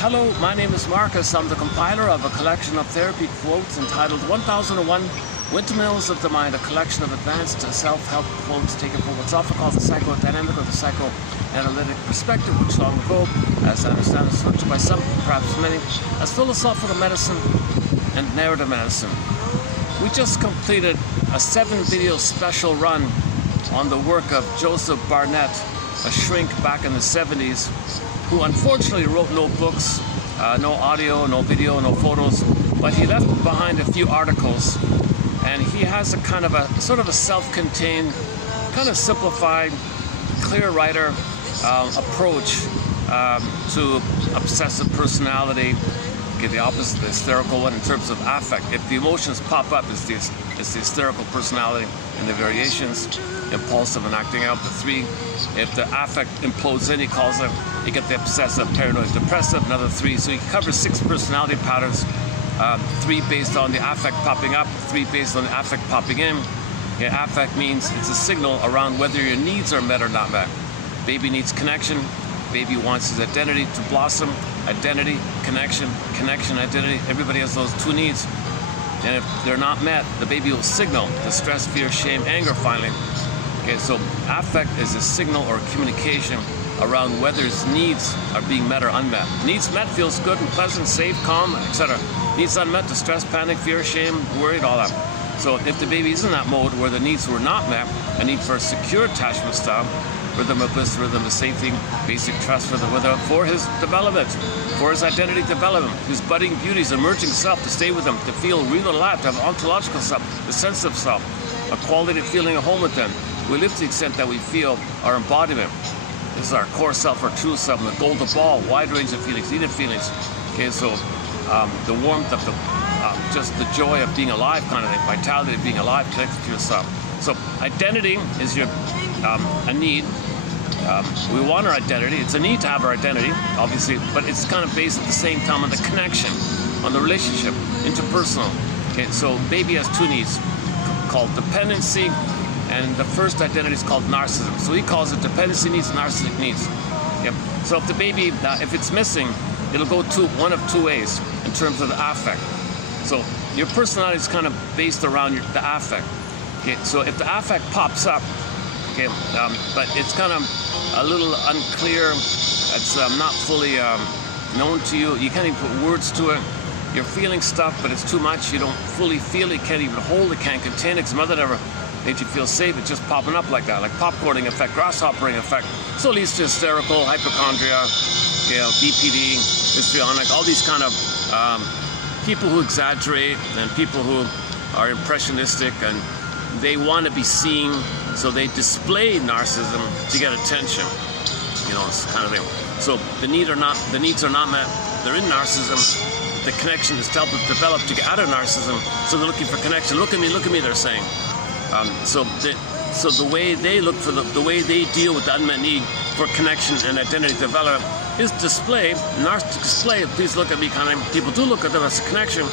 Hello, my name is Marcus. I'm the compiler of a collection of therapy quotes entitled 1001 Windmills of the Mind, a collection of advanced self-help quotes taken from what's often called the psychodynamic or the psychoanalytic perspective, which long ago, as I understand, is referred to by some, perhaps many, as philosophical medicine and narrative medicine. We just completed a 7-video special run on the work of Joseph Barnett, a shrink back in the 70s, who unfortunately wrote no books, no audio, no video, no photos, but he left behind a few articles, and he has a kind of a sort of a self-contained, kind of simplified, clear writer approach to obsessive personality. Okay, the opposite of the hysterical one in terms of affect. If the emotions pop up, it's the hysterical personality and the variations, impulsive and acting out, the 3. If the affect implodes in, he calls it, you get the obsessive, paranoid, depressive, another 3. So he covers 6 personality patterns, 3 based on the affect popping up, 3 based on the affect popping in. Yeah, affect means it's a signal around whether your needs are met or not met. Baby needs connection. Baby wants his identity to blossom. Identity, connection, connection, identity. Everybody has those 2 needs. And if they're not met, the baby will signal distress, fear, shame, anger finally. Okay, so affect is a signal or communication around whether his needs are being met or unmet. Needs met feels good and pleasant, safe, calm, etc. Needs unmet, distress, panic, fear, shame, worried, all that. So if the baby is in that mode where the needs were not met, a need for a secure attachment style, rhythm of bliss, rhythm of safety, basic trust for his development, for his identity development, his budding beauties, emerging self, to stay with him, to feel real alive, to have ontological self, the sense of self, a quality of feeling at home with them. We live to the extent that we feel our embodiment. This is our core self, our true self, the golden ball, wide range of feelings, needed feelings. Okay, so the warmth of the, just the joy of being alive kind of thing, vitality of being alive, connected to yourself. So identity is your a need. We want our identity. It's a need to have our identity, obviously, but it's kind of based at the same time on the connection, on the relationship, interpersonal. Okay, so baby has 2 needs called dependency, and the first identity is called narcissism. So he calls it dependency needs, narcissistic needs. Yep. So if the baby, if it's missing, it'll go one of 2 ways in terms of the affect. So your personality is kind of based around the affect. Okay, so if the affect pops up, okay, but it's kind of a little unclear, it's not fully known to you, you can't even put words to it, you're feeling stuff, but it's too much, you don't fully feel it, you can't even hold it, can't contain it, because mother never made you feel safe, it's just popping up like that, like popcorning effect, grasshoppering effect. So it leads to hysterical, hypochondria, you know, BPD, histrionic, all these kind of people who exaggerate and people who are impressionistic, and they want to be seen, so they display narcissism to get attention. You know, it's kind of thing. So the needs are not met. They're in narcissism. The connection is to help them develop to get out of narcissism. So they're looking for connection. Look at me, they're saying. So the way they look for the way they deal with the unmet need for connection and identity development is display, narcissistic display. Please look at me, kind of. People do look at them as a connection.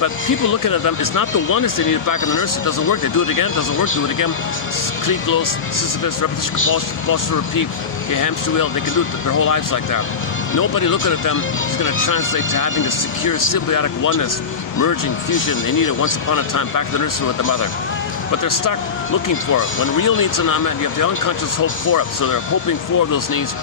But people looking at them, it's not the oneness they need it back in the nurse. It doesn't work. They do it again. It doesn't work. Do it again. Sisyphus, repetition, compulsion, repeat. Okay, hamster wheel. They can do it their whole lives like that. Nobody looking at them is going to translate to having a secure symbiotic oneness, merging, fusion. They need it once upon a time back in the nursery with the mother. But they're stuck looking for it. When real needs are not met, you have the unconscious hope for it. So they're hoping for those needs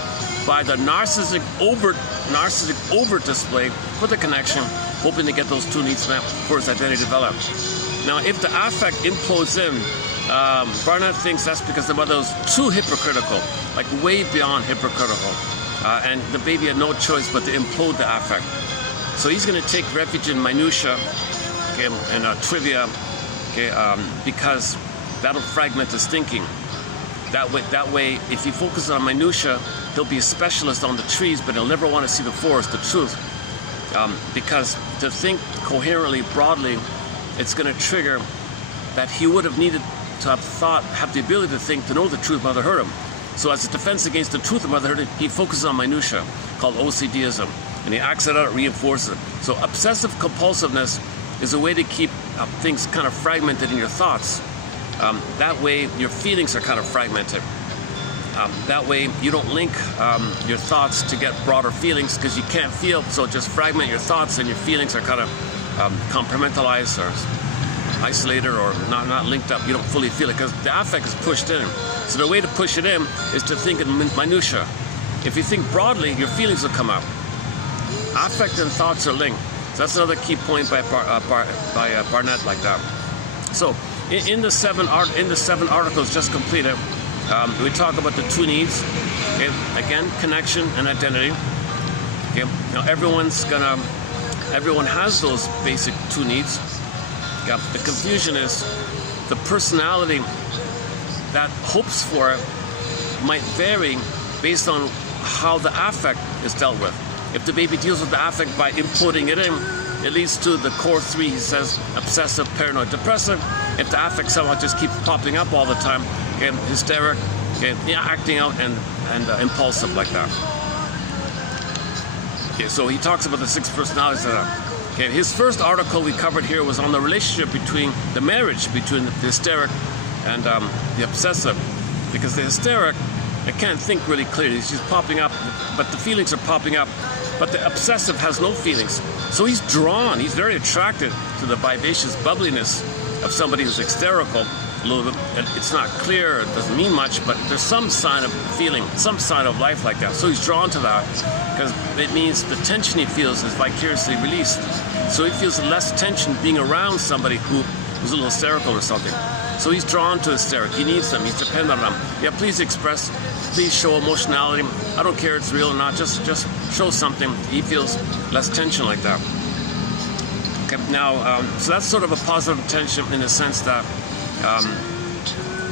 by the narcissistic overt display for the connection, hoping to get those 2 needs met for his identity developed. Now, if the affect implodes in, Barnett thinks that's because the mother was too hypocritical, like way beyond hypocritical, and the baby had no choice but to implode the affect. So he's going to take refuge in minutia, okay, and trivia, okay, because that'll fragment his thinking. That way, if he focuses on minutia, he'll be a specialist on the trees, but he'll never want to see the forest, the truth. Because to think coherently, broadly, it's going to trigger that he would have needed to have the ability to think, to know the truth, mother hurt him. So as a defense against the truth of mother hurt him, he focuses on minutia, called OCDism, and he acts it out, reinforces it. So obsessive compulsiveness is a way to keep things kind of fragmented in your thoughts. That way, your feelings are kind of fragmented. That way you don't link your thoughts to get broader feelings, because you can't feel, so just fragment your thoughts and your feelings are kind of compartmentalized or isolated or not linked up. You don't fully feel it because the affect is pushed in. So the way to push it in is to think in minutia. If you think broadly, your feelings will come out. Affect and thoughts are linked. So that's another key point by Barnett like that. So in the seven articles just completed, we talk about the two needs. Okay? Again, connection and identity. Okay? Now everyone has those basic two needs. Yeah. The confusion is the personality that hopes for it might vary based on how the affect is dealt with. If the baby deals with the affect by inputting it in, it leads to the core three, he says, obsessive, paranoid, depressive. If the affect somehow just keeps popping up all the time, okay, hysteric, okay, yeah, acting out and impulsive like that. Okay, so he talks about the 6 personalities of that. Okay, his first article we covered here was on the relationship between the marriage between the hysteric and the obsessive, because the hysteric, I can't think really clearly. She's popping up, but the feelings are popping up. But the obsessive has no feelings. So he's drawn, he's very attracted to the vivacious bubbliness of somebody who's hysterical. A little bit, it's not clear, it doesn't mean much, but there's some sign of feeling, some sign of life like that. So he's drawn to that because it means the tension he feels is vicariously released. So he feels less tension being around somebody who's a little hysterical or something. So he's drawn to hysteric. He needs them. He's dependent on them. Yeah, please express. Please show emotionality. I don't care if it's real or not. Just show something. He feels less tension like that. Okay. Now, so that's sort of a positive tension in the sense that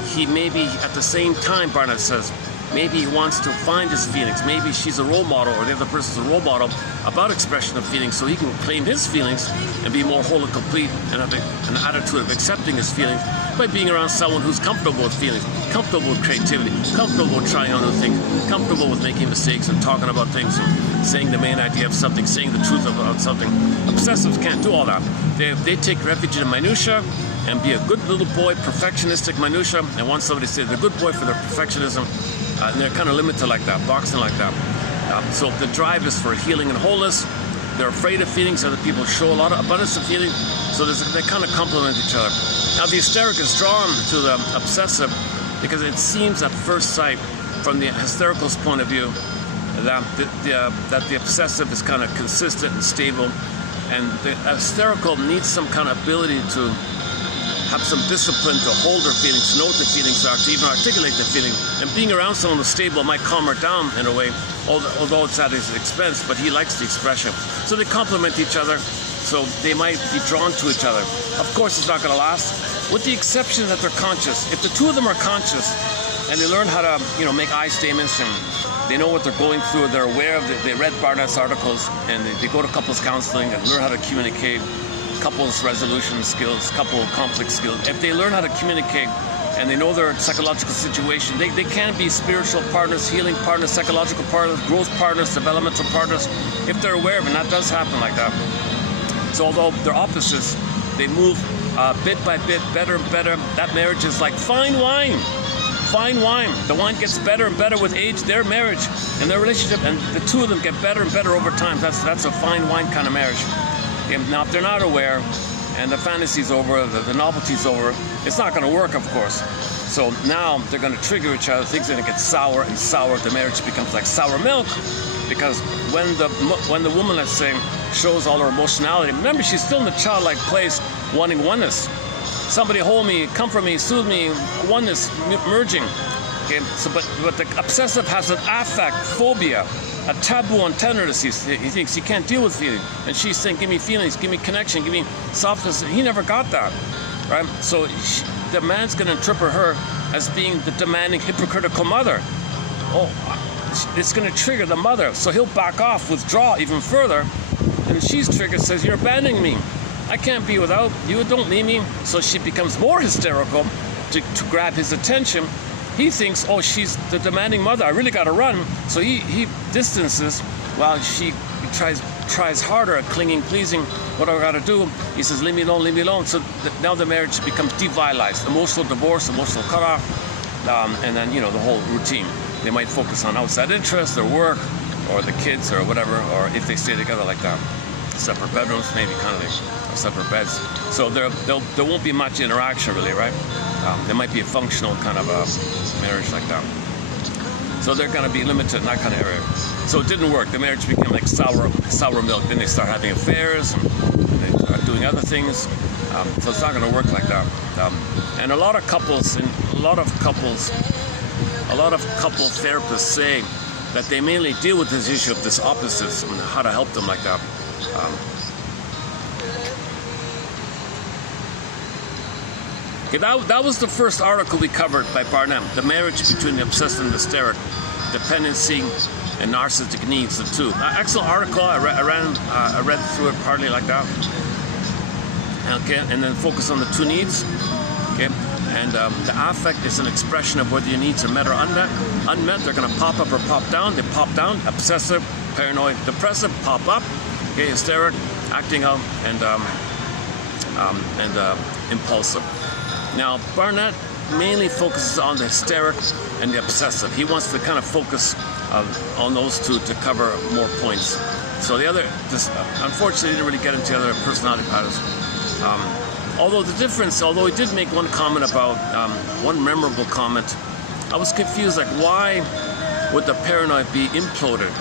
he maybe at the same time, Barnett says, maybe he wants to find his feelings. Maybe she's a role model or the other person's a role model about expression of feelings, so he can claim his feelings and be more whole and complete and have an attitude of accepting his feelings by being around someone who's comfortable with feelings, comfortable with creativity, comfortable with trying out new things, comfortable with making mistakes and talking about things and saying the main idea of something, saying the truth about something. Obsessives can't do all that. They take refuge in minutia and be a good little boy, perfectionistic minutia, and want somebody to say they're a good boy for their perfectionism. And they're kind of limited like that, boxing like that. So the drive is for healing and wholeness. They're afraid of feelings. Other people show a lot of abundance of feeling. So they kind of complement each other. Now the hysteric is drawn to the obsessive because it seems at first sight, from the hysterical's point of view, that the obsessive is kind of consistent and stable, and the hysterical needs some kind of ability to have some discipline to hold her feelings, to know what the feelings are, to even articulate the feeling. And being around someone who's stable might calm her down in a way, although it's at his expense, but he likes the expression. So they complement each other, so they might be drawn to each other. Of course, it's not going to last, with the exception that they're conscious. If the two of them are conscious and they learn how to, make I statements and they know what they're going through, they're aware of they read Barnett's articles and they go to couples counseling and learn how to communicate, couples resolution skills, couple conflict skills. If they learn how to communicate and they know their psychological situation, they can be spiritual partners, healing partners, psychological partners, growth partners, developmental partners, if they're aware of it. And that does happen like that. So although they're opposites, they move bit by bit, better and better. That marriage is like fine wine. Fine wine. The wine gets better and better with age. Their marriage and their relationship, and the two of them get better and better over time. That's a fine wine kind of marriage. Now, if they're not aware, and the fantasy's over, the novelty's over, it's not going to work, of course. So now they're going to trigger each other. Things are going to get sour and sour. The marriage becomes like sour milk, because when the woman, let's say, shows all her emotionality, remember, she's still in the childlike place, wanting oneness. Somebody hold me, comfort me, soothe me, oneness, merging. Okay, so but the obsessive has an affect phobia, a taboo on tenderness. He thinks he can't deal with feeling, and she's saying, "Give me feelings, give me connection, give me softness." He never got that, right? So the man's going to interpret her as being the demanding, hypocritical mother. Oh, it's going to trigger the mother, so he'll back off, withdraw even further, and she's triggered, says, "You're abandoning me. I can't be without you. Don't leave me." So she becomes more hysterical to grab his attention. He thinks, oh, she's the demanding mother, I really got to run. So he distances while she tries harder at clinging, pleasing. What do I got to do? He says, leave me alone, leave me alone. So now the marriage becomes devitalized, emotional divorce, emotional cutoff, and then, the whole routine. they might focus on outside interests, their work, or the kids, or whatever, or if they stay together like that. Separate bedrooms, maybe kind of like separate beds. So there won't be much interaction really, right? There might be a functional kind of a marriage like that. So they're going to be limited in that kind of area. So it didn't work. The marriage became like sour milk. Then they start having affairs, and they start doing other things. So it's not going to work like that. And a lot of couple therapists say that they mainly deal with this issue of this opposites and how to help them like that. Okay, that was the first article we covered by Barnett, the marriage between the obsessive and hysteric, dependency and narcissistic needs, the two. Excellent article. I read through it partly like that. Okay, and then focus on the two needs. Okay, and the affect is an expression of whether your needs are met or unmet. They're going to pop up or pop down. They pop down. Obsessive, paranoid, depressive, pop up. Okay, hysteric, acting out, and impulsive. Now, Barnett mainly focuses on the hysteric and the obsessive. He wants to kind of focus on those two to cover more points. So the other, unfortunately, he didn't really get into the other personality patterns. Although he did make one comment about, one memorable comment, I was confused, like why would the paranoid be imploded?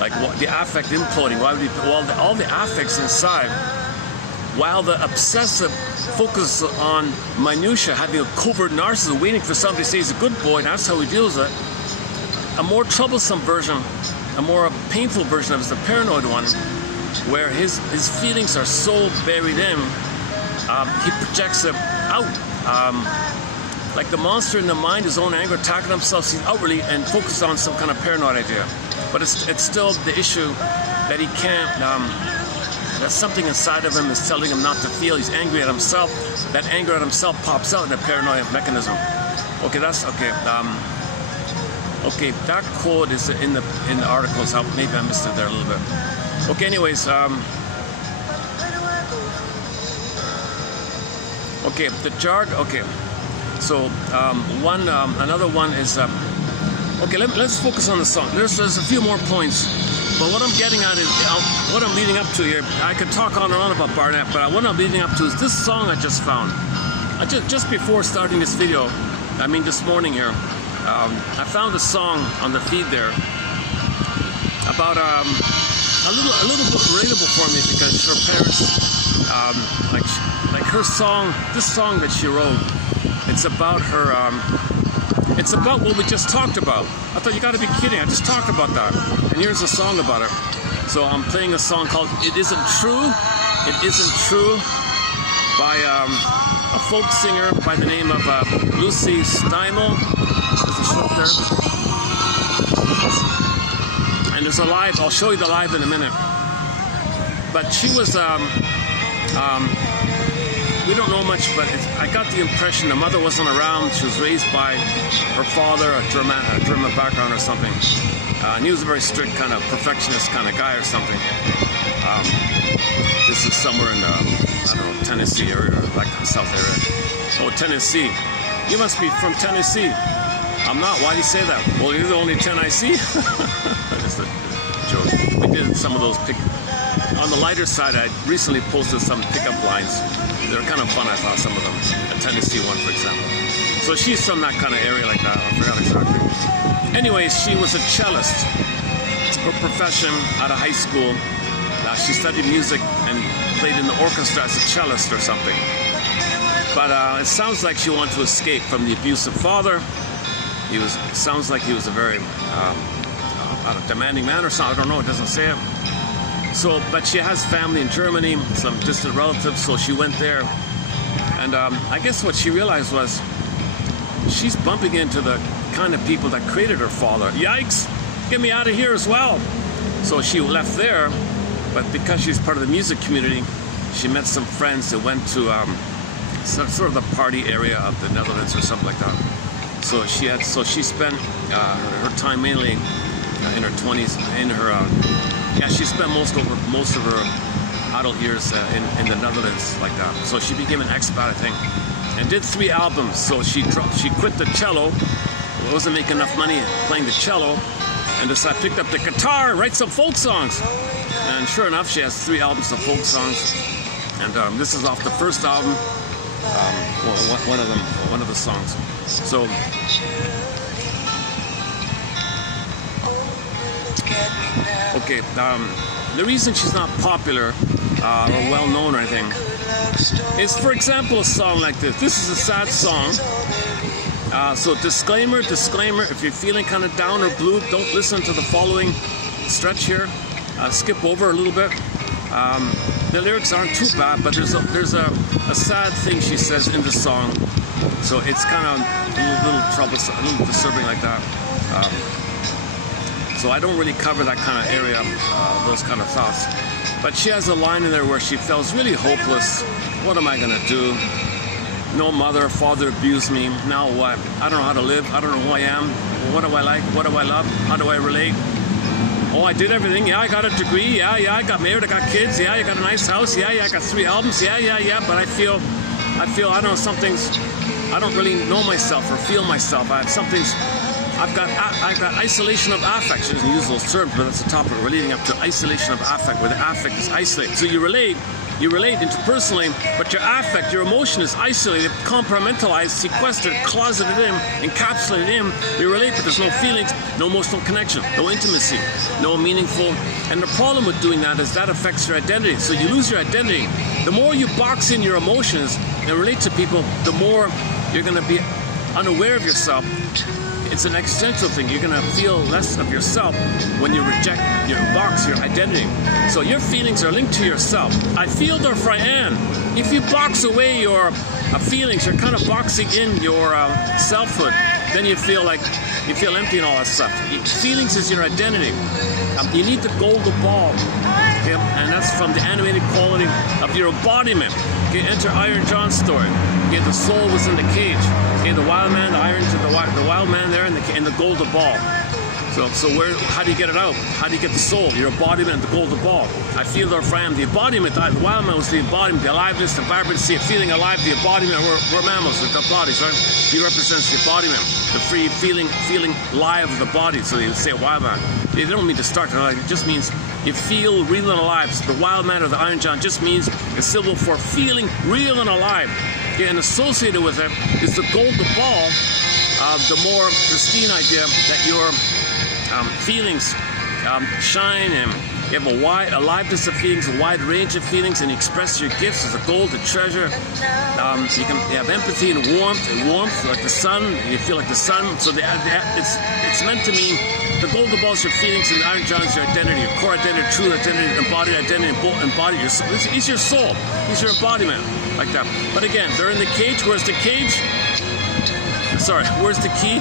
Like what, the affect imploding, why would he, all the affects inside, while the obsessive focuses on minutia, having a covert narcissist waiting for somebody to say he's a good boy, and that's how he deals with it. A more troublesome version, a more painful version of it is the paranoid one, where his feelings are so buried in, he projects it out. Like the monster in the mind, his own anger, attacking himself, sees outwardly and focuses on some kind of paranoid idea. But it's still the issue that he can't, that something inside of him is telling him not to feel. He's angry at himself. That anger at himself pops out in a paranoid mechanism. Okay, that's okay. Okay, that quote is in the articles. Maybe I missed it there a little bit. Okay, anyways, okay, the jargon. Okay, so another one is okay. Let's focus on the song. There's a few more points, but what I'm getting at is what I'm leading up to here. I could talk on and on about Barnett, but what I'm leading up to is this song I just found. Just before starting this video, I mean this morning here, I found a song on the feed there about a little bit relatable for me, because her parents, like her song, this song that she wrote, it's about her, it's about what we just talked about. I thought, you gotta be kidding, I just talked about that. And here's a song about it. So I'm playing a song called It Isn't True, It Isn't True, by a folk singer by the name of Lucy Steimel. There's a short there. And there's a live, I'll show you the live in a minute. But she was, we don't know much, but I got the impression the mother wasn't around. She was raised by her father, a German background or something. And he was a very strict kind of perfectionist kind of guy or something. This is somewhere in the, I don't know, Tennessee area, or like the South area. Oh, Tennessee. You must be from Tennessee. I'm not. Why do you say that? Well, you're the only 10 I see. Just a joke. We did some of those on the lighter side, I recently posted some pickup lines. They're kind of fun, I thought, some of them. A Tennessee one, for example. So she's from that kind of area like that. I forgot exactly. Anyways, she was a cellist. Her profession out of high school, she studied music and played in the orchestra as a cellist or something. But it sounds like she wanted to escape from the abusive father. Sounds like he was a very demanding man or something. I don't know, it doesn't say it. So, but she has family in Germany, some distant relatives, so she went there. And I guess what she realized was she's bumping into the kind of people that created her father. Yikes! Get me out of here as well! So she left there, but because she's part of the music community, she met some friends that went to sort of the party area of the Netherlands or something like that. So she spent her time mainly in her 20s, she spent most of her adult years in the Netherlands like that. So she became an expat, I think, and did 3 albums. So she quit the cello, wasn't making enough money playing the cello, and decided picked up the guitar and write some folk songs. And sure enough, she has 3 albums of folk songs, and this is off the first album. One of the songs. So okay, the reason she's not popular or well known or anything is, for example, a song like this. This is a sad song. So disclaimer, if you're feeling kind of down or blue, don't listen to the following stretch here. Skip over a little bit. The lyrics aren't too bad, but there's a sad thing she says in the song. So it's kind of a little troublesome, a little disturbing like that. So I don't really cover that kind of area, those kind of thoughts. But she has a line in there where she feels really hopeless. What am I gonna do? No mother, father abused me. Now what? I don't know how to live. I don't know who I am. What do I like? What do I love? How do I relate? Oh, I did everything. Yeah, I got a degree. Yeah, I got married. I got kids. Yeah, I got a nice house. Yeah, I got 3 albums. Yeah. But I feel, I don't know, some things, I don't really know myself or feel myself. I've got isolation of affect. She doesn't use those terms, but that's the topic. We're leading up to isolation of affect, where the affect is isolated. So you relate interpersonally, but your affect, your emotion is isolated, compartmentalized, sequestered, closeted in, encapsulated in. You relate, but there's no feelings, no emotional connection, no intimacy, no meaningful. And the problem with doing that is that affects your identity. So you lose your identity. The more you box in your emotions and relate to people, the more you're going to be unaware of yourself. It's an existential thing. You're going to feel less of yourself when you reject your box, your identity. So your feelings are linked to yourself. I feel, therefore I am. If you box away your feelings, you're kind of boxing in your selfhood. Then you feel empty and all that stuff. Feelings is your identity. You need to gold the ball. Okay? And that's from the animated quality of your embodiment. Okay? Enter Iron John's story. Okay? The soul was in the cage. Okay? The wild man, the wild man there, and the golden ball. So how do you get it out? How do you get the soul, your embodiment, and the golden ball? I feel therefore I am. The embodiment, the wild man was the embodiment, the aliveness, the vibrancy, feeling alive, the embodiment. We're mammals, we've got bodies, right? He represents the embodiment, the free feeling live of the body. So they say wild man. They don't mean to start to alive, it just means you feel real and alive. So the wild man or the Iron John just means a syllable for feeling real and alive. Okay, and associated with it is the golden ball, the more pristine idea that your feelings shine, and you have a aliveness of feelings, a wide range of feelings, and you express your gifts as a gold, a treasure. You have empathy and warmth, like the sun. You feel like the sun. So it's meant to mean the golden ball is your feelings, and the Iron John is your identity, your core identity, true identity, embodied identity, embodied your soul. It's your soul. It's your embodiment, like that. But again, they're in the cage. Where's the cage? Sorry, where's the key?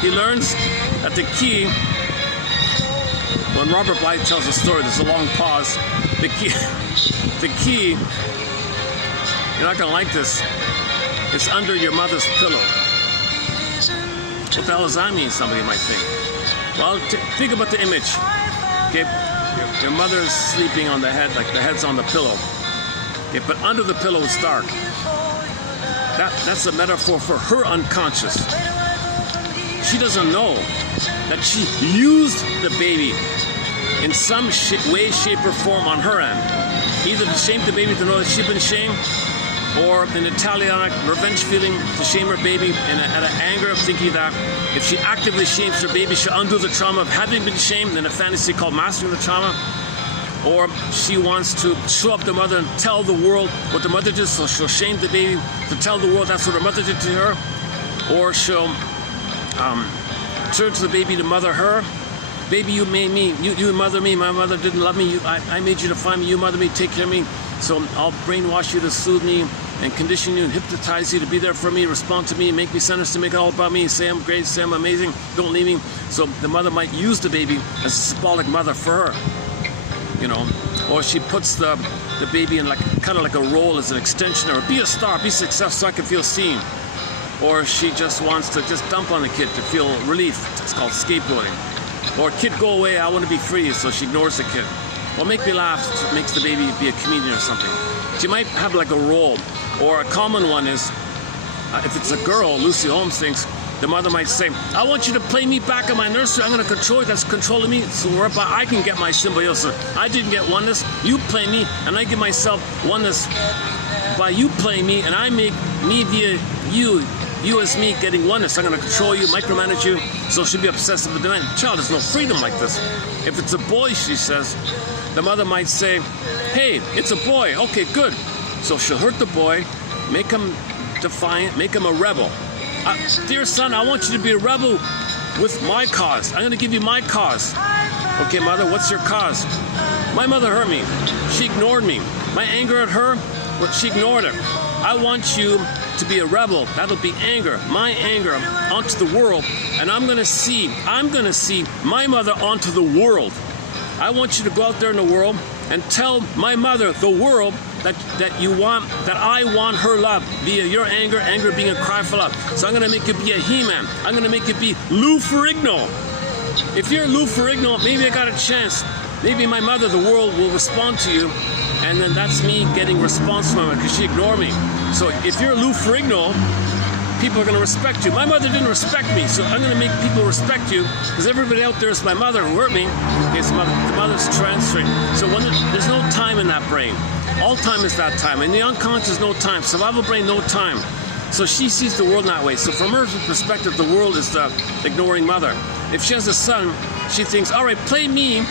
He learns that the key, when Robert Blythe tells the story, there's a long pause. The key, you're not gonna like this, it's under your mother's pillow. What the hell does that mean, somebody might think? Well, think about the image. Okay, your mother's sleeping on the head, like the head's on the pillow. Okay, but under the pillow is dark. That's a metaphor for her unconscious. She doesn't know that she used the baby in some way, shape, or form on her end. Either to shame the baby to know that she's been shamed, or an Italianic revenge feeling to shame her baby out of anger of thinking that if she actively shames her baby, she'll undo the trauma of having been shamed in a fantasy called mastering the trauma. Or she wants to show up the mother and tell the world what the mother did, so she'll shame the baby to tell the world that's what her mother did to her. Or she'll turn to the baby to mother her. Baby, you made me. You mother me. My mother didn't love me. I made you to find me. You mother me. Take care of me. So I'll brainwash you to soothe me and condition you and hypnotize you to be there for me, respond to me, make me sense to make it all about me, say I'm great, say I'm amazing, don't leave me. So the mother might use the baby as a symbolic mother for her, you know. Or she puts the baby in kind of like a role as an extension, or be a star, be successful so I can feel seen. Or she just wants to just dump on the kid to feel relief. It's called scapegoating. Or kid, go away, I want to be free, so she ignores the kid. Or make me laugh, makes the baby be a comedian or something. She might have like a role. Or a common one is If it's a girl, Lucy Holmes thinks, the mother might say, I want you to play me back in my nursery. I'm going to control you. That's controlling me. So whereby I can get my symbiosis. I didn't get oneness. You play me, and I give myself oneness by you playing me, and I make me via you as me getting oneness. I'm going to control you, micromanage you. So she'll be obsessive with the man. Child, there's no freedom like this. If it's a boy, she says, the mother might say, hey, it's a boy. Okay, good. So she'll hurt the boy, make him defiant, make him a rebel. Dear son, I want you to be a rebel with my cause. I'm going to give you my cause. Okay, mother, what's your cause? My mother hurt me. She ignored me. My anger at her, well, she ignored her. I want you to be a rebel. That'll be anger, my anger onto the world. And I'm going to see my mother onto the world. I want you to go out there in the world and tell my mother, the world, that I want her love via your anger being a cry for love. So I'm going to make you be a He-Man. I'm going to make you be Lou Ferrigno. If you're Lou Ferrigno, maybe I got a chance. Maybe my mother, the world, will respond to you, and then that's me getting response from her because she ignored me. So if you're Lou Ferrigno, people are going to respect you. My mother didn't respect me, so I'm going to make people respect you because everybody out there is my mother who hurt me. Okay, so the mother's transferring. So there's no time in that brain. All time is that time. In the unconscious, no time. Survival brain, no time. So she sees the world that way. So from her perspective, the world is the ignoring mother. If she has a son, she thinks, all right, play me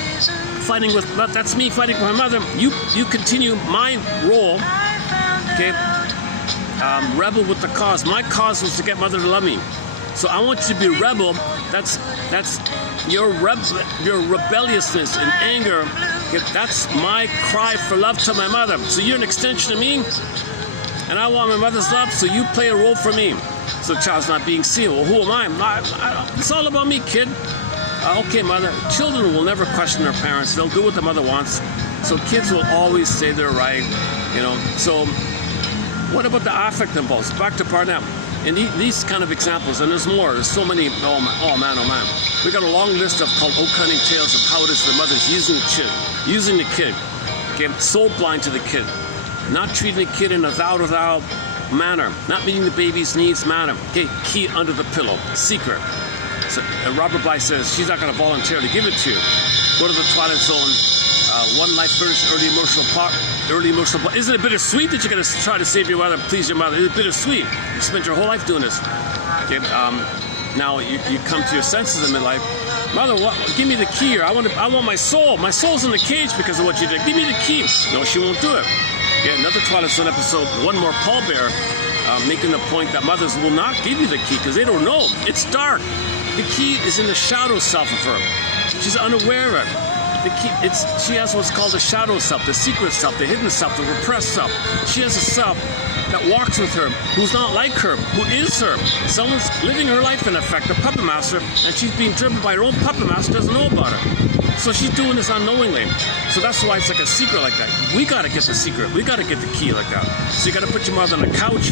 fighting with, that's me fighting with my mother. You continue my role, okay? Rebel with the cause. My cause was to get mother to love me. So I want you to be a rebel. That's your rebelliousness and anger. That's my cry for love to my mother. So you're an extension of me, and I want my mother's love, so you play a role for me. So the child's not being seen. Well, who am I? It's all about me, kid. Okay, mother. Children will never question their parents. They'll do what the mother wants. So kids will always say they're right, you know. So what about the affect impulse? Back to Parnell. And these kind of examples, and there's more. There's so many. Oh man. We got a long list of called "Oh Cunning Tales" of how it is the mother's using the kid, okay, soul blind to the kid, not treating the kid in a thou manner, not meeting the baby's needs manner. Okay, key under the pillow, secret. So Robert Bly says she's not going to voluntarily give it to you. Go to the Twilight Zone. One life first, early emotional part. Isn't it bittersweet that you're going to try to save your mother, please your mother? It's bittersweet. You spent your whole life doing this. Okay, now you come to your senses in midlife. Mother, give me the key here. I want my soul. My soul's in the cage because of what you did. Give me the key. No, she won't do it. Okay, another Twilight Zone episode. One more pallbearer, making the point that mothers will not give you the key because they don't know. It's dark. The key is in the shadow self of her. She's unaware of it. She has what's called the shadow self, the secret self, the hidden self, the repressed self. She has a self that walks with her, who's not like her, who is her. Someone's living her life in effect, a puppet master, and she's being driven by her own puppet master, doesn't know about it. So she's doing this unknowingly. So that's why it's like a secret like that. We got to get the secret. We got to get the key like that. So you got to put your mother on the couch,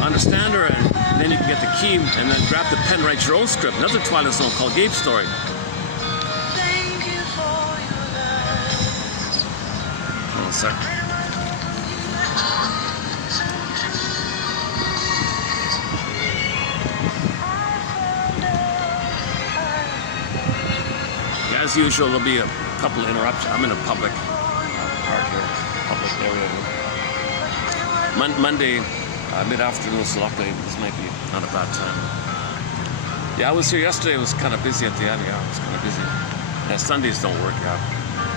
understand her, and then you can get the key, and then grab the pen, write your own script. Another Twilight Zone called Gabe's Story. Sir. Yeah, as usual, there'll be a couple of interruptions. I'm in a public part here, public area. Monday, mid-afternoon, so luckily this might be not a bad time. Yeah, I was here yesterday. It was kind of busy at the end. Yeah, it was kind of busy. Yeah, Sundays don't work. Yeah,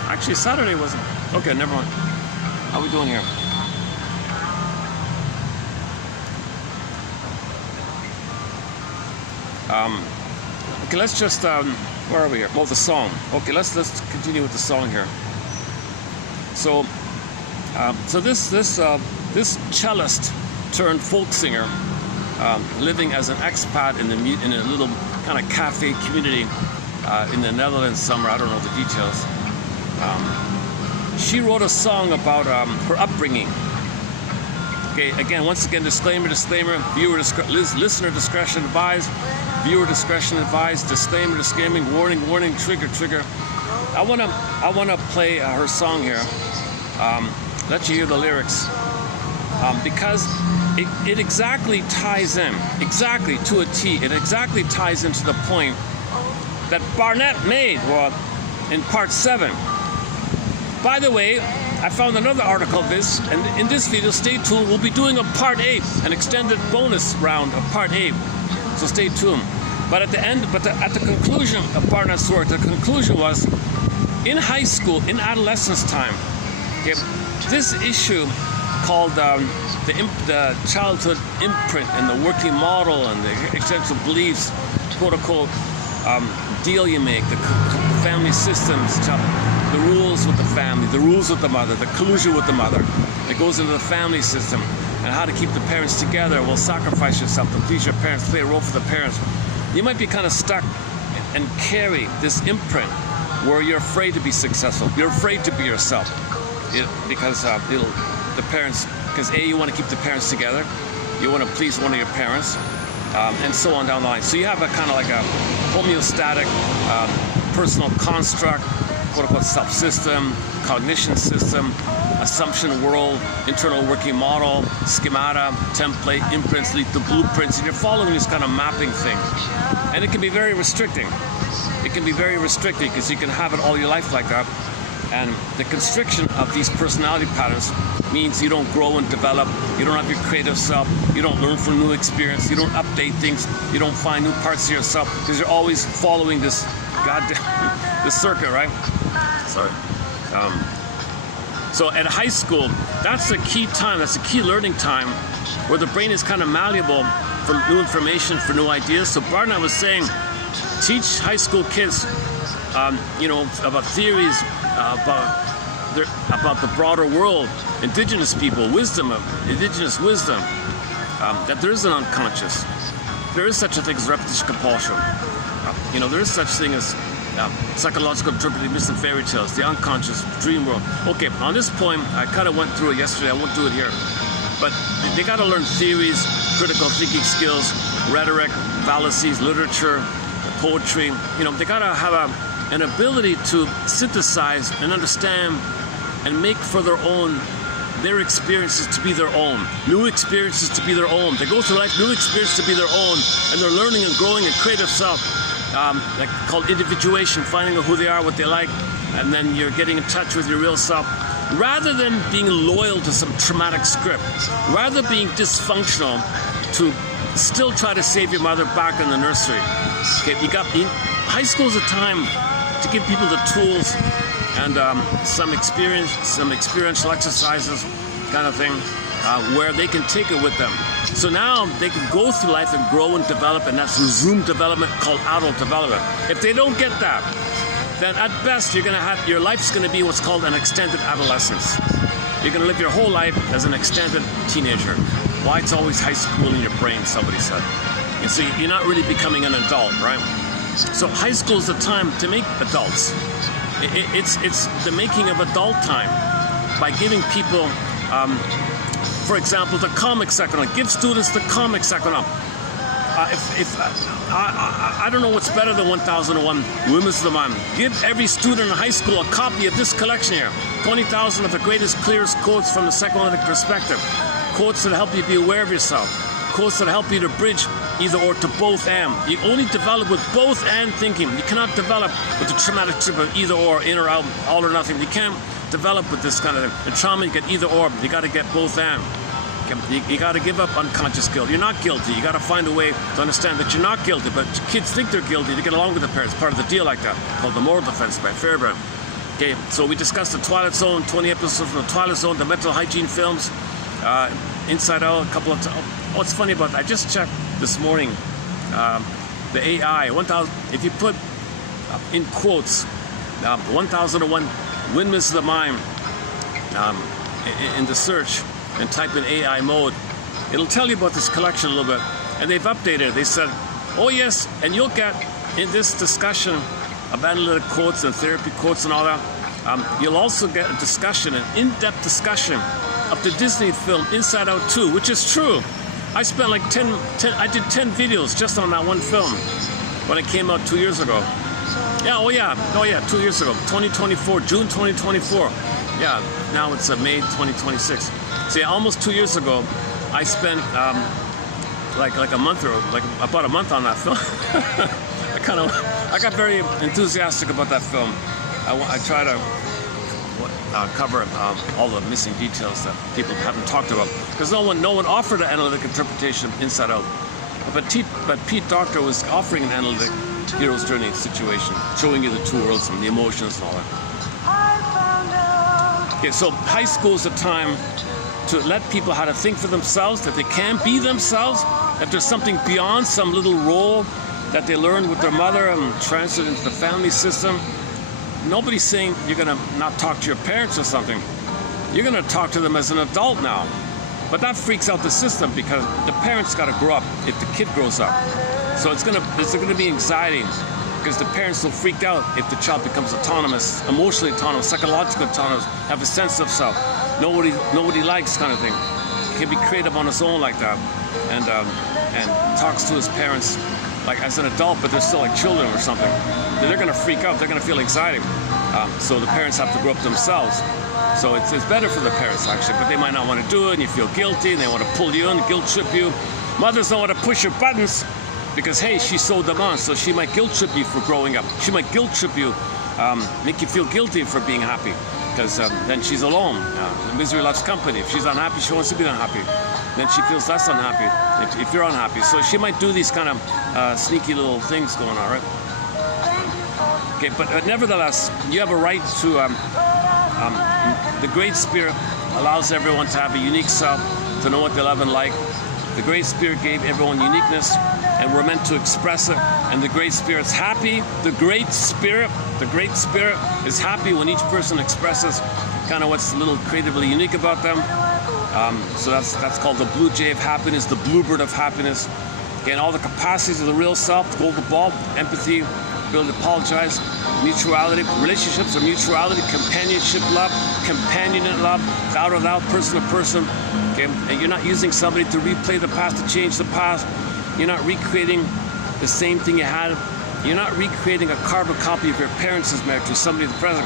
actually Saturday wasn't. Okay, never mind. How are we doing here? Okay, let's just, where are we here? Oh, the song. Okay, let's continue with the song here. So this cellist turned folk singer, living as an expat in a little kind of cafe community in the Netherlands somewhere. I don't know the details. She wrote a song about her upbringing. Okay, again, once again, disclaimer, listener discretion advised, viewer discretion advised, disclaimer, warning, trigger. I wanna play her song here. Let you hear the lyrics, because it exactly ties in, exactly to a T, it exactly ties into the point that Barnett made in part 7. By the way, I found another article of this, and in this video, stay tuned, we'll be doing a part 8, an extended bonus round of part 8, so stay tuned. But at the end, at the conclusion of Barnett's work, the conclusion was, in high school, in adolescence time, okay, this issue called the childhood imprint and the working model and the essential beliefs, quote-unquote, deal you make, the family systems, the rules with the family, the rules with the mother, the collusion with the mother that goes into the family system, and how to keep the parents together. Well, sacrifice yourself to please your parents, play a role for the parents. You might be kind of stuck and carry this imprint where you're afraid to be successful. You're afraid to be yourself because the parents, because A, you want to keep the parents together, you want to please one of your parents, and so on down the line. So you have a kind of like a homeostatic personal construct, quote-unquote self-system, cognition system, assumption world, internal working model, schemata, template, imprints lead to blueprints, and you're following this kind of mapping thing. And it can be very restricting. It can be very restricting because you can have it all your life like that. And the constriction of these personality patterns means you don't grow and develop, you don't have your creative self, you don't learn from new experience, you don't update things, you don't find new parts of yourself because you're always following this goddamn this circuit, right? Sorry. So at high school, that's the key time, that's the key learning time where the brain is kind of malleable for new information, for new ideas. So Barnett was saying, teach high school kids, about theories, about the broader world, indigenous people, indigenous wisdom, that there is an unconscious. There is such a thing as repetition compulsion. There is such thing as psychological interpretive myths and fairy tales, the unconscious dream world. Okay, on this point, I kind of went through it yesterday. I won't do it here. But they got to learn theories, critical thinking skills, rhetoric, fallacies, literature, poetry. They got to have an ability to synthesize and understand and make for their experiences to be their own, new experiences to be their own. They go through life, new experiences to be their own, and they're learning and growing a creative self, called individuation, finding out who they are, what they like, and then you're getting in touch with your real self. Rather than being loyal to some traumatic script, rather than being dysfunctional to still try to save your mother back in the nursery. Okay, high school is a time to give people the tools and some experiential exercises kind of thing where they can take it with them. So now they can go through life and grow and develop, and that's resumed development called adult development. If they don't get that, then at best your life's going to be what's called an extended adolescence. You're going to live your whole life as an extended teenager. Why it's always high school in your brain, somebody said. And so you're not really becoming an adult, right? So high school is the time to make adults. It's the making of adult time by giving people, for example, the comics economic. Give students the comics economic. I don't know what's better than 1001 Windmills of the Mind. Give every student in high school a copy of this collection here. 20,000 of the greatest, clearest quotes from the psychoanalytic perspective. Quotes that help you be aware of yourself. Quotes that help you to bridge either or to both and. You only develop with both and thinking. You cannot develop with the traumatic trip of either or, in or out, all or nothing. You can't develop with this kind of thing. In trauma, you get either or. You got to get both and. You got to give up unconscious guilt. You're not guilty. You got to find a way to understand that you're not guilty, but kids think they're guilty to get along with their parents. Part of the deal like that, called The Moral Defense by Fairbairn. Okay, so we discussed The Twilight Zone, 20 episodes from The Twilight Zone, the mental hygiene films, Inside Out, a couple of times. What's funny about that, I just checked this morning, the AI, 1,000, if you put in quotes, 1001 Windmills of the Mind in the search, and type in AI mode, it'll tell you about this collection a little bit. And they've updated it. They said, oh yes, and you'll get in this discussion of analytic quotes and therapy quotes and all that, you'll also get a discussion, an in-depth discussion of the Disney film Inside Out 2, which is true. I spent like I did 10 videos just on that one film when it came out 2 years ago. Yeah, oh yeah, 2 years ago, 2024, June 2024. Yeah, now it's May 2026. So yeah, almost 2 years ago, I spent like a month or about a month on that film. I got very enthusiastic about that film. I try to cover all the missing details that people haven't talked about, because no one offered an analytic interpretation of Inside Out. But Pete Docter was offering an analytic hero's journey situation, showing you the two worlds and the emotions and all that. Okay, so high school is a time to let people how to think for themselves, that they can be themselves, that there's something beyond some little role that they learned with their mother and transferred into the family system. Nobody's saying you're going to not talk to your parents or something. You're going to talk to them as an adult now. But that freaks out the system, because the parents got to grow up if the kid grows up. So it's going to be anxiety, because the parents will freak out if the child becomes autonomous, emotionally autonomous, psychologically autonomous, have a sense of self. Nobody likes kind of thing. He can be creative on his own like that, and talks to his parents like as an adult, but they're still like children or something. They're going to freak out. They're going to feel anxiety. So the parents have to grow up themselves. So it's better for the parents actually, but they might not want to do it, and you feel guilty, and they want to pull you in, guilt trip you. Mothers don't want to push your buttons because, hey, she sewed them on, so she might guilt trip you for growing up. She might guilt trip you, make you feel guilty for being happy, because then she's alone. Misery loves company. If she's unhappy, she wants to be unhappy. Then she feels less unhappy if you're unhappy. So she might do these kind of sneaky little things going on, right? Okay, but nevertheless, you have a right to, the Great Spirit allows everyone to have a unique self, to know what they love and like. The Great Spirit gave everyone uniqueness, and we're meant to express it. And the Great Spirit's happy. The Great Spirit is happy when each person expresses kind of what's a little creatively unique about them. So that's called the blue jay of happiness, the bluebird of happiness. Again, all the capacities of the real self, the golden ball, empathy, ability to apologize, mutuality, relationships are mutuality, companionship love, companionate love, without a doubt, person to person. Okay? And you're not using somebody to replay the past, to change the past. You're not recreating the same thing you had. You're not recreating a carbon copy of your parents' marriage with somebody in the present.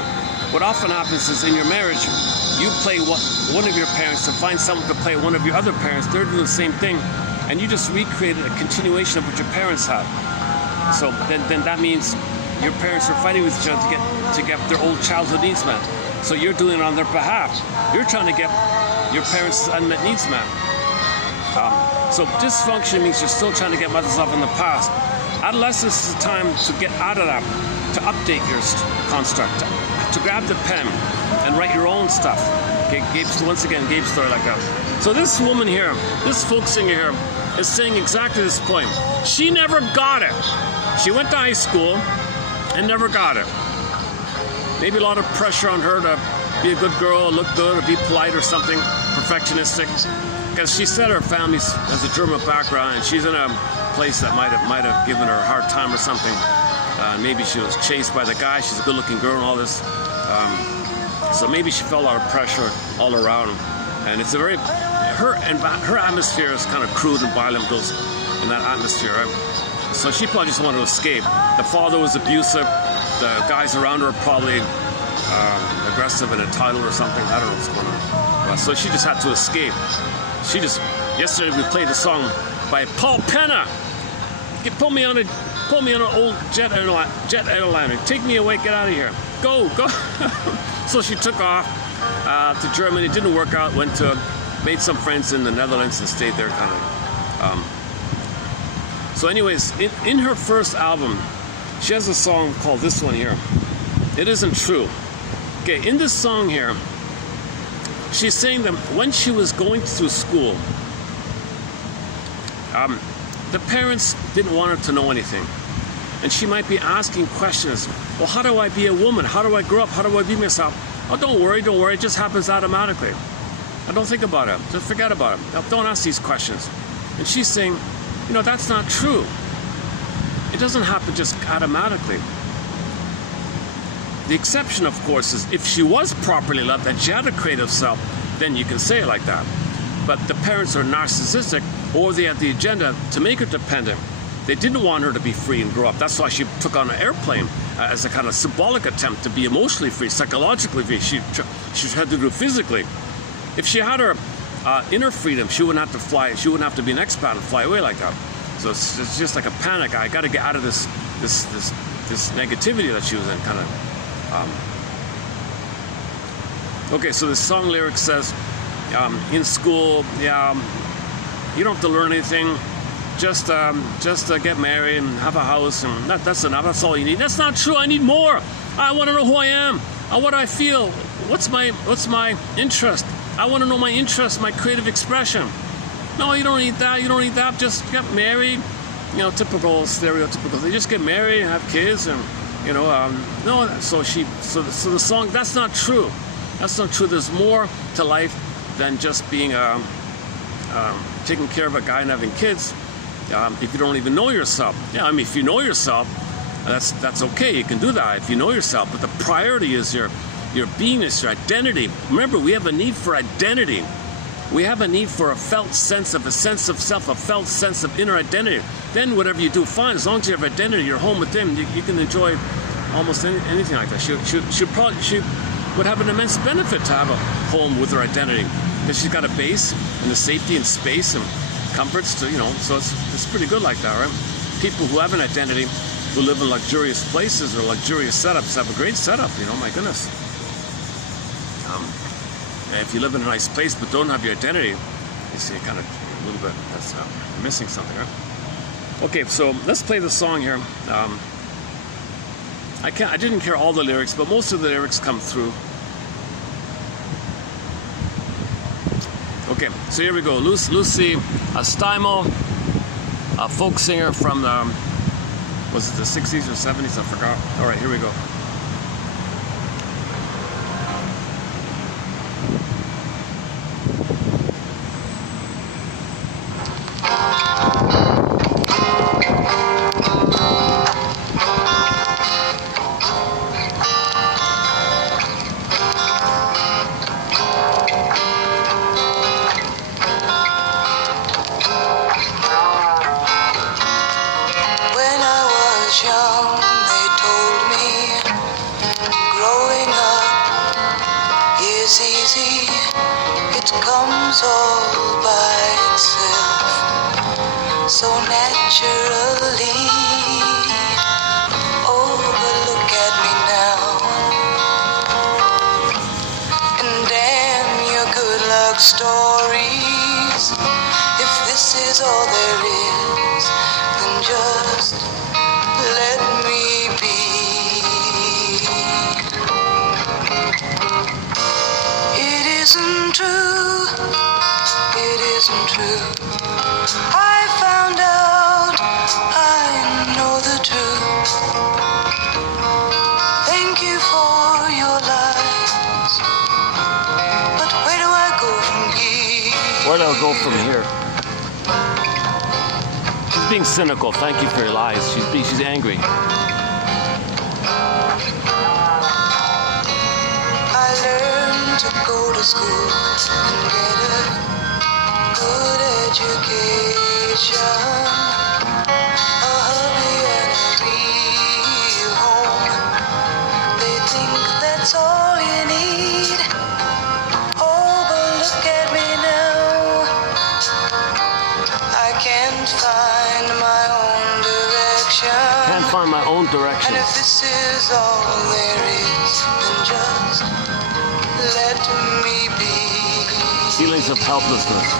What often happens is in your marriage, you play one of your parents to find someone to play one of your other parents. They're doing the same thing, and you just recreated a continuation of what your parents had. So then that means your parents are fighting with each other to get their old childhood needs met. So you're doing it on their behalf. You're trying to get your parents' unmet needs met. So dysfunction means you're still trying to get mother's love in the past. Adolescence is a time to get out of that, to update your construct, to grab the pen and write your own stuff. Okay, once again, Gabe's story like that. So this woman here, this folk singer here, is saying exactly this point. She never got it. She went to high school and never got it. Maybe a lot of pressure on her to be a good girl, look good, or be polite or something, perfectionistic. Because she said her family has a German background, and she's in a place that might have given her a hard time or something. Maybe she was chased by the guy. She's a good-looking girl and all this. So maybe she felt a lot of pressure all around. And it's a very her atmosphere is kind of crude and violent, goes in that atmosphere, right? So she probably just wanted to escape. The father was abusive. The guys around her are probably aggressive and entitled or something. I don't know what's going on. So she just had to escape. Yesterday we played a song by Paul Penna. Pull me on an old jet airliner. Take me away, get out of here. Go. So she took off to Germany. It didn't work out. Made some friends in the Netherlands and stayed there kind of. So anyways, in her first album, she has a song called this one here. It Isn't True. Okay, in this song here, she's saying that when she was going through school, the parents didn't want her to know anything. And she might be asking questions. Well, how do I be a woman? How do I grow up? How do I be myself? Oh, don't worry. It just happens automatically. Don't think about it. Just forget about it. Don't ask these questions. And she's saying, that's not true. It doesn't happen just automatically. The exception, of course, is if she was properly loved and she had a creative self, then you can say it like that. But the parents are narcissistic, or they have the agenda to make her dependent. They didn't want her to be free and grow up. That's why she took on an airplane as a kind of symbolic attempt to be emotionally free, psychologically free. She had to do it physically. If she had her inner freedom. She wouldn't have to fly. She wouldn't have to be an expat and fly away like that. So it's just like a panic. I got to get out of this negativity that she was in, kind of. Okay, so the song lyric says, in school, you don't have to learn anything. Just get married and have a house, and that's enough. That's all you need. That's not true. I need more. I want to know who I am, what I feel. What's my interest? I want to know my interest, my creative expression. No, you don't need that. You don't need that. Just get married. You know, typical, stereotypical. They just get married and have kids, and you know, no. So the song. That's not true. That's not true. There's more to life than just being taking care of a guy and having kids. If you don't even know yourself. Yeah, I mean, if you know yourself, that's okay. You can do that if you know yourself. But the priority is your beingness, your identity. Remember, we have a need for identity. We have a need for a sense of self, a felt sense of inner identity. Then whatever you do, fine. As long as you have identity, you're home with them. You can enjoy almost anything like that. She would have an immense benefit to have a home with her identity, because she's got a base and the safety and space and comforts to, you know. So it's pretty good like that, right? People who have an identity, who live in luxurious places or luxurious setups, have a great setup. You know, my goodness. If you live in a nice place but don't have your identity, you see kind of a little bit, that's missing something, right? Okay, so let's play the song here. I didn't hear all the lyrics, but most of the lyrics come through. Okay, so here we go. Lucy Stimo, a folk singer from was it the 60s or 70s? I forgot. All right, here we go. All by itself, so naturally. Oh, but look at me now, and damn your good luck stories. If this is all there is, then just let me be. It isn't true. It isn't true. I found out, I know the truth. Thank you for your lies. But where do I go from here? Where do I go from here? She's being cynical. Thank you for your lies. She's angry. I learned to go to school and get a good education, a hubby and a real home. They think that's all you need. Oh, but look at me now. I can't find my own direction. Can't find my own direction. And if this is all there is, then just let me be. Feelings of helplessness.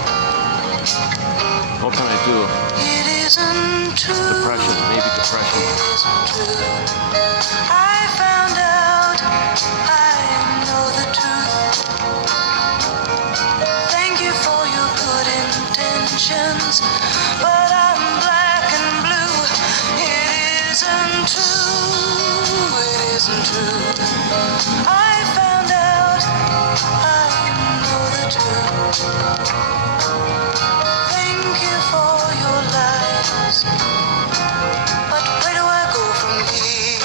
What can I do? It isn't true. Depression, maybe depression. It isn't true. I found out, I know the truth. Thank you for your good intentions, but I'm black and blue. It isn't true. It isn't true. I found out, I know the truth. For your lies, but where do I go from here?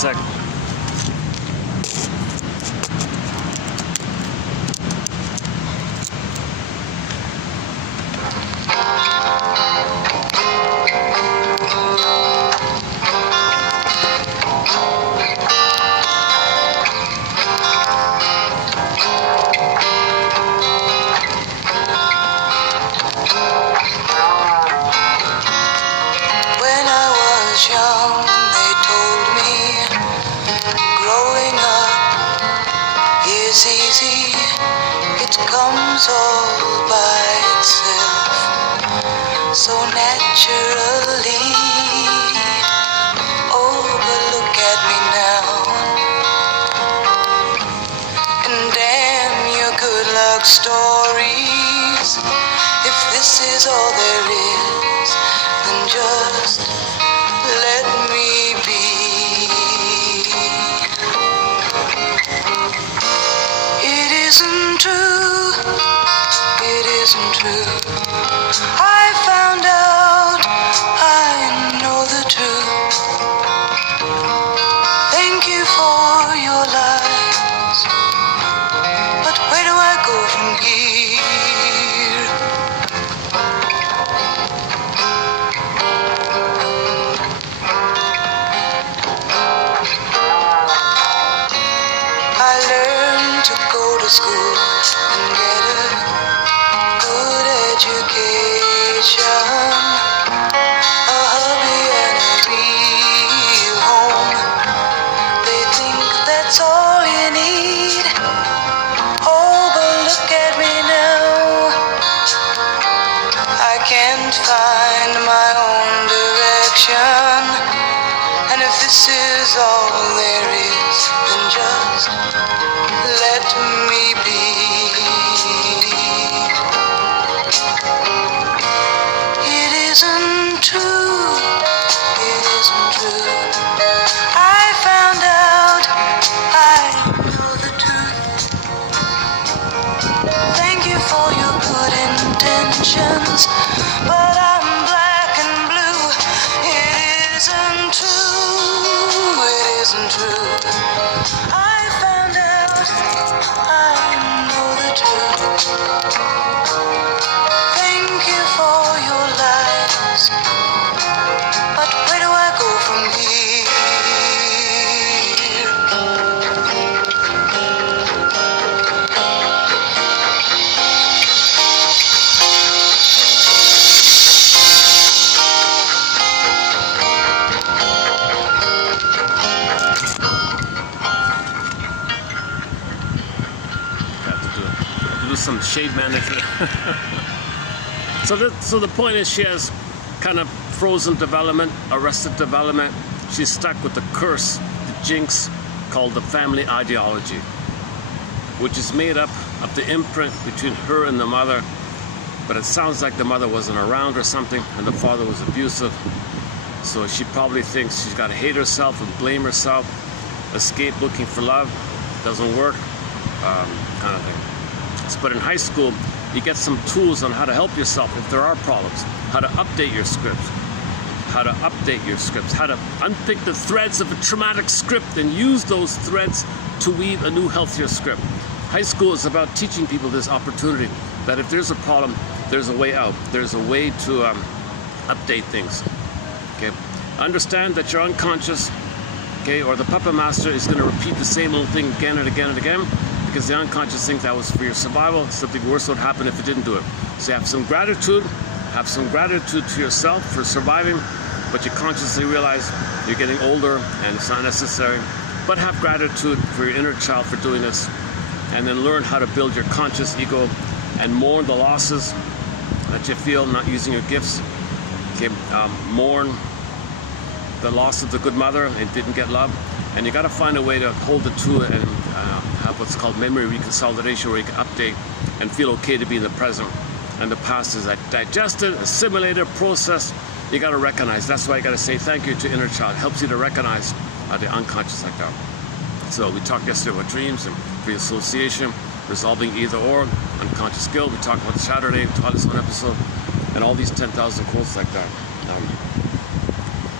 sec. When I was young, they told me growing up is easy. It comes all by itself, so naturally. Oh, but look at me now, and damn your good luck stories. If this is all there is, then just let me be. It isn't true, it isn't true. I found out, I know the truth. Thank you for your lies, but where do I go from here? I learned to go to school and get a good education, a hubby and a real home. They think that's all you need. Oh, but look at me now. I can't find my own direction, and if this is all there is, then just let me be. It isn't true, it isn't true. I found out, I know the truth. Thank you for your good intentions, but I'm black and blue. It isn't true, it isn't true. I found out, I know the truth. Thank you for your lies, but where do I go from here? Have to do some shade management. So the point is, she has kind of frozen development, arrested development. She's stuck with the curse, the jinx, called the family ideology, which is made up of the imprint between her and the mother. But it sounds like the mother wasn't around or something, and the father was abusive. So she probably thinks she's got to hate herself and blame herself, escape looking for love, doesn't work, kind of thing. But in high school, you get some tools on how to help yourself if there are problems, how to update your script, how to unpick the threads of a traumatic script and use those threads to weave a new, healthier script. High school is about teaching people this opportunity, that if there's a problem, there's a way out. There's a way to update things. Okay, understand that your unconscious, okay, or the puppet master is going to repeat the same old thing again and again and again, because the unconscious thinks that was for your survival. Something worse would happen if it didn't do it. So have some gratitude to yourself for surviving, but you consciously realize you're getting older and it's not necessary. But have gratitude for your inner child for doing this, and then learn how to build your conscious ego and mourn the losses that you feel not using your gifts. Okay, mourn the loss of the good mother and didn't get love, and you got to find a way to hold the two and have what's called memory reconsolidation, where you can update and feel okay to be in the present, and the past is digested, assimilated, processed. You got to recognize. That's why you got to say thank you to inner child. It helps you to recognize the unconscious like that. So we talked yesterday about dreams and free association, resolving either or, unconscious guilt. We talked about Saturday, we taught this one episode, and all these 10,000 quotes like that.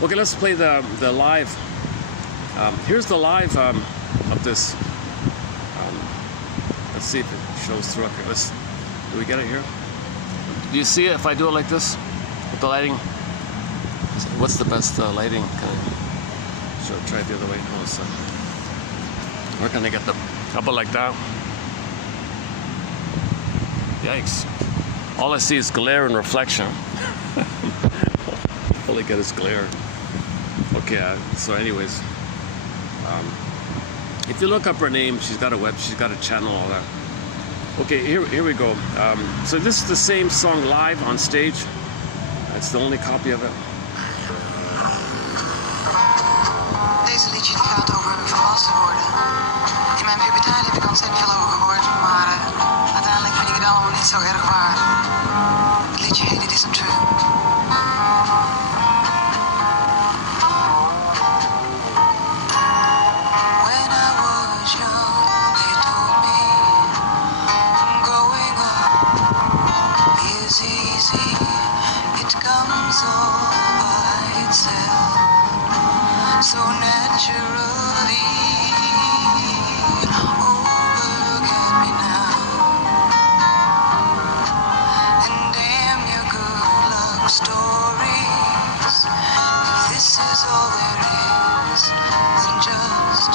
Okay, let's play the live Here's the live of this. Let's see if it shows through up here. Do we get it here? Do you see it if I do it like this with the lighting? What's the best lighting? Should I try it the other way? No, it's, where can I get them? How about like that? Yikes. All I see is glare and reflection. All I get is glare. Okay, so anyways. If you look up her name, she's got a channel, all that. Okay, here we go. So this is the same song live on stage. It's the only copy of it. Deze liedje die gaat over volwassen worden. In mijn puberteit heb ik ontzettend veel over gehoord, maar uiteindelijk vind ik het allemaal niet zo erg waar. Het liedje heet It Isn't True. When I was young, they told me growing up is easy. It comes all by itself. So naturally, oh, but look at me now. And damn your good luck stories. If this is all there is, then just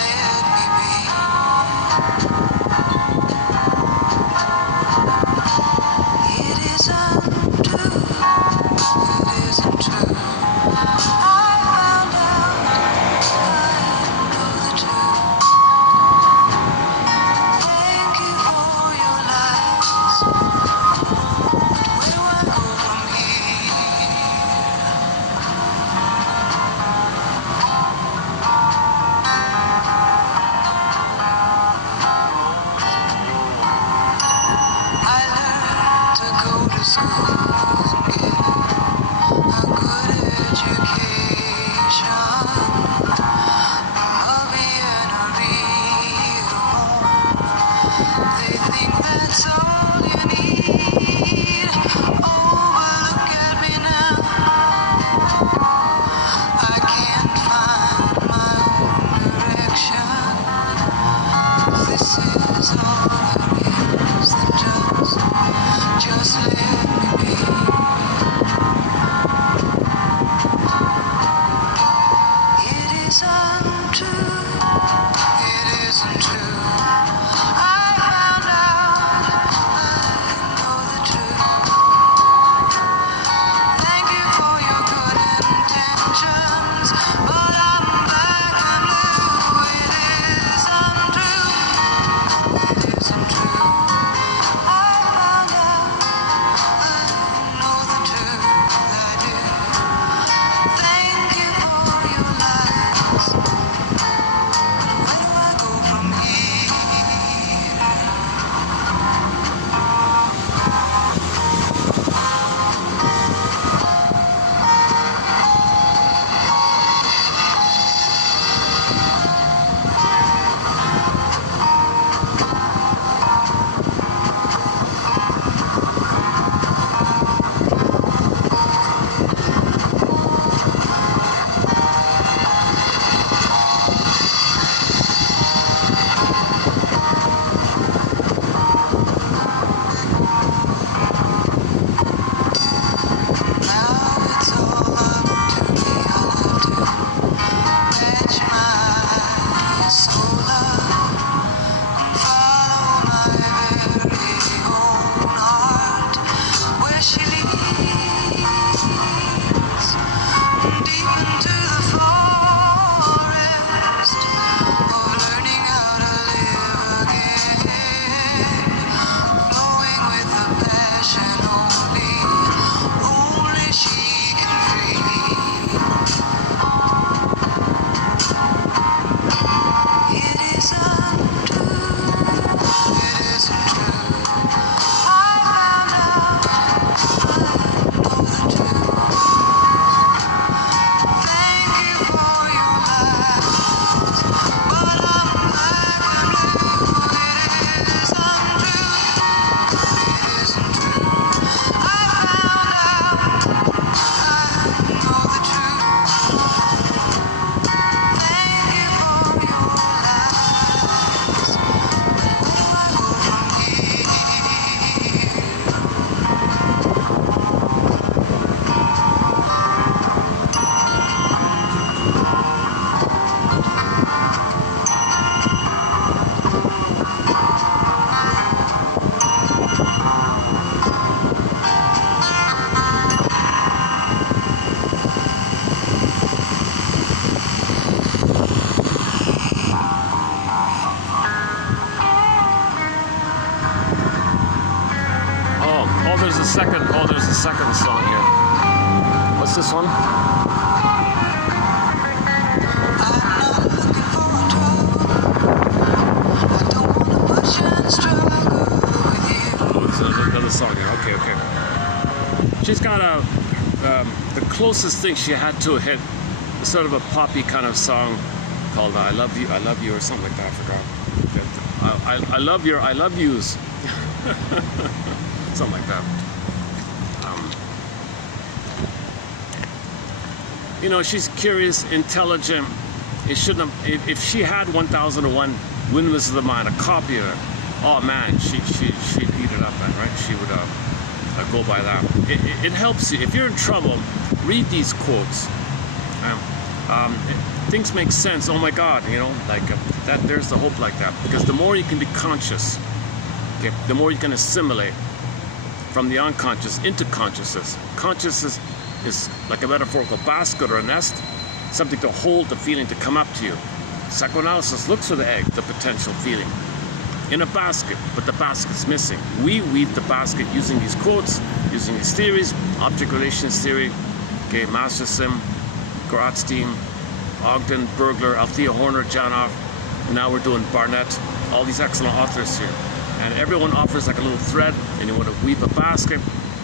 let me be. It isn't true. It isn't true. Just let me be. Oh, there's a second. Oh, there's a second song here. What's this one? Oh, it's another song here. Okay, okay. She's got the closest thing she had to a hit, sort of a poppy kind of song called I Love You, or something like that. I forgot. I love yous. Something like that. You know, she's curious, intelligent. It shouldn't have, if she had 1001 Windmills of the Mind, a copy of it, oh man, she'd eat it up, man, right? She would go by that. It helps you. If you're in trouble, read these quotes. Things make sense. Oh my God, you know, like that. There's the hope like that. Because the more you can be conscious, okay, the more you can assimilate from the unconscious into consciousness. Consciousness is like a metaphorical basket or a nest, something to hold the feeling to come up to you. Psychoanalysis looks for the egg, the potential feeling, in a basket, but the basket's missing. We weave the basket using these quotes, using these theories, object relations theory, okay, Masterson, Goratstein, Ogden, Bergler, Althea Horner, Janoff, and now we're doing Barnett, all these excellent authors here. And everyone offers like a little thread, and you want to weave a basket,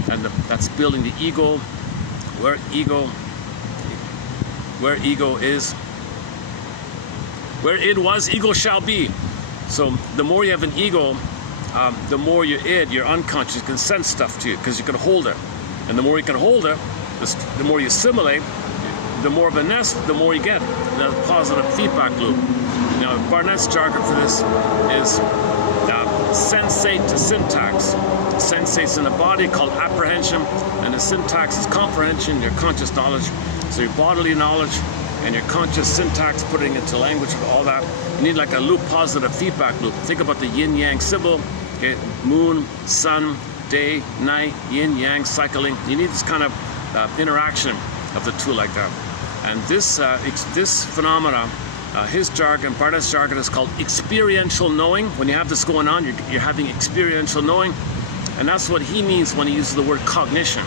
and that's building the ego, where ego is, where it was, ego shall be. So the more you have an ego, the more your id, your unconscious, can send stuff to you because you can hold it. And the more you can hold it, the more you assimilate, the more of a nest, the more you get. The positive feedback loop. Now, Barnett's jargon for this is sensate to syntax. Sensates in the body called apprehension, and the syntax is comprehension, your conscious knowledge. So your bodily knowledge and your conscious syntax, putting into language, all that. You need like a loop, positive feedback loop. Think about the yin-yang symbol, okay? Moon, sun, day, night, yin-yang cycling. You need this kind of interaction of the two like that. And this phenomena, his jargon, Barnett's jargon, is called experiential knowing. When you have this going on, you're having experiential knowing. And that's what he means when he uses the word cognition.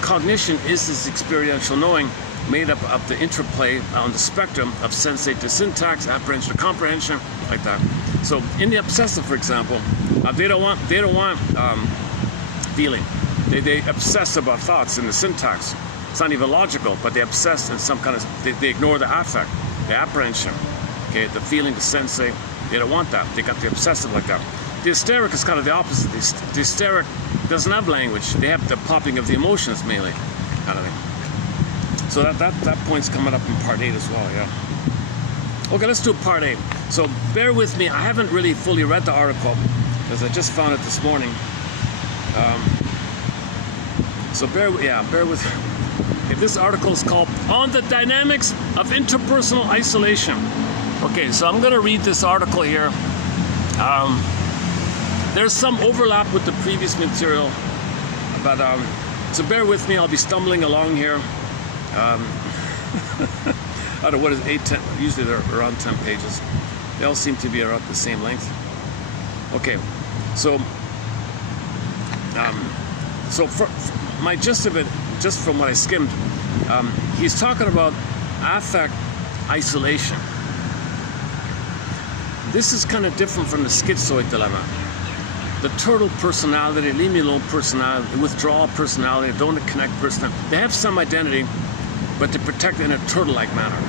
Cognition is this experiential knowing made up of the interplay on the spectrum of sensate to syntax, apprehension to comprehension, like that. So in the obsessive, for example, they don't want feeling. They obsess about thoughts in the syntax. It's not even logical, but they obsess in some kind of, they ignore the affect, the apprehension, okay, the feeling, the sensate. They don't want that. They got the obsessive like that. The hysteric is kind of the opposite. The hysteric doesn't have language. They have the popping of the emotions mainly, kind of thing. So that point's coming up in part 8 as well, yeah. Okay, let's do part 8. So bear with me. I haven't really fully read the article because I just found it this morning. So bear with. Okay, this article is called On the Dynamics of Interpersonal Isolation. Okay, so I'm going to read this article here. There's some overlap with the previous material, but so bear with me. I'll be stumbling along here. I don't know what is 8, 10. Usually they're around 10 pages. They all seem to be around the same length. Okay, so for my gist of it, just from what I skimmed, he's talking about affect isolation. This is kind of different from the schizoid dilemma. The turtle personality, leave me alone personality, the withdrawal personality, don't connect personality. They have some identity, but they protect it in a turtle-like manner.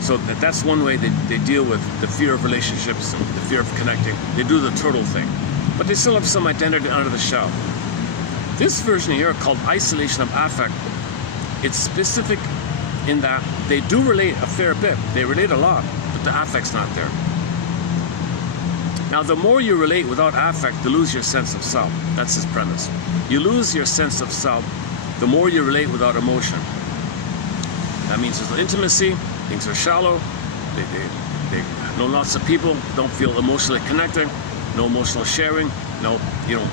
So that's one way they deal with the fear of relationships and the fear of connecting. They do the turtle thing, but they still have some identity under the shell. This version here, called isolation of affect, it's specific in that they do relate a fair bit. They relate a lot, but the affect's not there. Now, the more you relate without affect, you lose your sense of self. That's his premise. You lose your sense of self the more you relate without emotion. That means there's no intimacy, things are shallow, they know lots of people, don't feel emotionally connected, no emotional sharing, no, you know,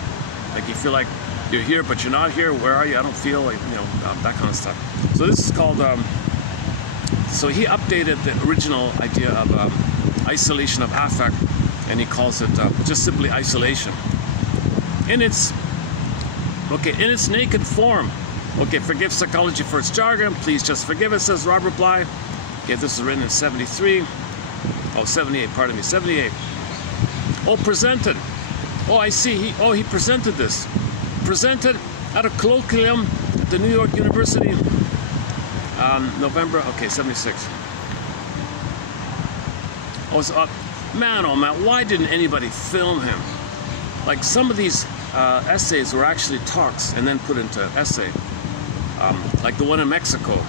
like you feel like you're here but you're not here, where are you, I don't feel like, you know, that kind of stuff. So this is called, so he updated the original idea of isolation of affect, and he calls it just simply isolation. In its Okay, in its naked form. Okay, forgive psychology for its jargon. Please just forgive it, says Robert Bly. Okay, this is written in 73. Oh, 78, pardon me, 78. Oh, presented. Oh, I see. He presented this. Presented at a colloquium at the New York University, November, okay, 76. Oh, man, why didn't anybody film him? Like, some of these essays were actually talks and then put into essay. Like the one in Mexico.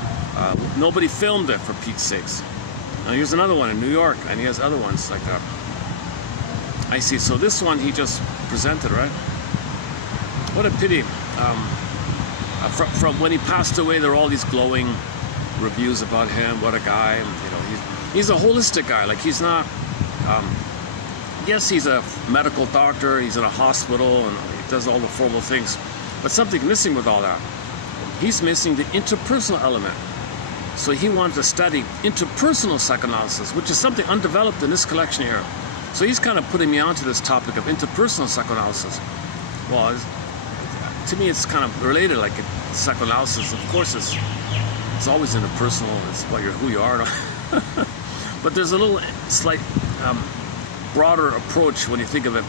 Nobody filmed it, for Pete's sakes. Now here's another one in New York, and he has other ones like that. I see. So this one he just presented, right? What a pity. From when he passed away, there were all these glowing reviews about him. What a guy. You know, he's a holistic guy. Like, he's not. Yes, he's a medical doctor. He's in a hospital and he does all the formal things. But something's missing with all that. He's missing the interpersonal element. So he wanted to study interpersonal psychoanalysis, which is something undeveloped in this collection here. So he's kind of putting me onto this topic of interpersonal psychoanalysis. Well, to me, it's kind of related. Like, psychoanalysis, of course, it's always interpersonal. It's about who you are. But there's a little slight broader approach when you think of it.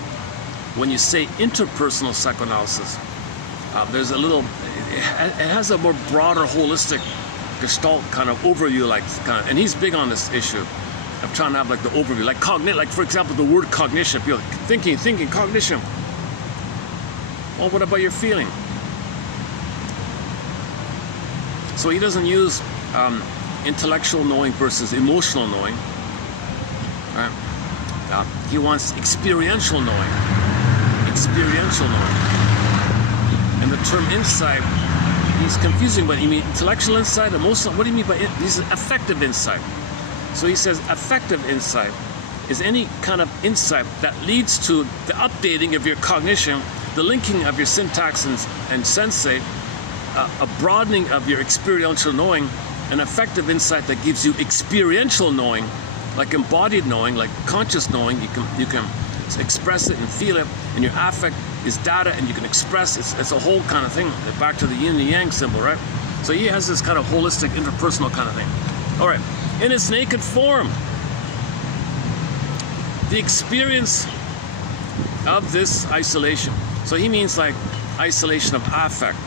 When you say interpersonal psychoanalysis, there's a little. It has a more broader, holistic, gestalt kind of overview, and he's big on this issue of trying to have like the overview, like for example, the word cognition. People thinking, cognition. Well, what about your feeling? So he doesn't use intellectual knowing versus emotional knowing. Right? He wants experiential knowing. And the term insight, he's confusing, but you mean intellectual insight, emotional? What do you mean by it? This is affective insight. So he says affective insight is any kind of insight that leads to the updating of your cognition, the linking of your syntax and sensate, a broadening of your experiential knowing, an affective insight that gives you experiential knowing, like embodied knowing, like conscious knowing. You can express it and feel it, and your affect is data, and you can express. It's a whole kind of thing. Back to the yin and yang symbol, right? So he has this kind of holistic, interpersonal kind of thing. All right, in its naked form, the experience of this isolation. So he means like isolation of affect.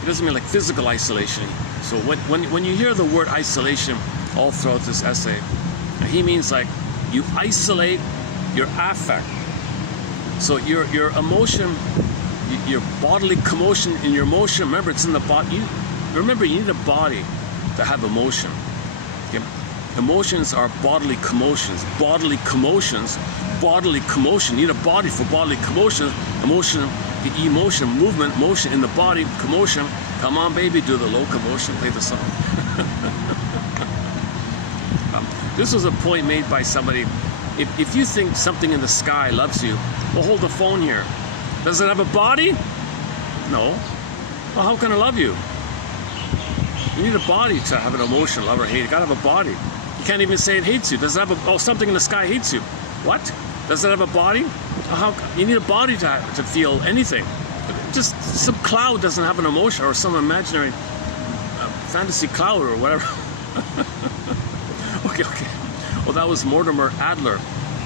He doesn't mean like physical isolation. So when you hear the word isolation all throughout this essay, he means like you isolate your affect. So your emotion, your bodily commotion in your emotion, remember it's in the body. Remember, you need a body to have emotion. Okay? Emotions are bodily commotions. Bodily commotions, bodily commotion. You need a body for bodily commotion. Emotion, the emotion, movement, motion in the body, commotion. Come on, baby, do the locomotion, play the song. This was a point made by somebody. If you think something in the sky loves you, well, hold the phone here. Does it have a body? No. Well, how can it love you? You need a body to have an emotion, love or hate. You gotta have a body. You can't even say it hates you. Does it have something in the sky hates you? What? Does it have a body? You need a body to feel anything. Just some cloud doesn't have an emotion, or some imaginary fantasy cloud or whatever. Okay. Well, that was Mortimer Adler.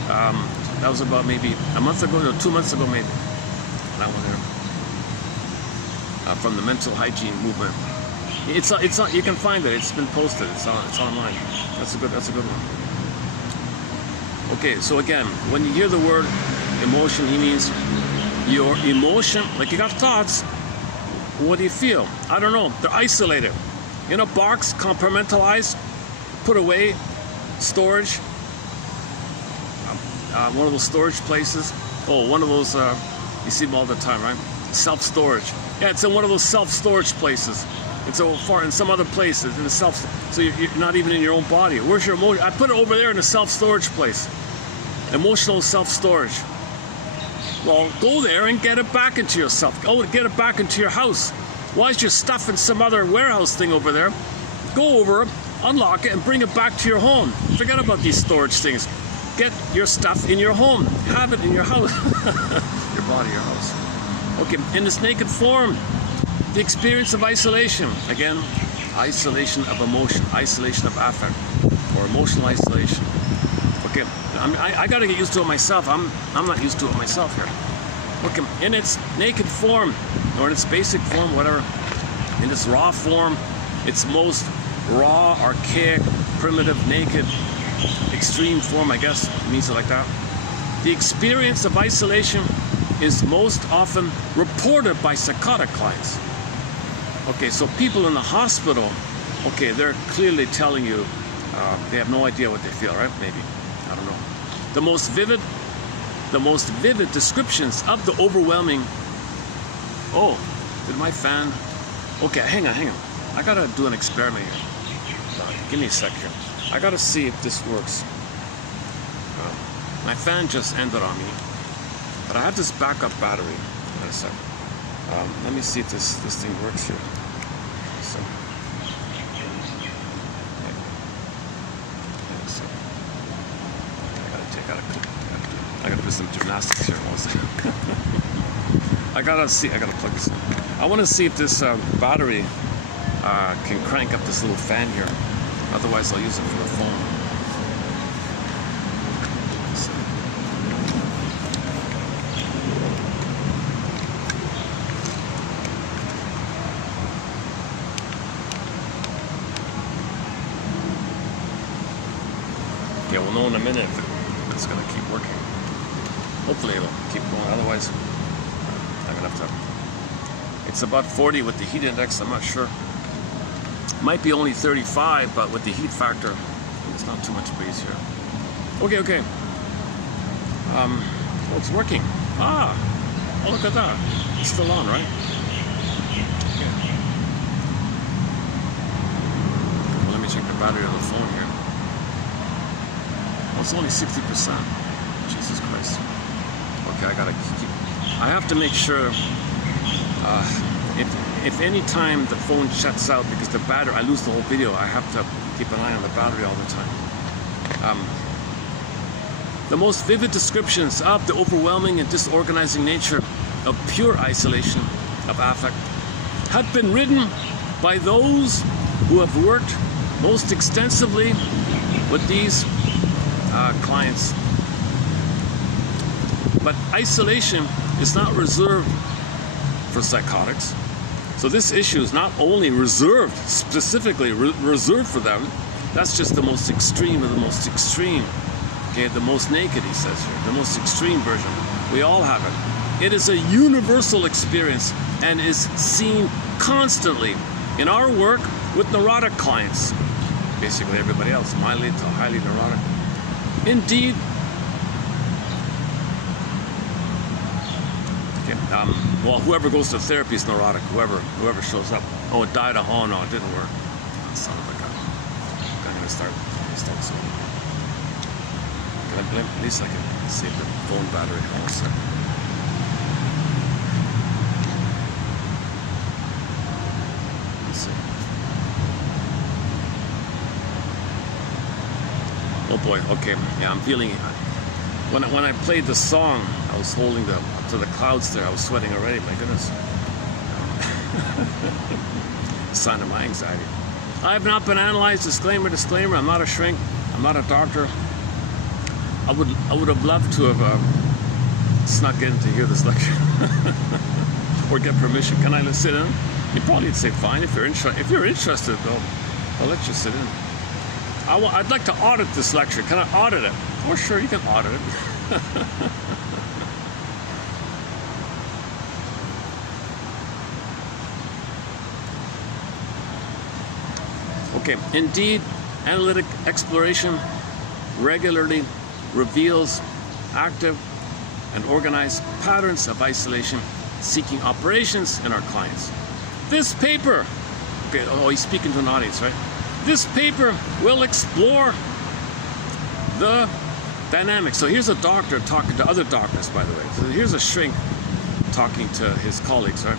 That was about maybe a month ago, no, 2 months ago maybe. That one there. From the mental hygiene movement. It's on, you can find it. It's been posted. It's online. That's a good one. Okay, so again, when you hear the word emotion, he means your emotion. Like, you got thoughts. What do you feel? I don't know. They're isolated in a box, compartmentalized, put away, storage. One of those storage places. Oh, one of those. You see them all the time, right? Self-storage. Yeah, it's in one of those self-storage places. It's so far in some other places in the so you're not even in your own body. Where's your emotion? I put it over there in a self-storage place. Emotional self-storage. Well, go there and get it back into yourself. Oh, get it back into your house. Why is your stuff in some other warehouse thing over there? Go over, unlock it, and bring it back to your home. Forget about these storage things. Get your stuff in your home. Have it in your house. Your body, your house. Okay, in this naked form, The experience of isolation. Again, isolation of emotion, isolation of affect, or emotional isolation. Okay, I gotta get used to it myself. I'm not used to it myself here. Okay, in its naked form, or in its basic form, whatever, in its raw form, its most raw, archaic, primitive, naked, extreme form, I guess, means it like that. The experience of isolation is most often reported by psychotic clients. Okay, so people in the hospital, okay, they're clearly telling you they have no idea what they feel, right? Maybe, I don't know. The most vivid descriptions of the overwhelming. Oh, did my fan? Okay, hang on. I gotta do an experiment here. Give me a sec here. I gotta see if this works. My fan just ended on me, but I have this backup battery. Wait a sec. Let me see if this thing works here. So, I gotta do some gymnastics here. I gotta plug this in. I want to see if this battery can crank up this little fan here. Otherwise, I'll use it for the phone. So. Yeah, we'll know in a minute if it's going to keep working. Hopefully it'll keep going, otherwise I'm going to have to... It's about 40 with the heat index, I'm not sure. Might be only 35, but with the heat factor, it's not too much breeze here. Okay. Oh, it's working. Oh, look at that. It's still on, right? Okay. Well, let me check the battery on the phone here. Oh, it's only 60%. Jesus Christ. Okay, I have to make sure if any time the phone shuts out because the battery, I lose the whole video, I have to keep an eye on the battery all the time. The most vivid descriptions of the overwhelming and disorganizing nature of pure isolation of affect have been written by those who have worked most extensively with these clients. But isolation is not reserved for psychotics. So this issue is not only reserved, specifically reserved for them, that's just the most extreme of the most extreme. Okay, the most naked, he says here, the most extreme version. We all have it. It is a universal experience and is seen constantly in our work with neurotic clients. Basically everybody else, mildly to highly neurotic. Indeed, well, whoever goes to therapy is neurotic. Whoever shows up. Oh, it died. Oh no, it didn't work. Son of a gun. I'm gonna start soon. At least I can save the phone battery. Hold on a second. Let's see. Oh boy. Okay. Yeah, I'm feeling. When I played the song, I was holding to the clouds there. I was sweating already. My goodness. Sign of my anxiety. I have not been analyzed. Disclaimer. I'm not a shrink. I'm not a doctor. I would have loved to have snuck in to hear this lecture or get permission. Can I sit in? You probably say fine if you're interested. Though, I'll let you sit in. I'd like to audit this lecture. Can I audit it? Oh, sure, you can audit it. Okay, indeed, analytic exploration regularly reveals active and organized patterns of isolation seeking operations in our clients. This paper, okay, oh, he's speaking to an audience, right? This paper will explore the dynamics. So here's a doctor talking to other doctors, by the way. So here's a shrink talking to his colleagues, right?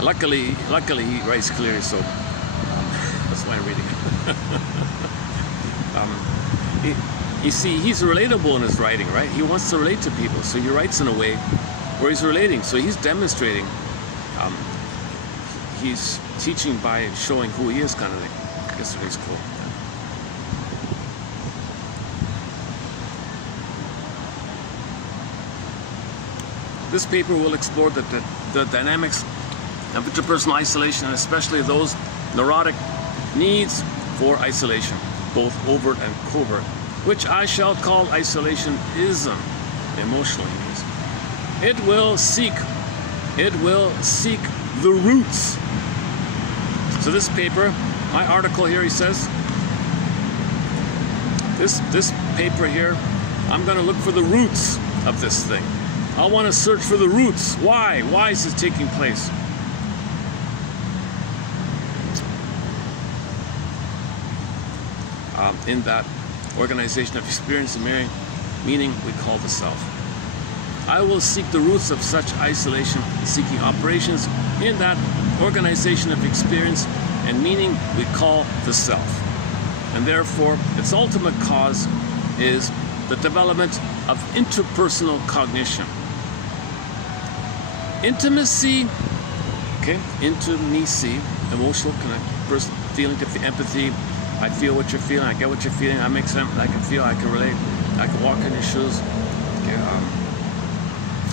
Luckily he writes clearly, so that's why I'm reading it. You see, he's relatable in his writing, right? He wants to relate to people, so he writes in a way where he's relating. So he's demonstrating. He's teaching by showing who he is, kind of thing. I guess it's cool. This paper will explore the dynamics of interpersonal isolation, and especially those neurotic needs for isolation, both overt and covert, which I shall call isolationism, emotional needs. It will seek the roots. So this paper, my article here, he says, this paper here, I'm going to look for the roots of this thing. I want to search for the roots. Why? Why is this taking place? In that organization of experience and meaning we call the self. I will seek the roots of such isolation-seeking operations in that organization of experience and meaning we call the self. And therefore, its ultimate cause is the development of interpersonal cognition. Intimacy, intimacy, emotional connection, feeling to empathy. I feel what you're feeling, I get what you're feeling, I make sense, I can feel, I can relate, I can walk in your shoes. Okay,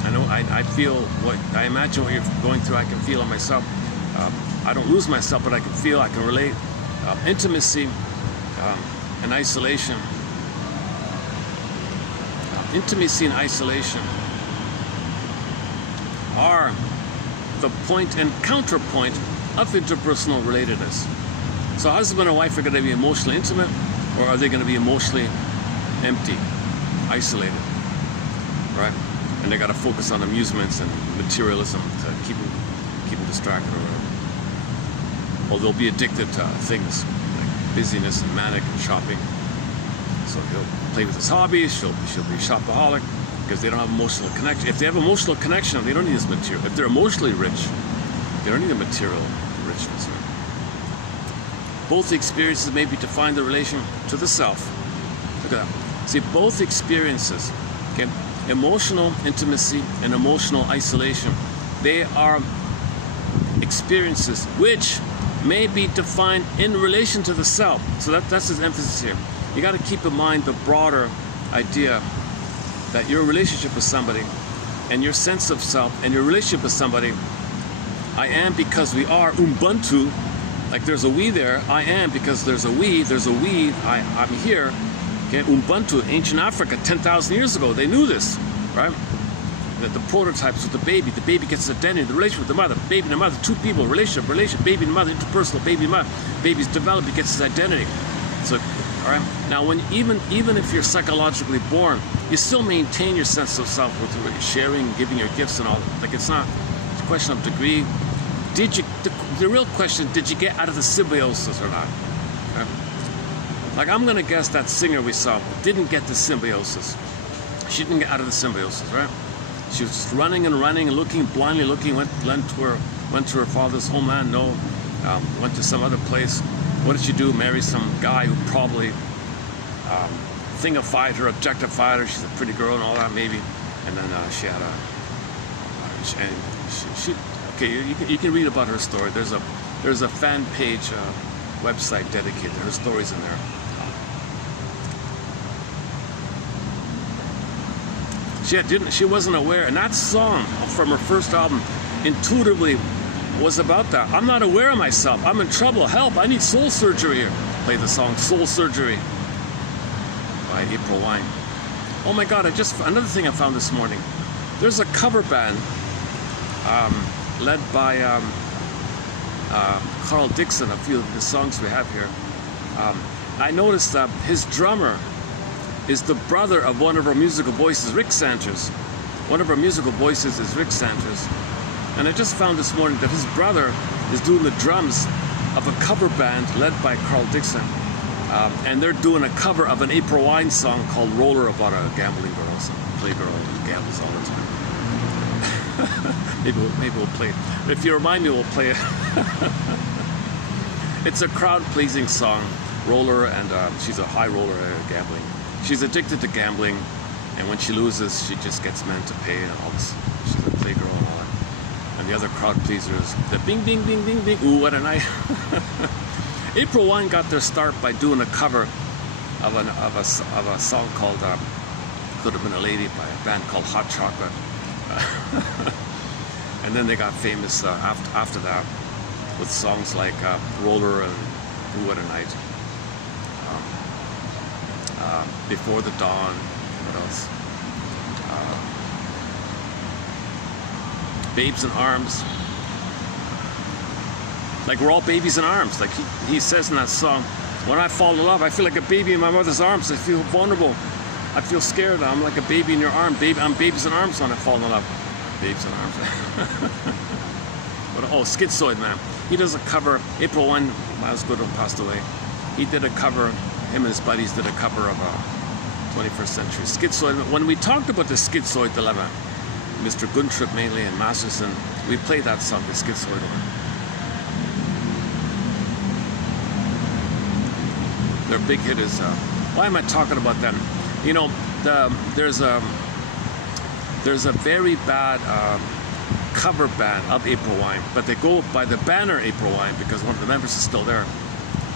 I know, I feel what, I imagine what you're going through, I can feel it myself. I don't lose myself, but I can feel, I can relate. Intimacy and isolation. Intimacy and isolation are the point and counterpoint of interpersonal relatedness. So husband and wife are going to be emotionally intimate, or are they going to be emotionally empty, isolated, right? And they got to focus on amusements and materialism to keep them distracted, or whatever. Or they'll be addicted to things like busyness and manic and shopping. So he'll play with his hobbies, she'll be a shopaholic, because they don't have emotional connection. If they have emotional connection, they don't need this material. If they're emotionally rich, they don't need the material richness. Right? Both experiences may be defined in relation to the self. Look at that. See, both experiences, emotional intimacy and emotional isolation, they are experiences which may be defined in relation to the self. So that's his emphasis here. You got to keep in mind the broader idea that your relationship with somebody and your sense of self and your relationship with somebody, I am because we are, Ubuntu, like there's a we there, I am because there's a we, I'm here. Okay, Ubuntu, ancient Africa, 10,000 years ago, they knew this, right? That the prototypes with the baby gets its identity, the relationship with the mother, baby and the mother, two people, relationship, baby and mother, interpersonal, baby and mother, baby's developed, it gets its identity. So, all right. Now, when even if you're psychologically born, you still maintain your sense of self with sharing, giving your gifts and all. Like it's a question of degree. The real question, did you get out of the symbiosis or not? Okay? Like I'm gonna guess that singer we saw didn't get the symbiosis. She didn't get out of the symbiosis, right? She was just running and looking, blindly looking, went to her father's homeland, went to some other place. What did she do? Marry some guy who probably thingified her, objectified her. She's a pretty girl and all that, maybe. And then she had you can read about her story. There's a fan page website dedicated to her stories in there. She wasn't aware, and that song from her first album intuitively was about that. I'm not aware of myself. I'm in trouble. Help! I need soul surgery here. Play the song "Soul Surgery" by April Wine. Oh my God! Another thing I found this morning. There's a cover band led by Carl Dixon. A few of the songs we have here. I noticed that his drummer is the brother of one of our musical voices, Rick Sanchez. One of our musical voices is Rick Sanchez. And I just found this morning that his brother is doing the drums of a cover band led by Carl Dixon. And they're doing a cover of an April Wine song called Roller, about a gambling girl, some playgirl who gambles all the time. maybe we'll play it. If you remind me, we'll play it. It's a crowd-pleasing song, Roller, and she's a high roller gambling. She's addicted to gambling, and when she loses, she just gets men to pay and all this. She's a playgirl and all that. And the other crowd pleasers, the bing, bing, bing, bing, bing. Ooh, what a night! April Wine got their start by doing a cover of a song called "Could Have Been a Lady" by a band called Hot Chocolate. And then they got famous after that with songs like "Roller" and "Ooh, What a Night." Before the Dawn. What else? Babes in Arms. Like we're all babies in arms. Like he says in that song, when I fall in love, I feel like a baby in my mother's arms. I feel vulnerable. I feel scared. I'm like a baby in your arm. I'm babies in arms when I fall in love. Babes in arms. Oh, Schizoid Man. He does a cover. April Wine, Miles Goodwin passed away. He did a cover. Him and his buddies did a cover of 21st Century Schizoid. When we talked about the Schizoid Dilemma, Mr. Guntrip mainly and Masterson, we played that song, the Schizoid one. Their big hit is, why am I talking about them? You know, there's a very bad cover band of April Wine, but they go by the banner April Wine because one of the members is still there.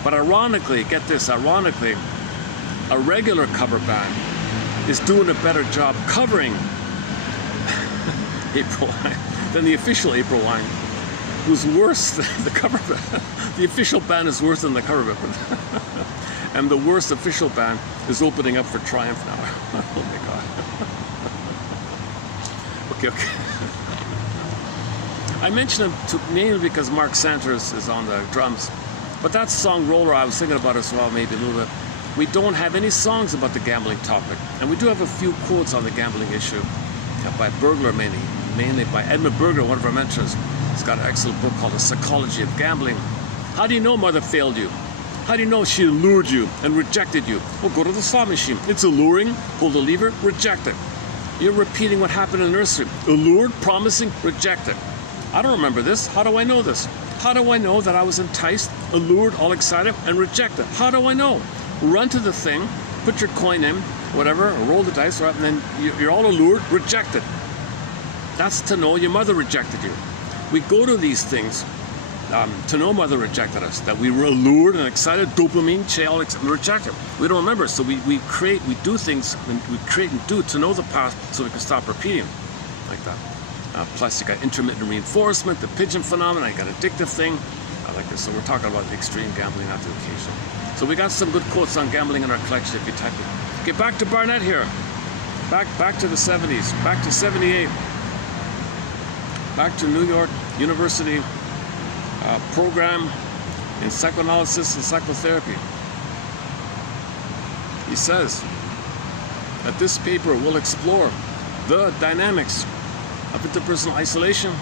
But ironically, get this, ironically, a regular cover band is doing a better job covering April Wine than the official April Wine, who's worse than the cover band. The official band is worse than the cover band. And the worst official band is opening up for Triumph now. Oh my God. Okay. I mentioned him mainly because Mark Sanders is on the drums. But that song, Roller, I was thinking about as well, maybe a little bit. We don't have any songs about the gambling topic. And we do have a few quotes on the gambling issue by Burglar mainly by Edmund Burglar, one of our mentors. He's got an excellent book called The Psychology of Gambling. How do you know mother failed you? How do you know she lured you and rejected you? Well, go to the slot machine. It's alluring, pull the lever, reject it. You're repeating what happened in the nursery. Allured, promising, rejected. I don't remember this. How do I know this? How do I know that I was enticed, allured, all excited, and rejected? How do I know? Run to the thing, put your coin in, whatever, or roll the dice, and then you're all allured, rejected. That's to know your mother rejected you. We go to these things to know mother rejected us, that we were allured and excited, dopamine, rejected. We don't remember, so we do things, we create and do to know the past so we can stop repeating like that. Plus you got intermittent reinforcement, the pigeon phenomenon, you got addictive thing. I like this. So we're talking about the extreme gambling, not the occasional. So we got some good quotes on gambling in our collection if you type it. Get back to Barnett here. Back to the 70s, back to 78. Back to New York University program in psychoanalysis and psychotherapy. He says that this paper will explore the dynamics of interpersonal isolation,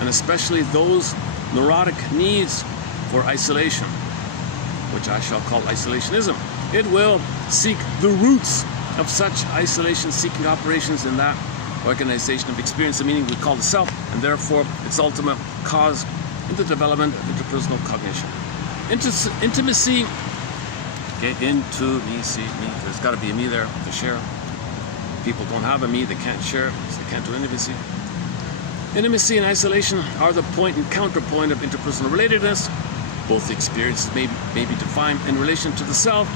and especially those neurotic needs for isolation, which I shall call isolationism. It will seek the roots of such isolation-seeking operations in that organization of experience and meaning we call the self, and therefore its ultimate cause in the development of interpersonal cognition. Intimacy, get into me, see me. There's got to be a me there to share. People don't have a me, they can't share, so they can't do intimacy. Intimacy and isolation are the point and counterpoint of interpersonal relatedness. Both experiences may be defined in relation to the self,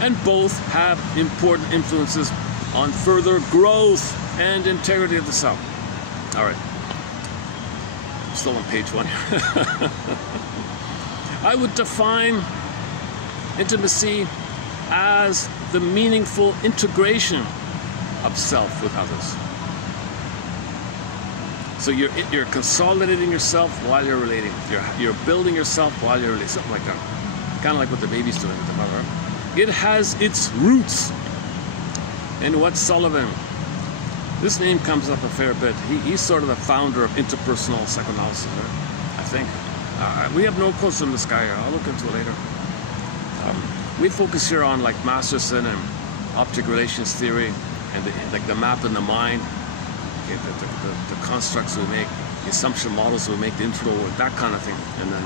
and both have important influences on further growth and integrity of the self. All right. I'm still on page 1 here. I would define intimacy as the meaningful integration of self with others. So you're consolidating yourself while you're relating. You're building yourself while you're relating. Something like that. Kind of like what the baby's doing with the mother. It has its roots in what Sullivan, this name comes up a fair bit. He's sort of the founder of interpersonal psychoanalysis, right? I think. We have no quotes from this guy. I'll look into it later. We focus here on like Masterson and object relations theory and the map in the mind, okay, the constructs we make, the assumption models we make, the intro, that kind of thing, and then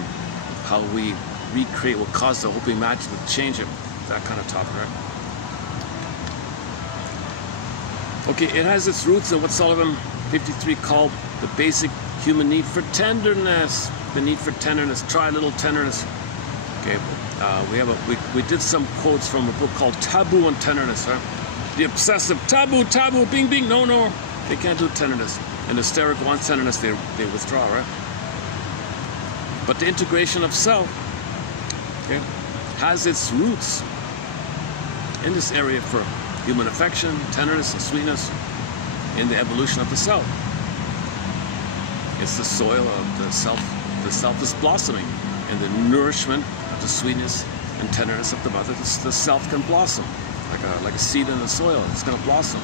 how we recreate what caused the hoping match to change it, that kind of topic, right? Okay, it has its roots in what Sullivan 53 called the basic human need for tenderness. The need for tenderness. Try a little tenderness. Okay, we did some quotes from a book called Taboo on Tenderness, right? The obsessive taboo, bing, bing, no. They can't do tenderness. And the hysteric wants tenderness, they withdraw, right? But the integration of self, okay, has its roots in this area for human affection, tenderness, and sweetness in the evolution of the self. It's the soil of the self. The self is blossoming, and the nourishment of the sweetness and tenderness of the mother. The self can blossom like a seed in the soil. It's going to blossom.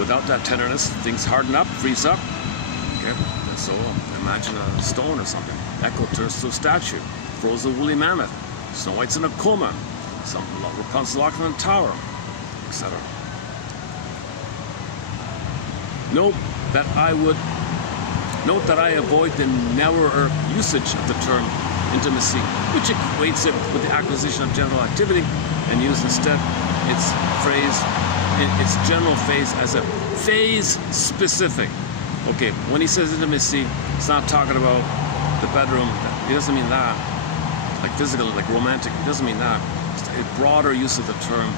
Without that tenderness, things harden up, freeze up. Okay, and so imagine a stone or something. Echo turns to a statue. Frozen woolly mammoth. Snow White's in a coma. Some Rapunzel locked in a tower, etc. Note that I avoid the narrower usage of the term intimacy, which equates it with the acquisition of genital activity, and use instead its general phase as a phase specific. Okay, when he says intimacy, he's not talking about the bedroom. He doesn't mean that, like physical, like romantic. He doesn't mean that. It's a broader use of the term,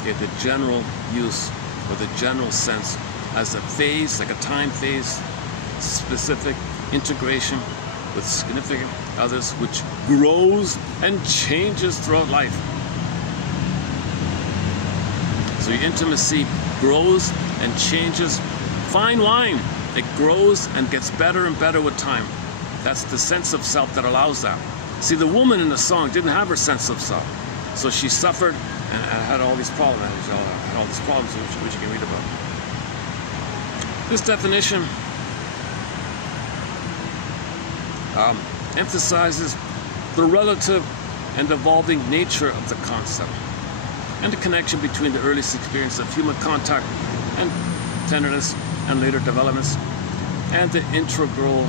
okay, the general use or the general sense as a phase, like a time phase, specific integration with significant others, which grows and changes throughout life. So your intimacy grows and changes. Fine wine, it grows and gets better and better with time. That's the sense of self that allows that. See, the woman in the song didn't have her sense of self, so she suffered and had all these problems. Had all these problems, which you can read about. This definition emphasizes the relative and evolving nature of the concept and the connection between the earliest experience of human contact and tenderness and later developments and the integral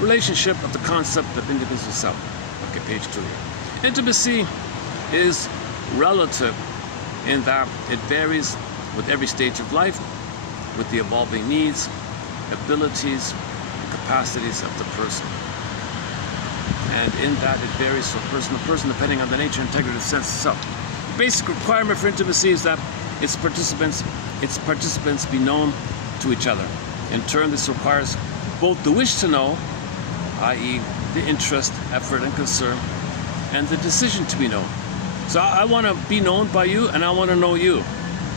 relationship of the concept of individual self. Okay, page 2 here. Intimacy is relative in that it varies with every stage of life, with the evolving needs, abilities, capacities of the person. And in that it varies from person to person depending on the nature and integrity of the sense of self. The basic requirement for intimacy is that its participants be known to each other. In turn, this requires both the wish to know, i.e. the interest, effort, and concern, and the decision to be known. So I want to be known by you, and I want to know you.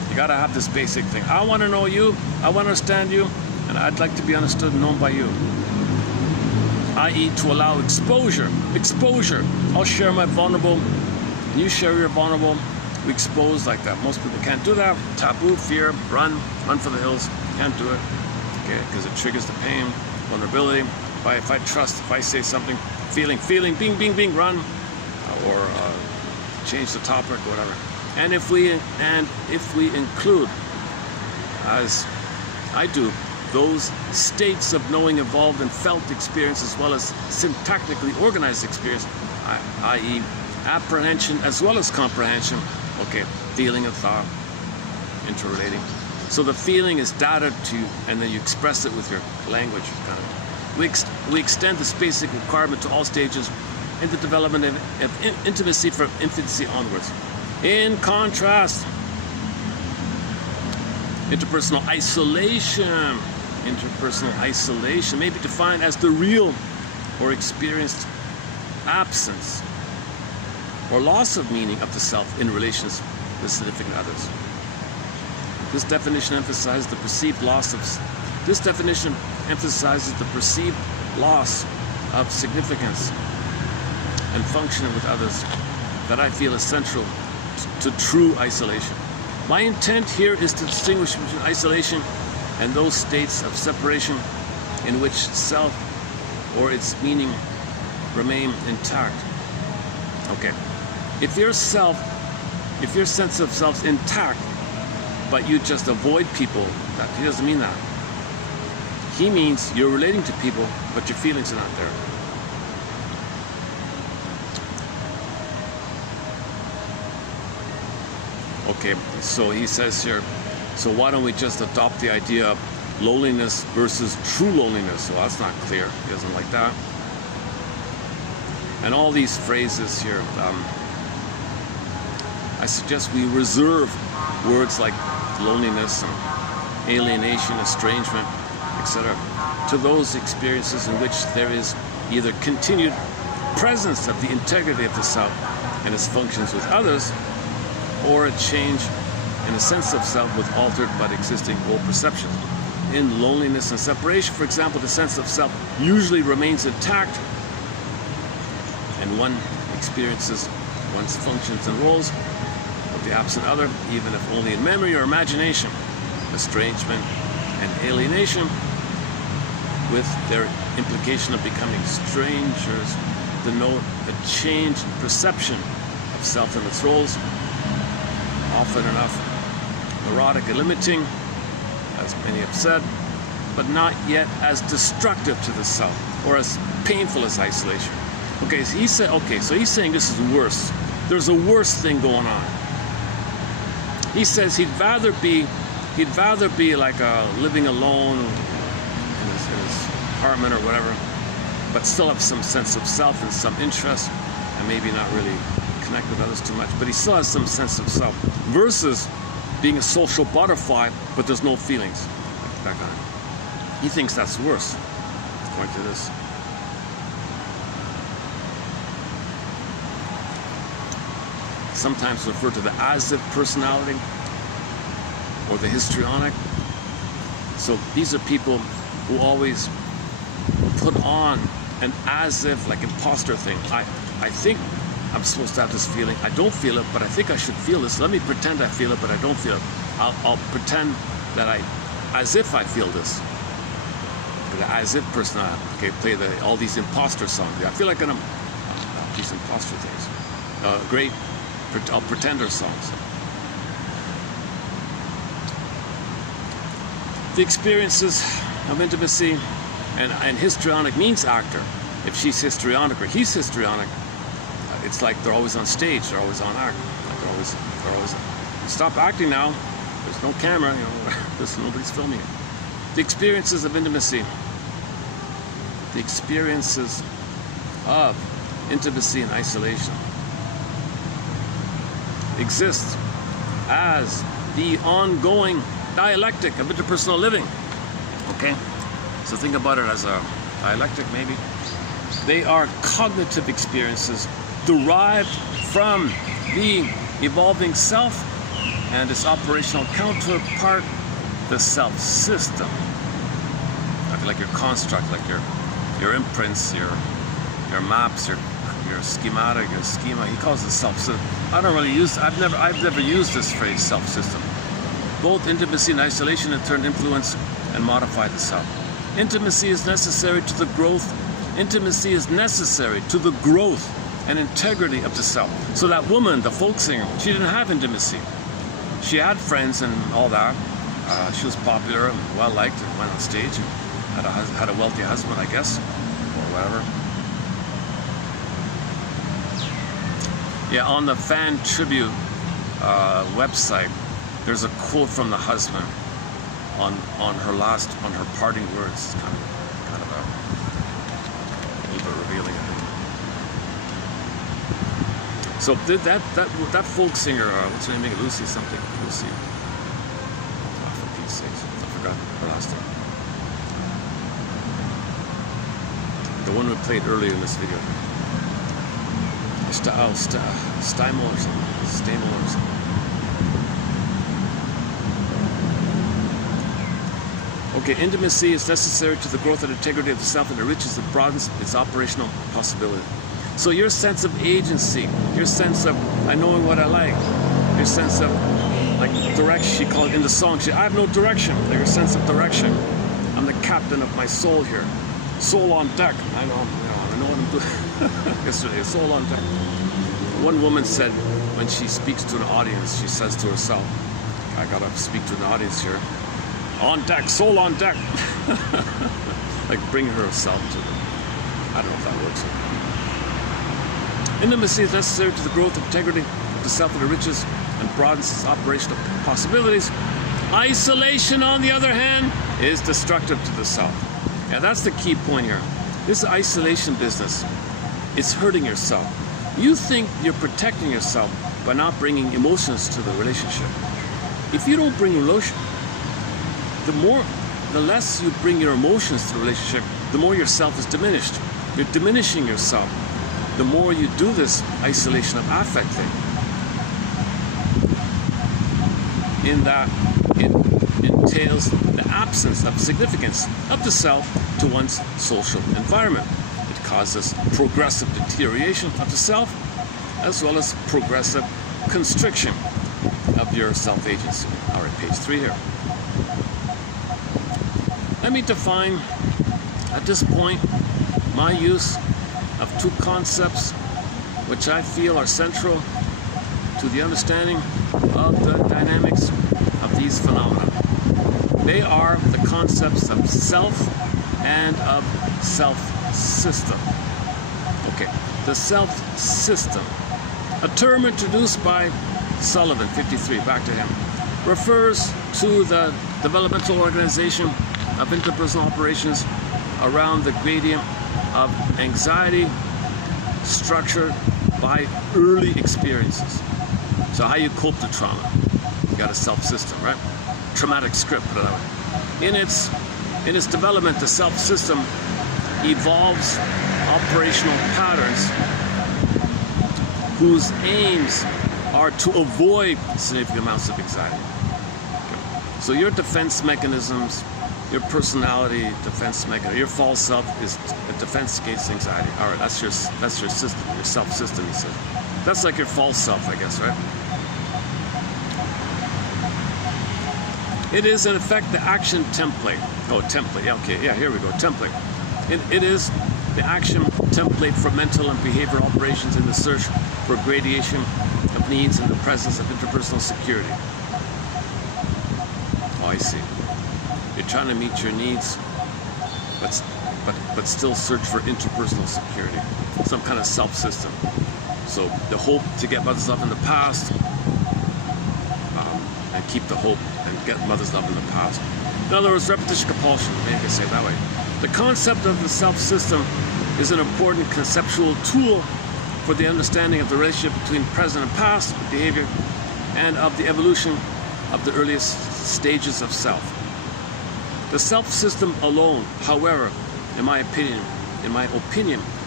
You got to have this basic thing. I want to know you, I want to understand you, and I'd like to be understood and known by you. I.e. to allow exposure. Exposure. I'll share my vulnerable, and you share your vulnerable. We expose like that. Most people can't do that. Taboo, fear, run for the hills. Can't do it. Okay, because it triggers the pain, vulnerability. If I trust, if I say something, feeling, bing, bing, bing, run, or change the topic, or whatever. And if we include, as I do, those states of knowing involved in felt experience as well as syntactically organized experience, i.e. apprehension as well as comprehension. Okay, feeling and thought interrelating. So the feeling is data to you, and then you express it with your language. Kind of. We extend this basic requirement to all stages in the development of intimacy from infancy onwards. In contrast, interpersonal isolation may be defined as the real or experienced absence or loss of meaning of the self in relations with significant others. This definition emphasizes the perceived loss of significance and functioning with others that I feel is central to true isolation. My intent here is to distinguish between isolation and those states of separation in which self or its meaning remain intact. Okay, if your sense of self is intact, but you just avoid people, that he doesn't mean that. He means you're relating to people, but your feelings are not there. Okay, so he says here, So why don't we just adopt the idea of loneliness versus true loneliness? Well, that's not clear. He doesn't like that. And all these phrases here, I suggest we reserve words like loneliness and alienation, estrangement, etc., to those experiences in which there is either continued presence of the integrity of the self and its functions with others, or a change in the sense of self with altered but existing old perceptions. In loneliness and separation, for example, the sense of self usually remains intact, and one experiences one's functions and roles of the absent other, even if only in memory or imagination. Estrangement and alienation, with their implication of becoming strangers, denote a change in perception of self and its roles, often enough neurotic and limiting, as many have said, but not yet as destructive to the self or as painful as isolation. Okay, so he's saying this is worse. There's a worse thing going on. He says he'd rather be like living alone in his apartment or whatever, but still have some sense of self and some interest, and maybe not really connect with others too much, but he still has some sense of self, versus being a social butterfly, but there's no feelings. Like that guy. He thinks that's worse, according to this. Sometimes referred to the as-if personality or the histrionic. So these are people who always put on an as-if, like imposter thing. I think I'm supposed to have this feeling. I don't feel it, but I think I should feel this. Let me pretend I feel it, but I don't feel it. I'll pretend that as if I feel this. The as-if personality. Okay, play all these imposter songs. I feel like these imposter things. Great pretender songs. The experiences of intimacy, and histrionic means actor. If she's histrionic or he's histrionic, it's like they're always on stage, they're always on act. Like they're always stop acting now. There's no camera, nobody's filming it. The experiences of intimacy. The experiences of intimacy and isolation exist as the ongoing dialectic of interpersonal living. Okay? So think about it as a dialectic, maybe. They are cognitive experiences derived from the evolving self and its operational counterpart, the self system. Like your construct, like your imprints, your maps, your schematic, your schema. He calls it self system. I don't really use. I've never used this phrase, self system. Both intimacy and isolation in turn influence and modify the self. Intimacy is necessary to the growth. Intimacy is necessary to the growth and integrity of the self. So that woman, the folk singer, she didn't have intimacy. She had friends and all that. She was popular and well liked and went on stage and had a wealthy husband, I guess, or whatever. Yeah, on the fan tribute website, there's a quote from the husband on her parting words. It's kind of a little bit revealing, I think. So that folk singer, what's her name? Lucy something. Lucy. Oh, for Pete's sakes, I forgot her last name. The one we played earlier in this video. Stamel or something. Okay, intimacy is necessary to the growth and integrity of the self and enriches and broadens its operational possibility. So your sense of agency, your sense of knowing what I like, your sense of like direction, she called it in the song, I have no direction, like your sense of direction. I'm the captain of my soul here. Soul on deck. I know what I'm doing. Yesterday, soul on deck. One woman said when she speaks to an audience, she says to herself, I gotta speak to an audience here. On deck, soul on deck. Like bring herself to them. I don't know if that works. Intimacy is necessary to the growth and integrity of the self and enriches and broadens its operational possibilities. Isolation, on the other hand, is destructive to the self. And that's the key point here. This isolation business, it's hurting yourself. You think you're protecting yourself by not bringing emotions to the relationship. If you don't bring emotion, the less you bring your emotions to the relationship, the more your self is diminished. You're diminishing yourself. The more you do this isolation of affect thing, in that it entails the absence of significance of the self to one's social environment. It causes progressive deterioration of the self, as well as progressive constriction of your self-agency. All right, page 3 here. Let me define, at this point, my use of two concepts which I feel are central to the understanding of the dynamics of these phenomena. They are the concepts of self and of self-system. Okay, the self-system, a term introduced by Sullivan, 53, back to him, refers to the developmental organization of interpersonal operations around the gradient of anxiety structured by early experiences. So how you cope to trauma. You got a self-system, right? Traumatic script, put it that way. In its development, the self-system evolves operational patterns whose aims are to avoid significant amounts of anxiety. Okay. So your defense mechanisms, your personality defense mechanism, your false self is a defense against anxiety. All right, that's your system, your self-system, he said. That's like your false self, I guess, right? It is, in effect, the action template. Oh, template, yeah, okay, yeah, here we go, template. It is the action template for mental and behavioral operations in the search for gradation of needs in the presence of interpersonal security. Oh, I see. You're trying to meet your needs, but still search for interpersonal security, some kind of self-system. So the hope to get mother's love in the past, and keep the hope and get mother's love in the past. In other words, repetition compulsion, maybe I can say it that way. The concept of the self-system is an important conceptual tool for the understanding of the relationship between present and past behavior and of the evolution of the earliest stages of self. The self-system alone, however, in my opinion,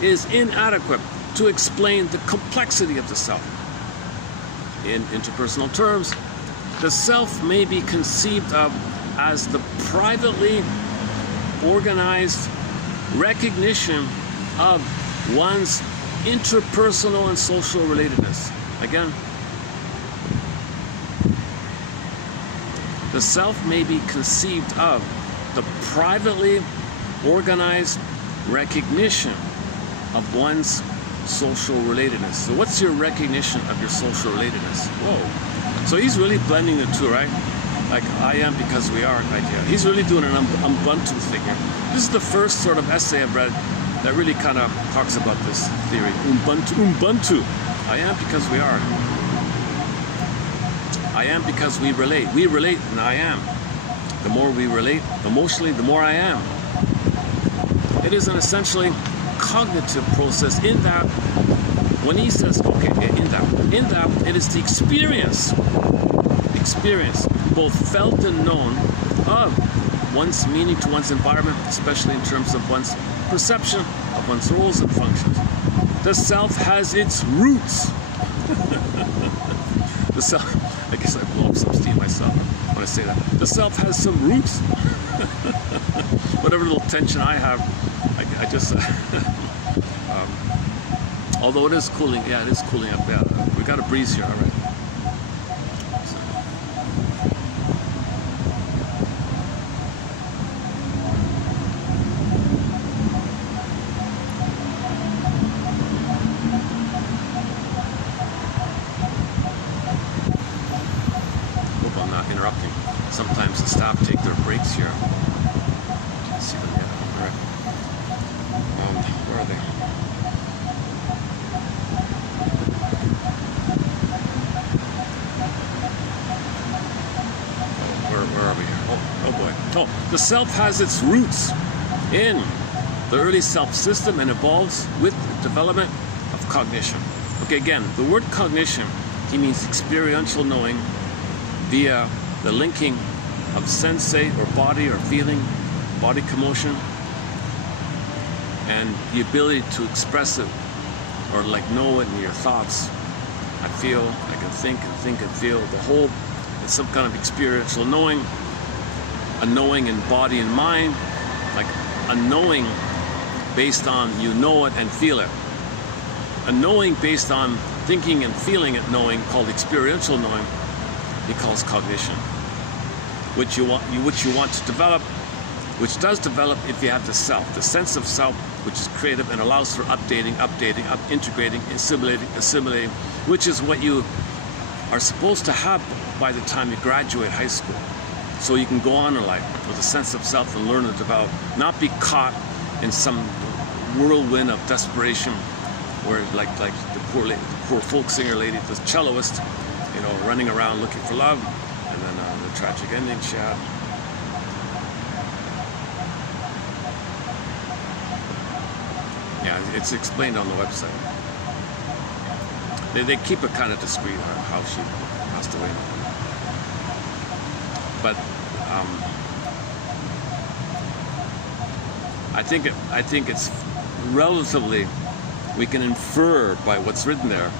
is inadequate to explain the complexity of the self. In interpersonal terms, the self may be conceived of as the privately organized recognition of one's interpersonal and social relatedness. Again, the self may be conceived of the privately organized recognition of one's social relatedness. So what's your recognition of your social relatedness? Whoa. So he's really blending the two, right? Like I am because we are idea. He's really doing an Ubuntu thing here. This is the first sort of essay I've read that really kind of talks about this theory. Ubuntu. I am because we are. I am because we relate. We relate and I am. The more we relate emotionally, the more I am. It is an essentially cognitive process in that when he says, okay, in that it is the experience, both felt and known, of one's meaning to one's environment, especially in terms of one's perception of one's roles and functions. The self has its roots. The self, I guess I blow up some steam myself when I say that. The self has some roots. Whatever little tension I have, I just, although it is cooling, yeah, it is cooling up, yeah. We got a breeze here, all right. Interrupting. Sometimes the staff take their breaks here. Can't see them yet. All right. Where are they? Oh boy. Oh, the self has its roots in the early self system and evolves with the development of cognition. Okay, again, the word cognition, he means experiential knowing via the linking of sensate or body or feeling, body commotion, and the ability to express it or like know it in your thoughts. I feel, I can think and feel. The whole, it's some kind of experiential knowing, a knowing in body and mind, like a knowing based on you know it and feel it. A knowing based on thinking and feeling it, knowing, called experiential knowing, he calls cognition. Which you want to develop, which does develop if you have the self, the sense of self, which is creative and allows for updating, integrating, assimilating, which is what you are supposed to have by the time you graduate high school. So you can go on in life with a sense of self and learn to develop, not be caught in some whirlwind of desperation where like the poor folk singer lady, the celloist, running around looking for love, and then the tragic ending she had. Yeah, it's explained on the website. They keep it kind of discreet how she passed away. But I think it's relatively, we can infer by what's written there.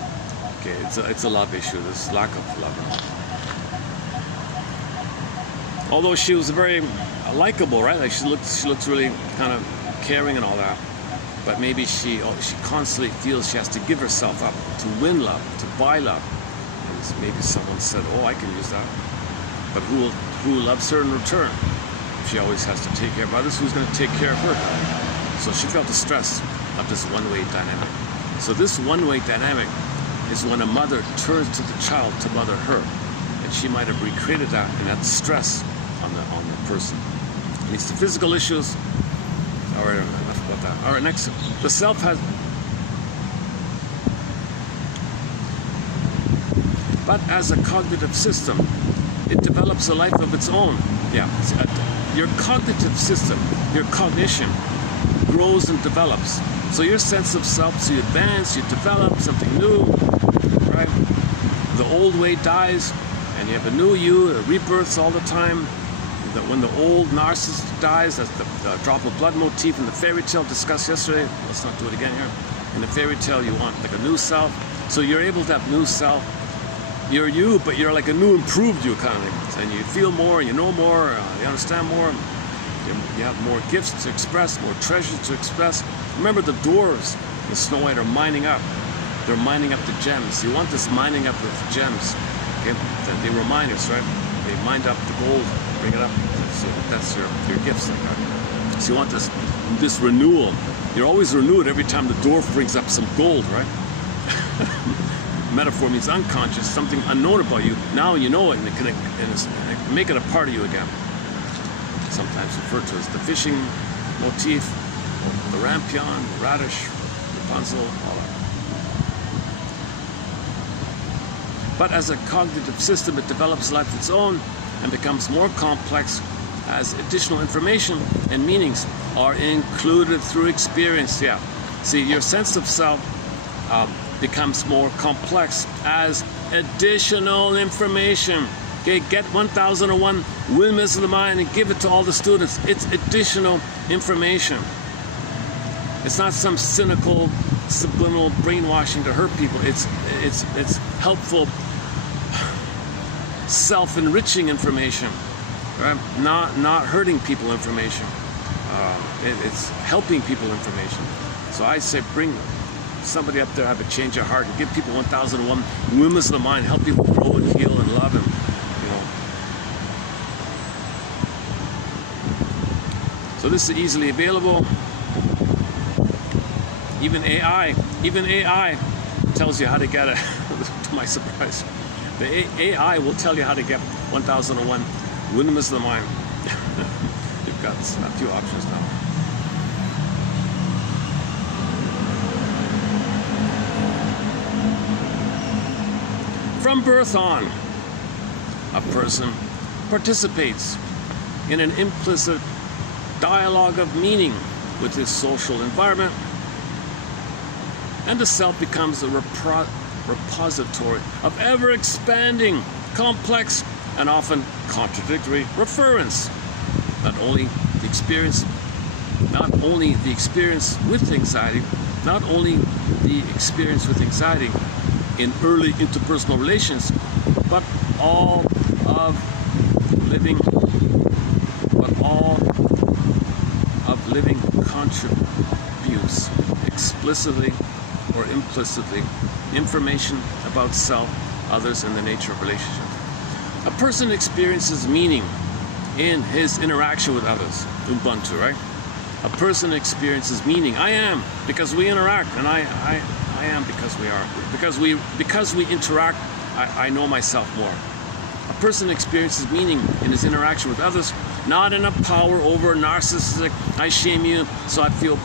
Okay, it's a love issue. This lack of love. Although she was very likable, right? Like she looks really kind of caring and all that. But maybe she constantly feels she has to give herself up to win love, to buy love. And maybe someone said, "Oh, I can use that." But who loves her in return? If she always has to take care of others, who's going to take care of her? So she felt the stress of this one-way dynamic. So this one-way dynamic is when a mother turns to the child to mother her, and she might have recreated that, and that's stress on the person. At least the physical issues. All right, enough about that. All right, next, the self has. But as a cognitive system, it develops a life of its own. Yeah, your cognitive system, your cognition, grows and develops. So your sense of self, so you advance, you develop something new, right? The old way dies, and you have a new you, it rebirths all the time. That when the old narcissist dies, that's the drop of blood motif in the fairy tale discussed yesterday. Let's not do it again here. In the fairy tale, you want like a new self. So you're able to have new self. You're you, but you're like a new improved you kind of thing. And you feel more, and you know more, you understand more. You have more gifts to express, more treasures to express. Remember the dwarves in Snow White are mining up. They're mining up the gems. You want this mining up of gems. Okay? They were miners, right? They mined up the gold, bring it up. So that's your gifts like that. So you want this renewal. You're always renewed every time the dwarf brings up some gold, right? Metaphor means unconscious, something unknown about you. Now you know it, and it can make it a part of you again. Sometimes referred to as the fishing motif, the rampion, the radish, Rapunzel, all that. But as a cognitive system, it develops life of its own and becomes more complex as additional information and meanings are included through experience. Yeah. See, your sense of self becomes more complex as additional information. Okay, get 1001 Windmills of the Mind and give it to all the students. It's additional information. It's not some cynical, subliminal brainwashing to hurt people. It's helpful, self-enriching information, right? Not hurting people information. It's helping people information. So I say bring somebody up there, have a change of heart, and give people 1001 Windmills of the Mind, help people grow and heal and love and So this is easily available. Even AI tells you how to get it. To my surprise, the AI will tell you how to get 1001 Windmills of the Mind. You've got a few options now. From birth on, a person participates in an implicit dialogue of meaning with his social environment, and the self becomes a repository of ever-expanding, complex, and often contradictory reference. Not only the experience with anxiety in early interpersonal relations, but all of living contributes explicitly or implicitly information about self, others, and the nature of relationships. A person experiences meaning in his interaction with others. Ubuntu, right? A person experiences meaning. I am because we interact, and I am because we are. Because we interact, I know myself more. A person experiences meaning in his interaction with others, not in a power over narcissistic, I shame you, so I feel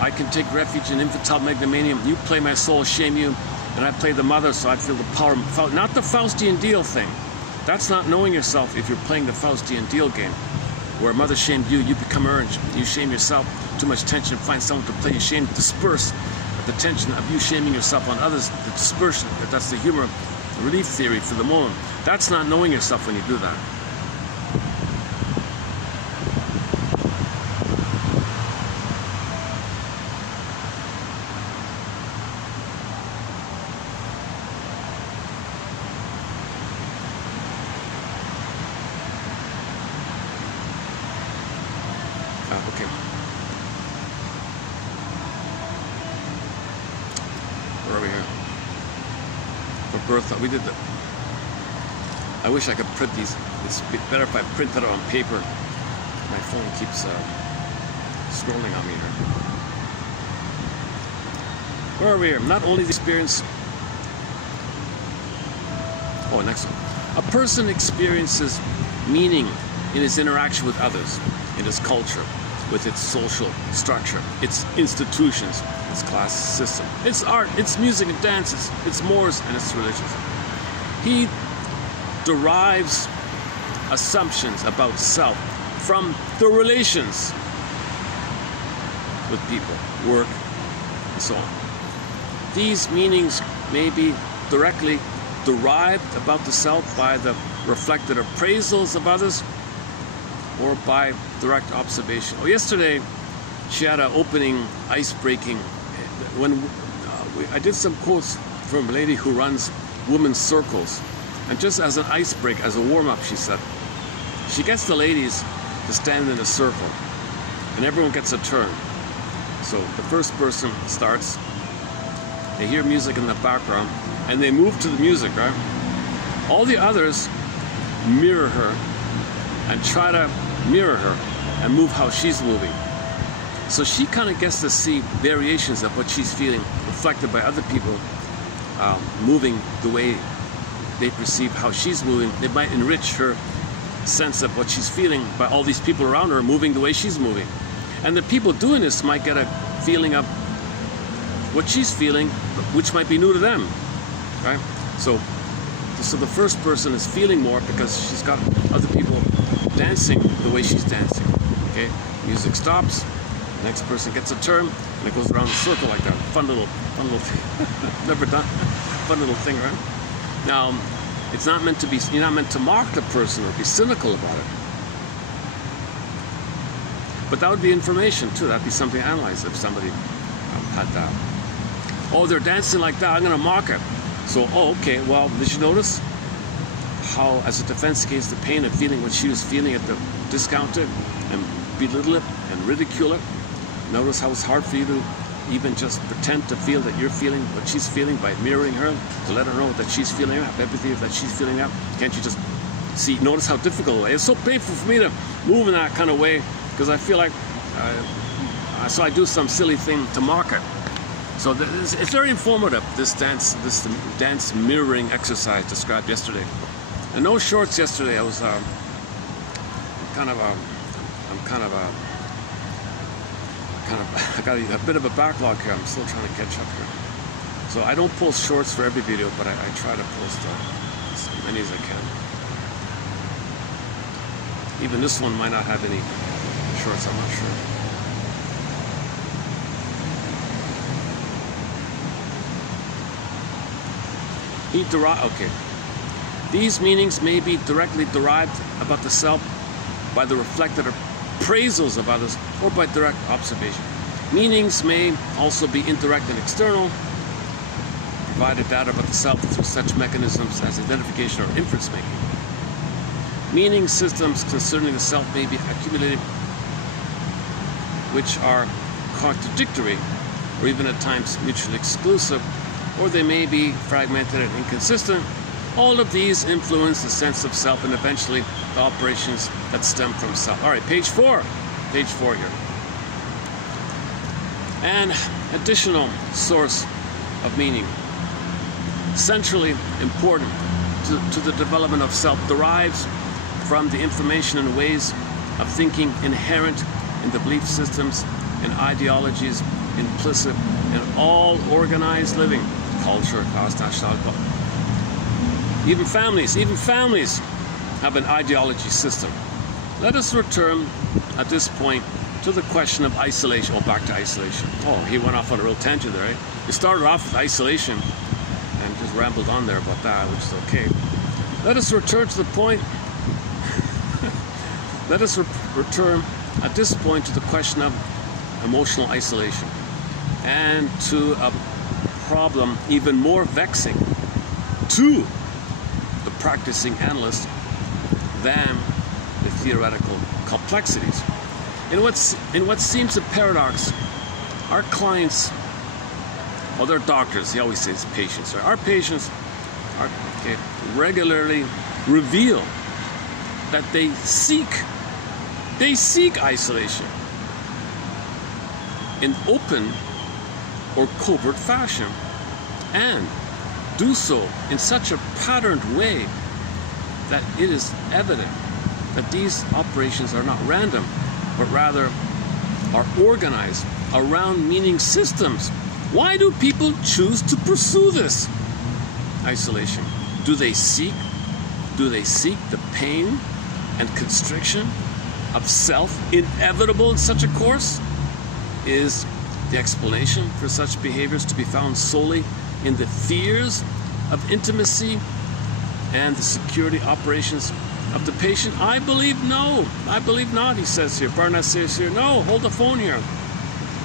I can take refuge in infantile megalomania. You play my soul, shame you, and I play the mother, so I feel the power. Not the Faustian deal thing. That's not knowing yourself if you're playing the Faustian deal game, where mother shamed you, you become orange, you shame yourself, too much tension, find someone to play you, shame, disperse the tension of you shaming yourself on others, the dispersion, that's the humor, relief theory for the moment. That's not knowing yourself when you do that. Okay. Where are we here? For birth, we did the. I wish I could print these. It's better if I print it on paper. My phone keeps scrolling on me here. Where are we here? Not only the experience. Oh, next one. A person experiences meaning in his interaction with others, in his culture, with its social structure, its institutions, its class system, its art, its music and dances, its mores, and its religions. He derives assumptions about self from the relations with people, work, and so on. These meanings may be directly derived about the self by the reflected appraisals of others, or by direct observation. Oh, yesterday, she had an opening ice-breaking. When I did some quotes from a lady who runs women's circles, and just as an ice break, as a warm-up, she said, she gets the ladies to stand in a circle, and everyone gets a turn. So the first person starts, they hear music in the background, and they move to the music, right? All the others mirror her and try to mirror her and move how she's moving. So she kind of gets to see variations of what she's feeling reflected by other people moving the way they perceive how she's moving. It might enrich her sense of what she's feeling by all these people around her moving the way she's moving. And the people doing this might get a feeling of what she's feeling, which might be new to them, right? So the first person is feeling more because she's got other people dancing the way she's dancing. Okay, music stops, the next person gets a turn, and it goes around the circle like that. Fun little thing. Never done. Fun little thing, right? Now, it's not meant to be. You're not meant to mock the person or be cynical about it. But that would be information too. That'd be something to analyze if somebody had that. Oh, they're dancing like that. I'm going to mock it. So, oh, okay. Well, did you notice how, as a defense against the pain of feeling what she was feeling, at the discount it and belittle it and ridicule it? Notice how it's hard for you to even just pretend to feel that you're feeling what she's feeling by mirroring her, to let her know that she's feeling that, have empathy that she's feeling that. Can't you just see? Notice how difficult it is. It's so painful for me to move in that kind of way because I feel like so I do some silly thing to mock it. So it's very informative, this dance mirroring exercise described yesterday. And no shorts yesterday. I was I got a bit of a backlog here. I'm still trying to catch up here. So I don't post shorts for every video, but I try to post as many as I can. Even this one might not have any shorts, I'm not sure. Okay. These meanings may be directly derived about the self by the reflected appraisals of others or by direct observation. Meanings may also be indirect and external, provided data about the self through such mechanisms as identification or inference making. Meaning systems concerning the self may be accumulated, which are contradictory or even at times mutually exclusive, or they may be fragmented and inconsistent. All of these influence the sense of self and eventually the operations that stem from self. All right, page 4 here. An additional source of meaning, centrally important to the development of self, derives from the information and ways of thinking inherent in the belief systems and ideologies implicit in all organized living, culture, class, nationality. Even families have an ideology system. Let us return at this point to the question of isolation. Oh, back to isolation. Oh, he went off on a real tangent there, right? He started off with isolation and just rambled on there about that, which is okay. Let us return to the point. Let us return at this point to the question of emotional isolation and to a problem even more vexing to the practicing analyst than the theoretical complexities. In what seems a paradox, our clients, well, they're doctors, he always says patients. Our patients regularly reveal that they seek isolation in open or covert fashion, and do so in such a patterned way that it is evident that these operations are not random, but rather are organized around meaning systems. Why do people choose to pursue this isolation? Do they seek the pain and constriction of self inevitable in such a course? Is the explanation for such behaviors to be found solely in the fears of intimacy and the security operations of the patient? I believe no. I believe not, he says here. Barnett says here, no, hold the phone here.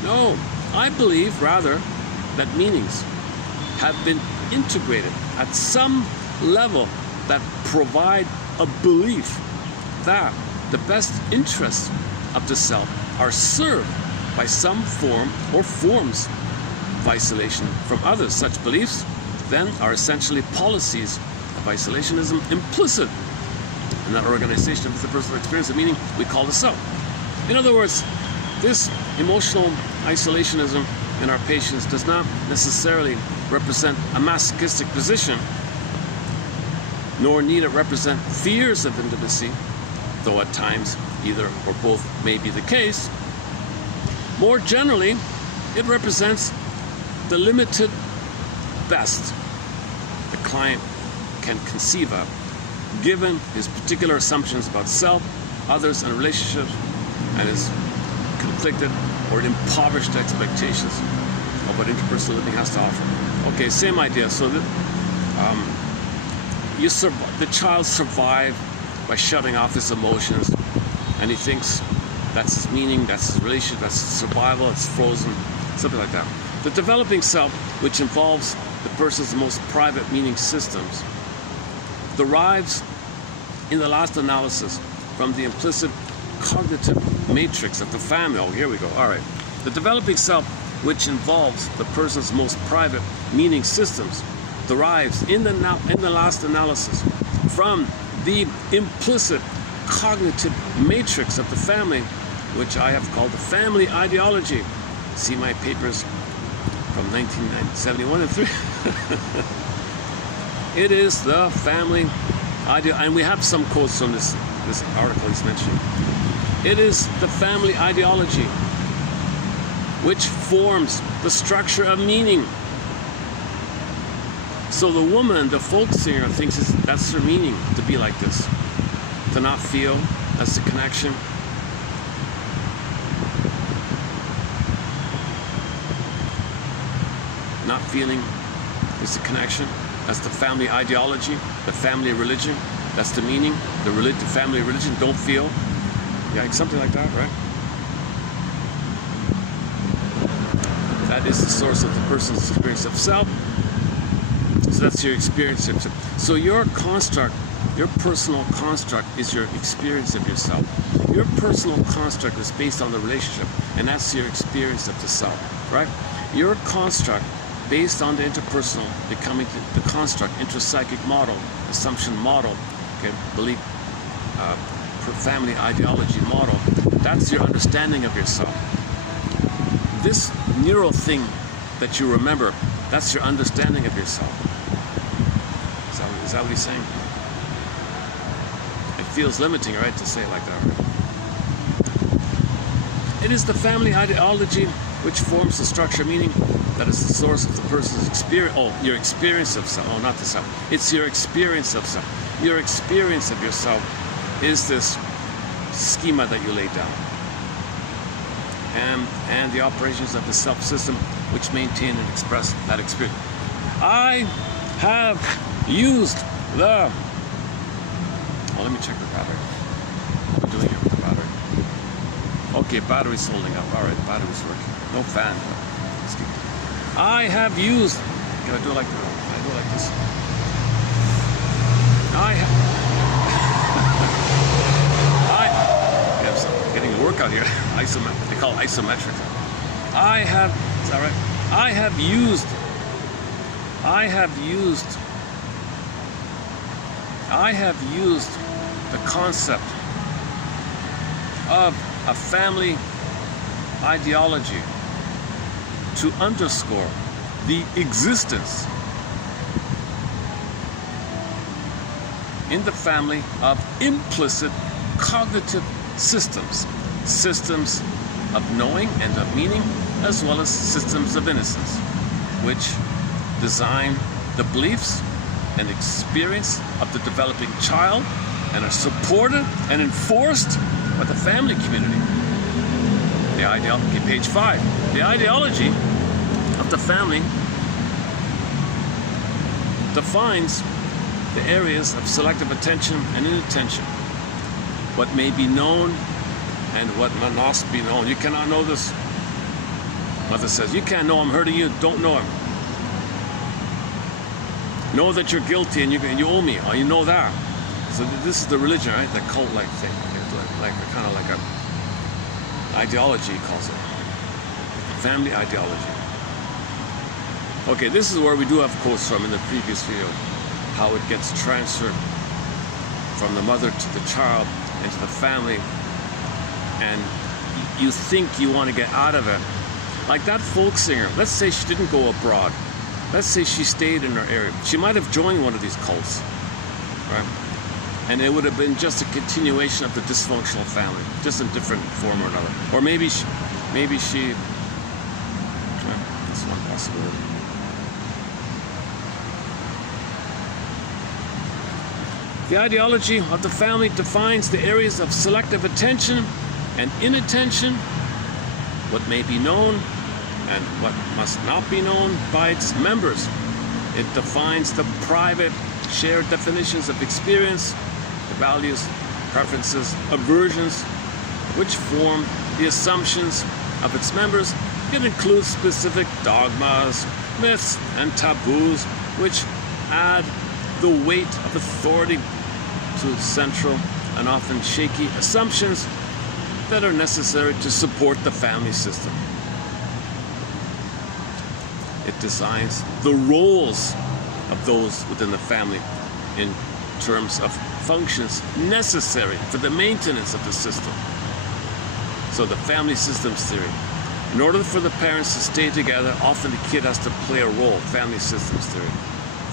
No, I believe rather that meanings have been integrated at some level that provide a belief that the best interests of the self are served by some form or forms of isolation from others. Such beliefs then are essentially policies of isolationism implicit in that organization of the personal experience of meaning we call the self. In other words, this emotional isolationism in our patients does not necessarily represent a masochistic position, nor need it represent fears of intimacy, though at times either or both may be the case. More generally, it represents the limited best the client can conceive of, given his particular assumptions about self, others, and relationships, and his conflicted or impoverished expectations of what interpersonal living has to offer. Okay, same idea. So that the child survived by shutting off his emotions, and he thinks that's his meaning, that's his relationship, that's his survival, it's frozen, something like that. The developing self, which involves the person's most private meaning systems, derives in the last analysis from the implicit cognitive matrix of the family. Oh, here we go. All right. The developing self, which involves the person's most private meaning systems, derives in the last analysis from the implicit cognitive matrix of the family, which I have called the family ideology. See my papers from 1971 and 3. It is the family ideology, and we have some quotes from this article he's mentioning. It is the family ideology which forms the structure of meaning. So the woman, the folk singer, thinks that's her meaning, to be like this, to not feel, That's the connection. Not feeling is the connection. That's the family ideology, the family religion. That's the meaning. The family religion. Don't feel. Yeah, something like that, right? That is the source of the person's experience of self. So that's your experience of self. So your construct, your personal construct is your experience of yourself. Your personal construct is based on the relationship, and that's your experience of the self, right? Your construct based on the interpersonal, becoming the construct, intrapsychic model, assumption model, okay, belief, family ideology model, that's your understanding of yourself. This neural thing that you remember, that's your understanding of yourself. Is that what he's saying? It feels limiting, right, to say it like that, right? It is the family ideology which forms the structure, meaning that is the source of the person's experience. Oh, your experience of self. Oh, not the self. It's your experience of self. Your experience of yourself is this schema that you lay down. And the operations of the self system which maintain and express that experience. I have used the... Oh, let me check the battery. What am I doing here with the battery? Okay, battery's holding up. All right, battery's working. No fan. I have used... Can I do it like this? Can I do it like this? Yes, I'm getting a workout here. They call it isometric. I have... Is that right? I have used the concept of a family ideology to underscore the existence in the family of implicit cognitive systems of knowing and of meaning, as well as systems of innocence, which design the beliefs and experience of the developing child and are supported and enforced by the family community. The ideology, page 5. The ideology of the family defines the areas of selective attention and inattention, what may be known and what must be known. You cannot know this. Mother says, you can't know I'm hurting you, don't know him. Know that you're guilty and you owe me. Oh, you know that. So this is the religion, right? The cult-like thing. Like kind of like a ideology, he calls it. Family ideology. Okay, this is where we do have quotes from in the previous video. How it gets transferred from the mother to the child and to the family. And you think you want to get out of it. Like that folk singer, let's say she didn't go abroad. Let's say she stayed in her area. She might have joined one of these cults, right? And it would have been just a continuation of the dysfunctional family, just in different form or another. Or maybe she that's one possibility. The ideology of the family defines the areas of selective attention and inattention, what may be known and what must not be known by its members. It defines the private, shared definitions of experience, the values, preferences, aversions, which form the assumptions of its members. It includes specific dogmas, myths, and taboos, which add the weight of authority to central and often shaky assumptions that are necessary to support the family system. It designs the roles of those within the family in terms of functions necessary for the maintenance of the system. So the family systems theory. In order for the parents to stay together, often the kid has to play a role, family systems theory.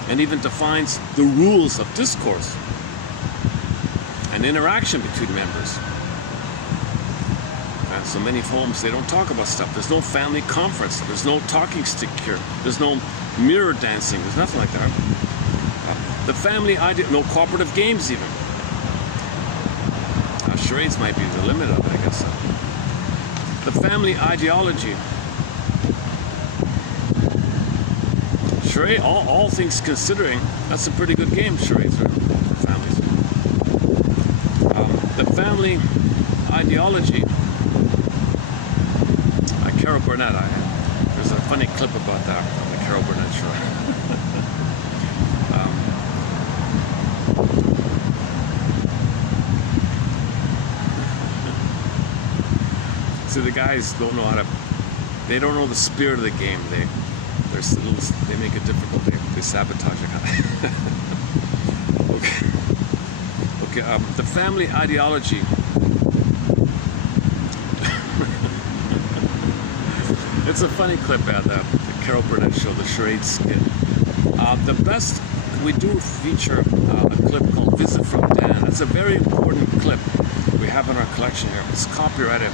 And even defines the rules of discourse and interaction between members. And so many homes, they don't talk about stuff. There's no family conference. There's no talking stick here. There's no mirror dancing. There's nothing like that. The family idea, no cooperative games even. Sure charades might be the limit of it, I guess. The family ideology. Charade, all things considering, that's a pretty good game, charades are for families. The family ideology. Carol Burnett, there's a funny clip about that on the Carol Burnett show. See, the guys don't know they don't know the spirit of the game. They make it difficult. They sabotage it. Okay. The family ideology. It's a funny clip at the Carol Burnett show, the charade skit. The best, we do feature a clip called Visit from Dan. It's a very important clip we have in our collection here. It's copyrighted.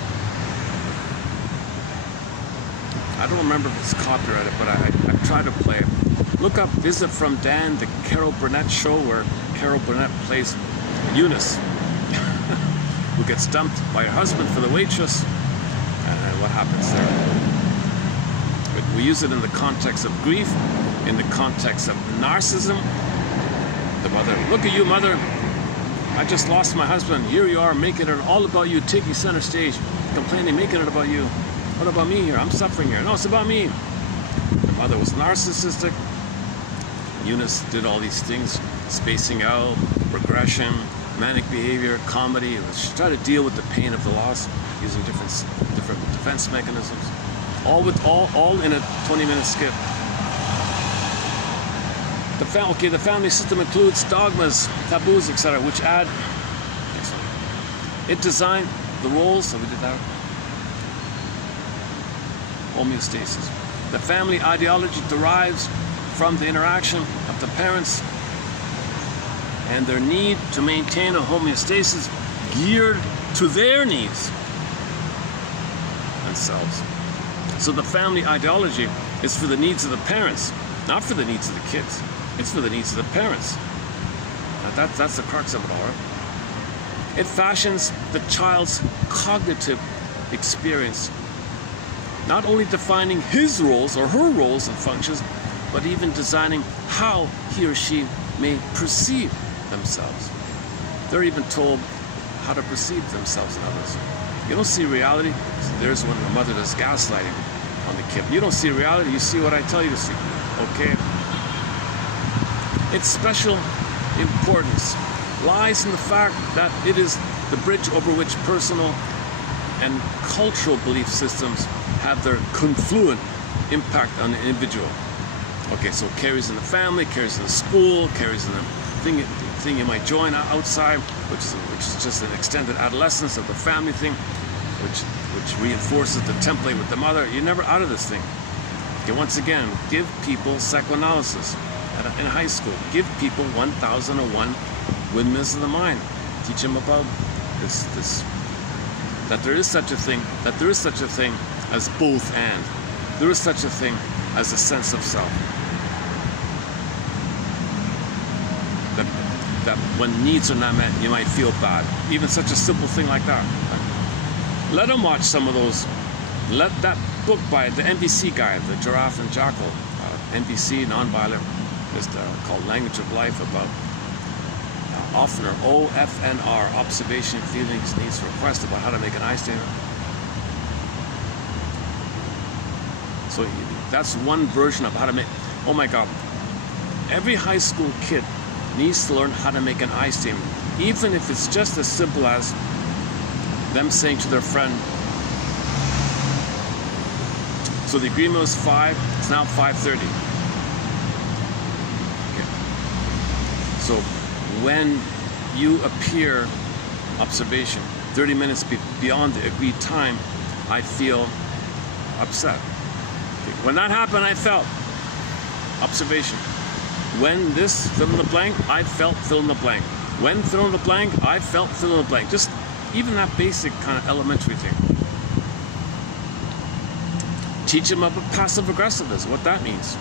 I don't remember if it's copyrighted, but I tried to play it. Look up Visit from Dan, the Carol Burnett show, where Carol Burnett plays Eunice, who gets dumped by her husband for the waitress, and what happens there. We use it in the context of grief, in the context of narcissism. The mother, look at you, mother. I just lost my husband. Here you are, making it all about you, taking center stage, complaining, making it about you. What about me here? I'm suffering here. No, it's about me. The mother was narcissistic. Eunice did all these things, spacing out, regression, manic behavior, comedy. She tried to deal with the pain of the loss using different defense mechanisms. All in a 20-minute skit. The family system includes dogmas, taboos, etc., which add. It designed the roles. So we did that. Homeostasis. The family ideology derives from the interaction of the parents and their need to maintain a homeostasis geared to their needs themselves. So the family ideology is for the needs of the parents, not for the needs of the kids. It's for the needs of the parents. Now that's the crux of it all, right? It fashions the child's cognitive experience, not only defining his roles or her roles and functions, but even designing how he or she may perceive themselves. They're even told how to perceive themselves and others. You don't see reality. There's when the mother does gaslighting on the kid. You don't see reality, you see what I tell you to see. Okay? Its special importance lies in the fact that it is the bridge over which personal and cultural belief systems have their confluent impact on the individual. Okay, so it carries in the family, carries in the school, carries in the thing you might join outside, which is just an extended adolescence of the family thing, which reinforces the template with the mother. You're never out of this thing. Okay, once again, give people psychoanalysis in high school. Give people 1001 Windmills of the mind. Teach them about this that there is such a thing as both and. There is such a thing as a sense of self. That when needs are not met, you might feel bad. Even such a simple thing like that. Let them watch some of those. Let that book by the NBC guy, the Giraffe and Jackal, NBC, nonviolent, is called Language of Life, about Offner, OFNR, observation, feelings, needs, request, about how to make an I statement. So that's one version of how to make. Oh my God! Every high school kid needs to learn how to make an I statement, even if it's just as simple as them saying to their friend, so the agreement was 5, it's now 5:30. Okay. So when you appear, observation, 30 minutes beyond the agreed time, I feel upset. Okay. When that happened, I felt observation. When this, fill in the blank, I felt fill in the blank. When fill in the blank, I felt fill in the blank. Just even that basic kind of elementary thing. Teach them about passive aggressiveness, what that means.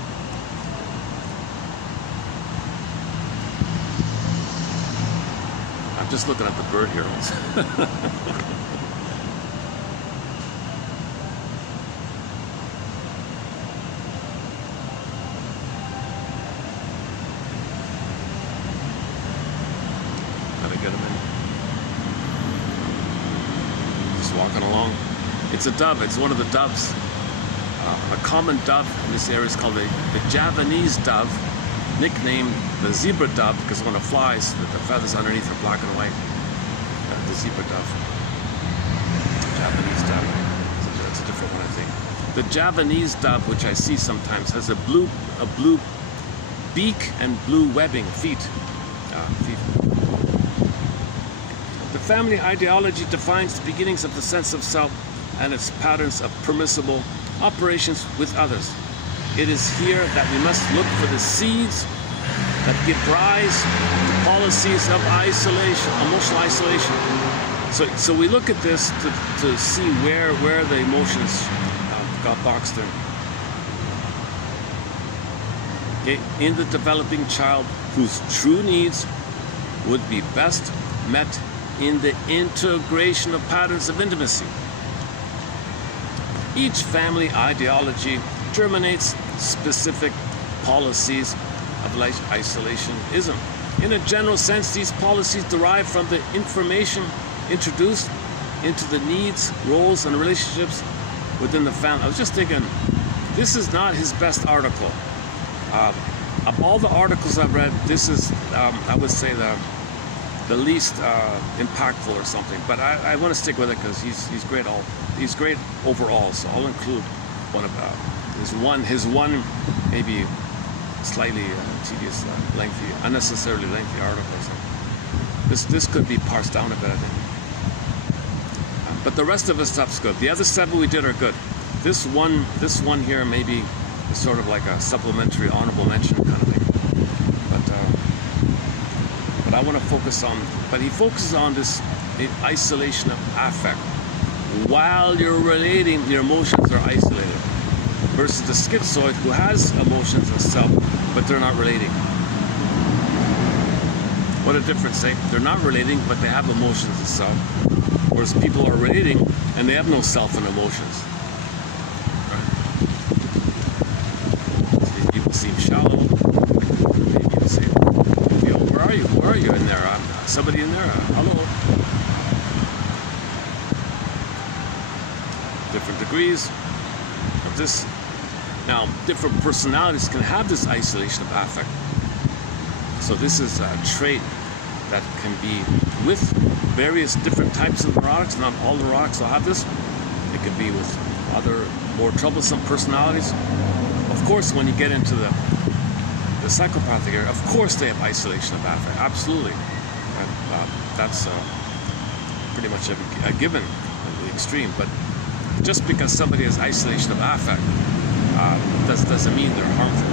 just looking at the bird here. Gotta get him in. Just walking along. It's a dove. It's one of the doves. A common dove in this area is called the Javanese dove, nicknamed the zebra dove because when it flies, the feathers underneath are black and white. The zebra dove. Javanese dove. It's a different one, I think. The Javanese dove, which I see sometimes, has a blue beak and blue webbing feet. The family ideology defines the beginnings of the sense of self and its patterns of permissible operations with others. It is here that we must look for the seeds that give rise to policies of isolation, emotional isolation. So we look at this to see where the emotions got boxed in. Okay, in the developing child whose true needs would be best met in the integration of patterns of intimacy. Each family ideology germinates specific policies of isolationism. In a general sense, these policies derive from the information introduced into the needs, roles, and relationships within the family. I was just thinking, this is not his best article. Of all the articles I've read, this is, I would say, the least impactful or something. But I want to stick with it because he's great. He's great overall. So I'll include one about his one maybe slightly tedious, lengthy, unnecessarily lengthy article. So this could be parsed down a bit, I think. But the rest of his stuff's good. The other 7 we did are good. This one here maybe is sort of like a supplementary honorable mention kind of thing. But I want to focus on. But he focuses on this isolation of affect. While you're relating, your emotions are isolated. Versus the schizoid who has emotions and self, but they're not relating. What a difference, eh? They're not relating, but they have emotions and self. Whereas people are relating, and they have no self and emotions. Right? People seem shallow. Maybe you say, where are you? Where are you in there? Somebody in there? Hello? Different degrees of this. Now, different personalities can have this isolation of affect. So this is a trait that can be with various different types of neurotics. Not all neurotics will have this. It could be with other more troublesome personalities. Of course, when you get into the psychopathic area, of course they have isolation of affect. Absolutely. And, that's pretty much a given at the extreme. But just because somebody has isolation of affect, doesn't mean they're harmful.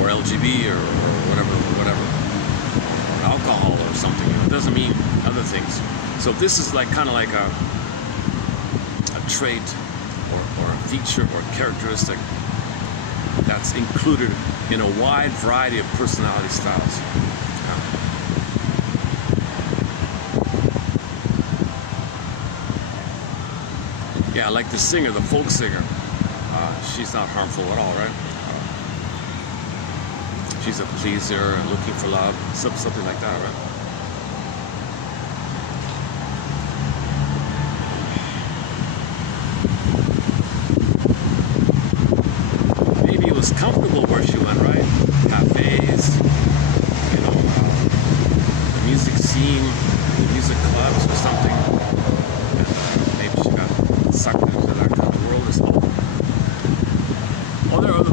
Or LGB or whatever. Alcohol or something. It doesn't mean other things. So this is like kind of like a trait or a feature or characteristic that's included in a wide variety of personality styles. Yeah, like the singer, the folk singer. She's not harmful at all, right? She's a pleaser, looking for love, something like that, right? Maybe it was comfortable where she went, right? Cafes, the music scene, the music clubs or something. And maybe she got sucked into that kind of world or something.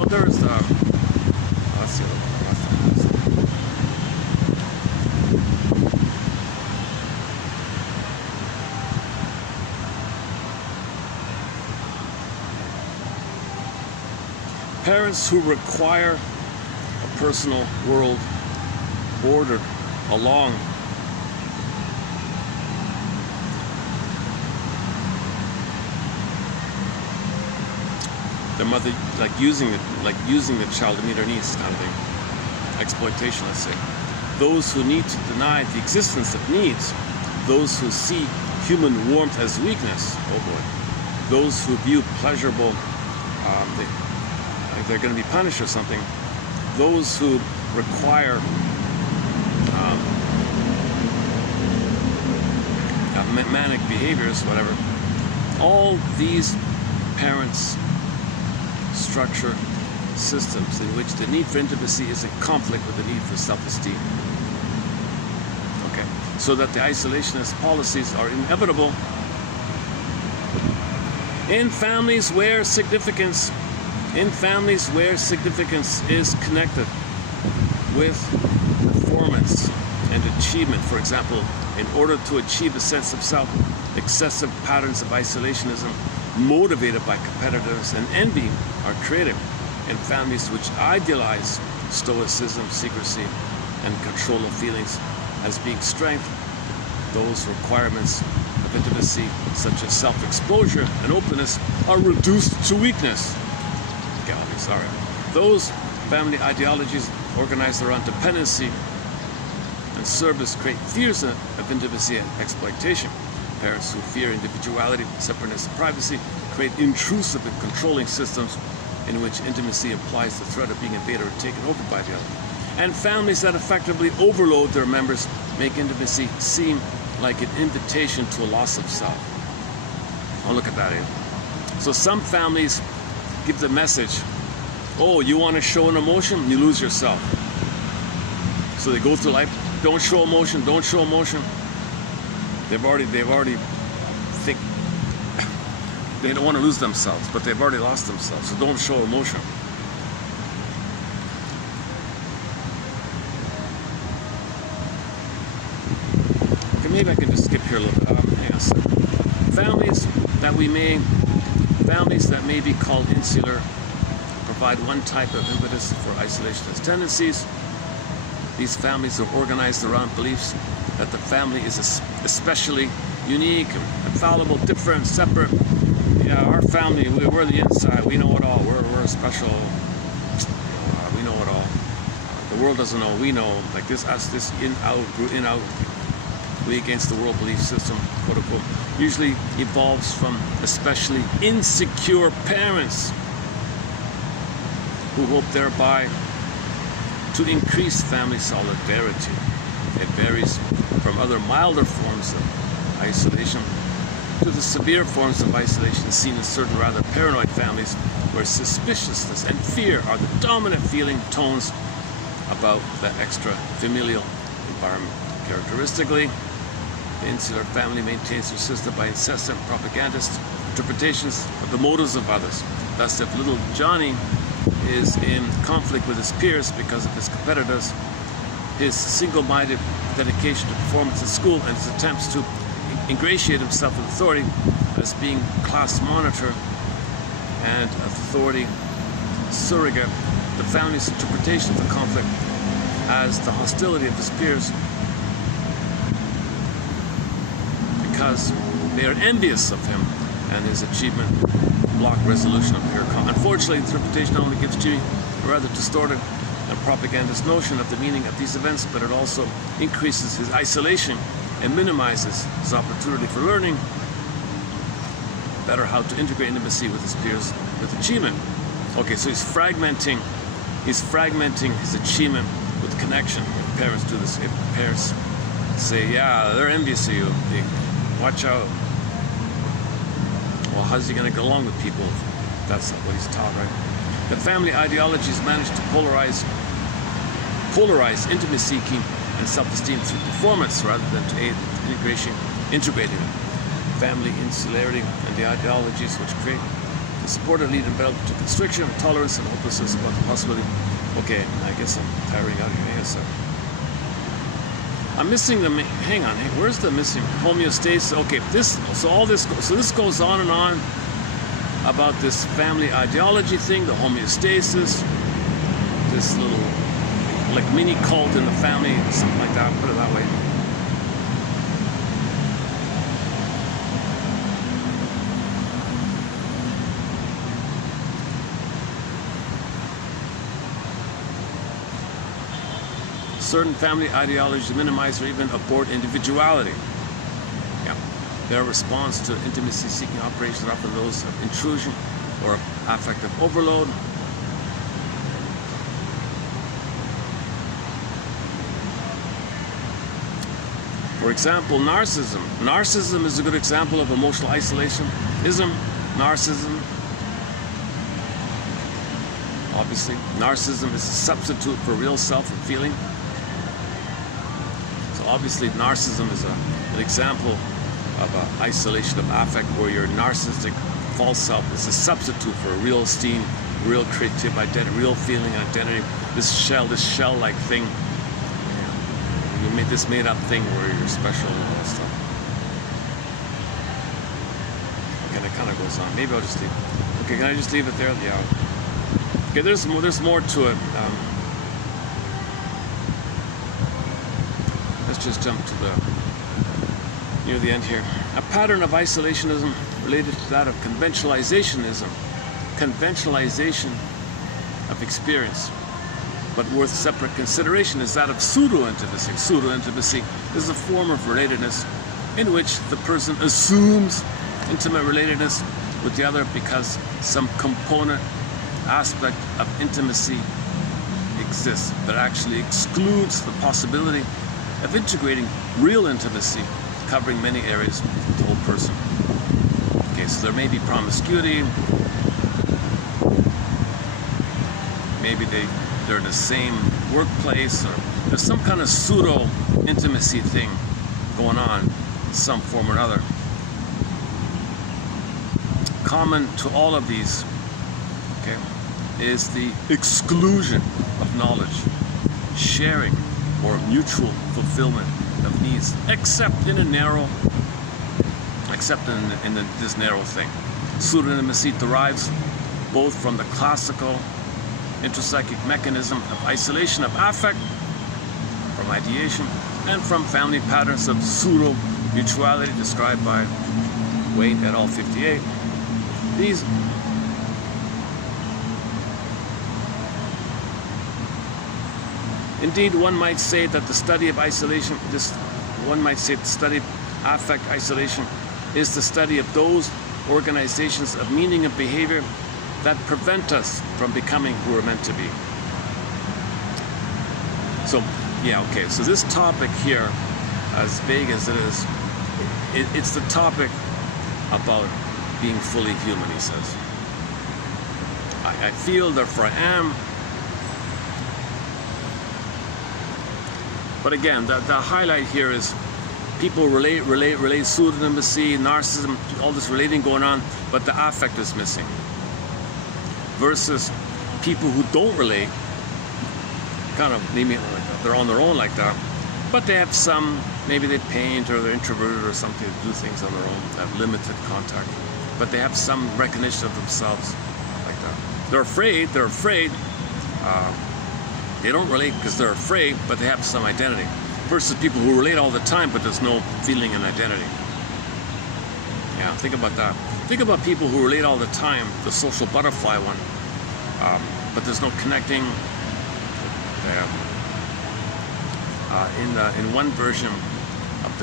There's let's see. Parents who require a personal world bordered along the mother, like using the child to meet her needs, kind of thing. exploitation, let's say. Those who need to deny the existence of needs, those who see human warmth as weakness, oh boy, those who view pleasurable, like they're going to be punished or something, those who require manic behaviors, whatever. All these parents structure systems in which the need for intimacy is in conflict with the need for self-esteem. Okay, so that the isolationist policies are inevitable in families where significance is connected with performance and achievement. For example, in order to achieve a sense of self, excessive patterns of isolationism motivated by competitiveness and envy are created. In families which idealize stoicism, secrecy, and control of feelings as being strength, those requirements of intimacy, such as self-exposure and openness, are reduced to weakness. Sorry. Those family ideologies organized around dependency and service create fears of intimacy and exploitation. Parents who fear individuality, separateness, and privacy create intrusive and controlling systems in which intimacy implies the threat of being invaded or taken over by the other. And families that effectively overload their members make intimacy seem like an invitation to a loss of self. Oh, look at that, eh? So some families give the message, oh, you want to show an emotion, you lose yourself. So they go through life, don't show emotion, don't show emotion. They've already think they don't want to lose themselves, but they've already lost themselves. So don't show emotion. Okay, maybe I can just skip here a little bit. Hang on a second. Families that may be called insular provide one type of impetus for isolationist tendencies. These families are organized around beliefs that the family is especially unique, infallible, different, separate. Yeah, our family, we're the inside, we know it all, we're special, we know it all. The world doesn't know, we know, like this, us, this in, out, we against the world belief system, quote unquote, usually evolves from especially insecure parents who hope thereby to increase family solidarity. It varies from other milder forms of isolation to the severe forms of isolation seen in certain rather paranoid families where suspiciousness and fear are the dominant feeling tones about that extra familial environment. Characteristically, the insular family maintains their system by incessant propagandist interpretations of the motives of others. Thus, if little Johnny is in conflict with his peers because of his competitors, his single-minded dedication to performance at school, and his attempts to ingratiate himself with authority as being class monitor and authority surrogate, the family's interpretation of the conflict as the hostility of his peers because they are envious of him and his achievement block resolution of peer conflict. Unfortunately, the interpretation not only gives Jimmy a rather distorted and propagandist notion of the meaning of these events, but it also increases his isolation and minimizes his opportunity for learning better how to integrate intimacy with his peers with achievement. Okay, so he's fragmenting his achievement with connection. If parents do this, if parents say, yeah, they're envious of you, watch out. Well, how's he going to get along with people? That's not what he's taught, right? The family ideologies manage to polarize intimacy-seeking and self-esteem through performance rather than to aid integrating family insularity and the ideologies which create the supported lead and build to constriction, tolerance, and hopelessness about the possibility. Okay, I guess I'm tiring out here. Yes, sir. I'm missing the. Hang on. Where's the missing homeostasis? Okay, this goes on and on about this family ideology thing, the homeostasis, this little like mini cult in the family, something like that. Put it that way. Certain family ideologies minimize or even abort individuality. Yeah. Their response to intimacy-seeking operations are often those of intrusion or affective overload. For example, narcissism. Narcissism is a good example of emotional isolation. Narcissism. Obviously, narcissism is a substitute for real self and feeling. So obviously, narcissism is an example of isolation of affect, where your narcissistic false self is a substitute for a real esteem, real creative identity, real feeling and identity. This shell-like thing. You made this made-up thing where you're special and all that stuff. Okay, that kind of goes on. Maybe I'll just leave. Okay, can I just leave it there? Yeah. Okay, there's more to it. Let's just jump to near the end here. A pattern of isolationism related to that of conventionalizationism. Conventionalization of experience, but worth separate consideration, is that of pseudo-intimacy. Pseudo-intimacy is a form of relatedness in which the person assumes intimate relatedness with the other because some component aspect of intimacy exists, but actually excludes the possibility of integrating real intimacy covering many areas of the whole person. Okay, so there may be promiscuity, maybe they're in the same workplace, or there's some kind of pseudo-intimacy thing going on in some form or another. Common to all of these, okay, is the exclusion of knowledge, sharing, or mutual fulfillment of needs, except in this narrow thing. Pseudo-intimacy derives both from the classical intrapsychic mechanism of isolation of affect, from ideation, and from family patterns of pseudo-mutuality described by Wade et al. 58. Indeed, one might say that the study of isolation, the study of affect isolation, is the study of those organizations of meaning and behavior that prevent us from becoming who we're meant to be. So, yeah, okay, so this topic here, as vague as it is, it's the topic about being fully human, he says. I feel, therefore I am. But again, the highlight here is people relate pseudo-intimacy, narcissism, all this relating going on, but the affect is missing. Versus people who don't relate, kind of maybe they're on their own like that, but they have some, maybe they paint or they're introverted or something, to do things on their own, have limited contact, but they have some recognition of themselves like that. They're afraid, they don't relate because they're afraid, but they have some identity. Versus people who relate all the time, but there's no feeling and identity. Yeah, think about that. Think about people who relate all the time, the social butterfly one, but there's no connecting. In one version of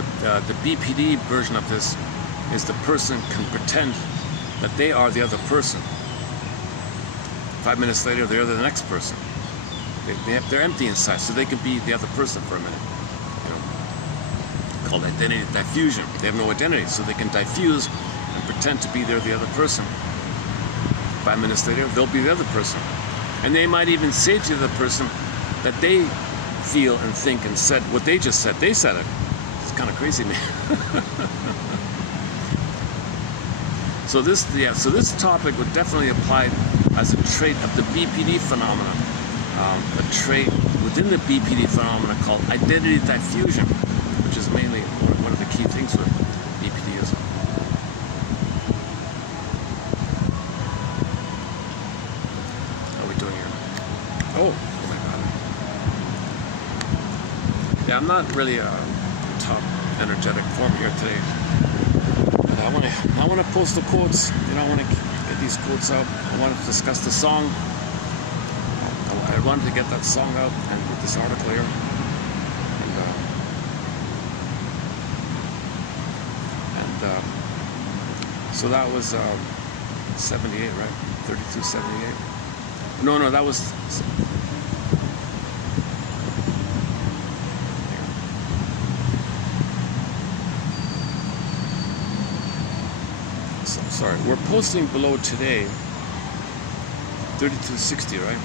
the BPD version of this is the person can pretend that they are the other person. 5 minutes later, they're the next person. They're empty inside, so they can be the other person for a minute. Called identity diffusion. They have no identity, so they can diffuse and pretend to be the other person. 5 minutes later, they'll be the other person. And they might even say to the person that they feel and think and said what they just said. They said it. It's kind of crazy, man. So this topic would definitely apply as a trait of the BPD phenomenon. A trait within the BPD phenomenon called identity diffusion, which is mainly one of the key things with BPD is. How are we doing here? Oh my God. Yeah, I'm not really a top energetic form here today. But I want to post the quotes. I want to get these quotes out. I want to discuss the song. I wanted to get that song out and with this article here. so that was 78, right? 3278. No, that was. Sorry, we're posting below today 3260, right?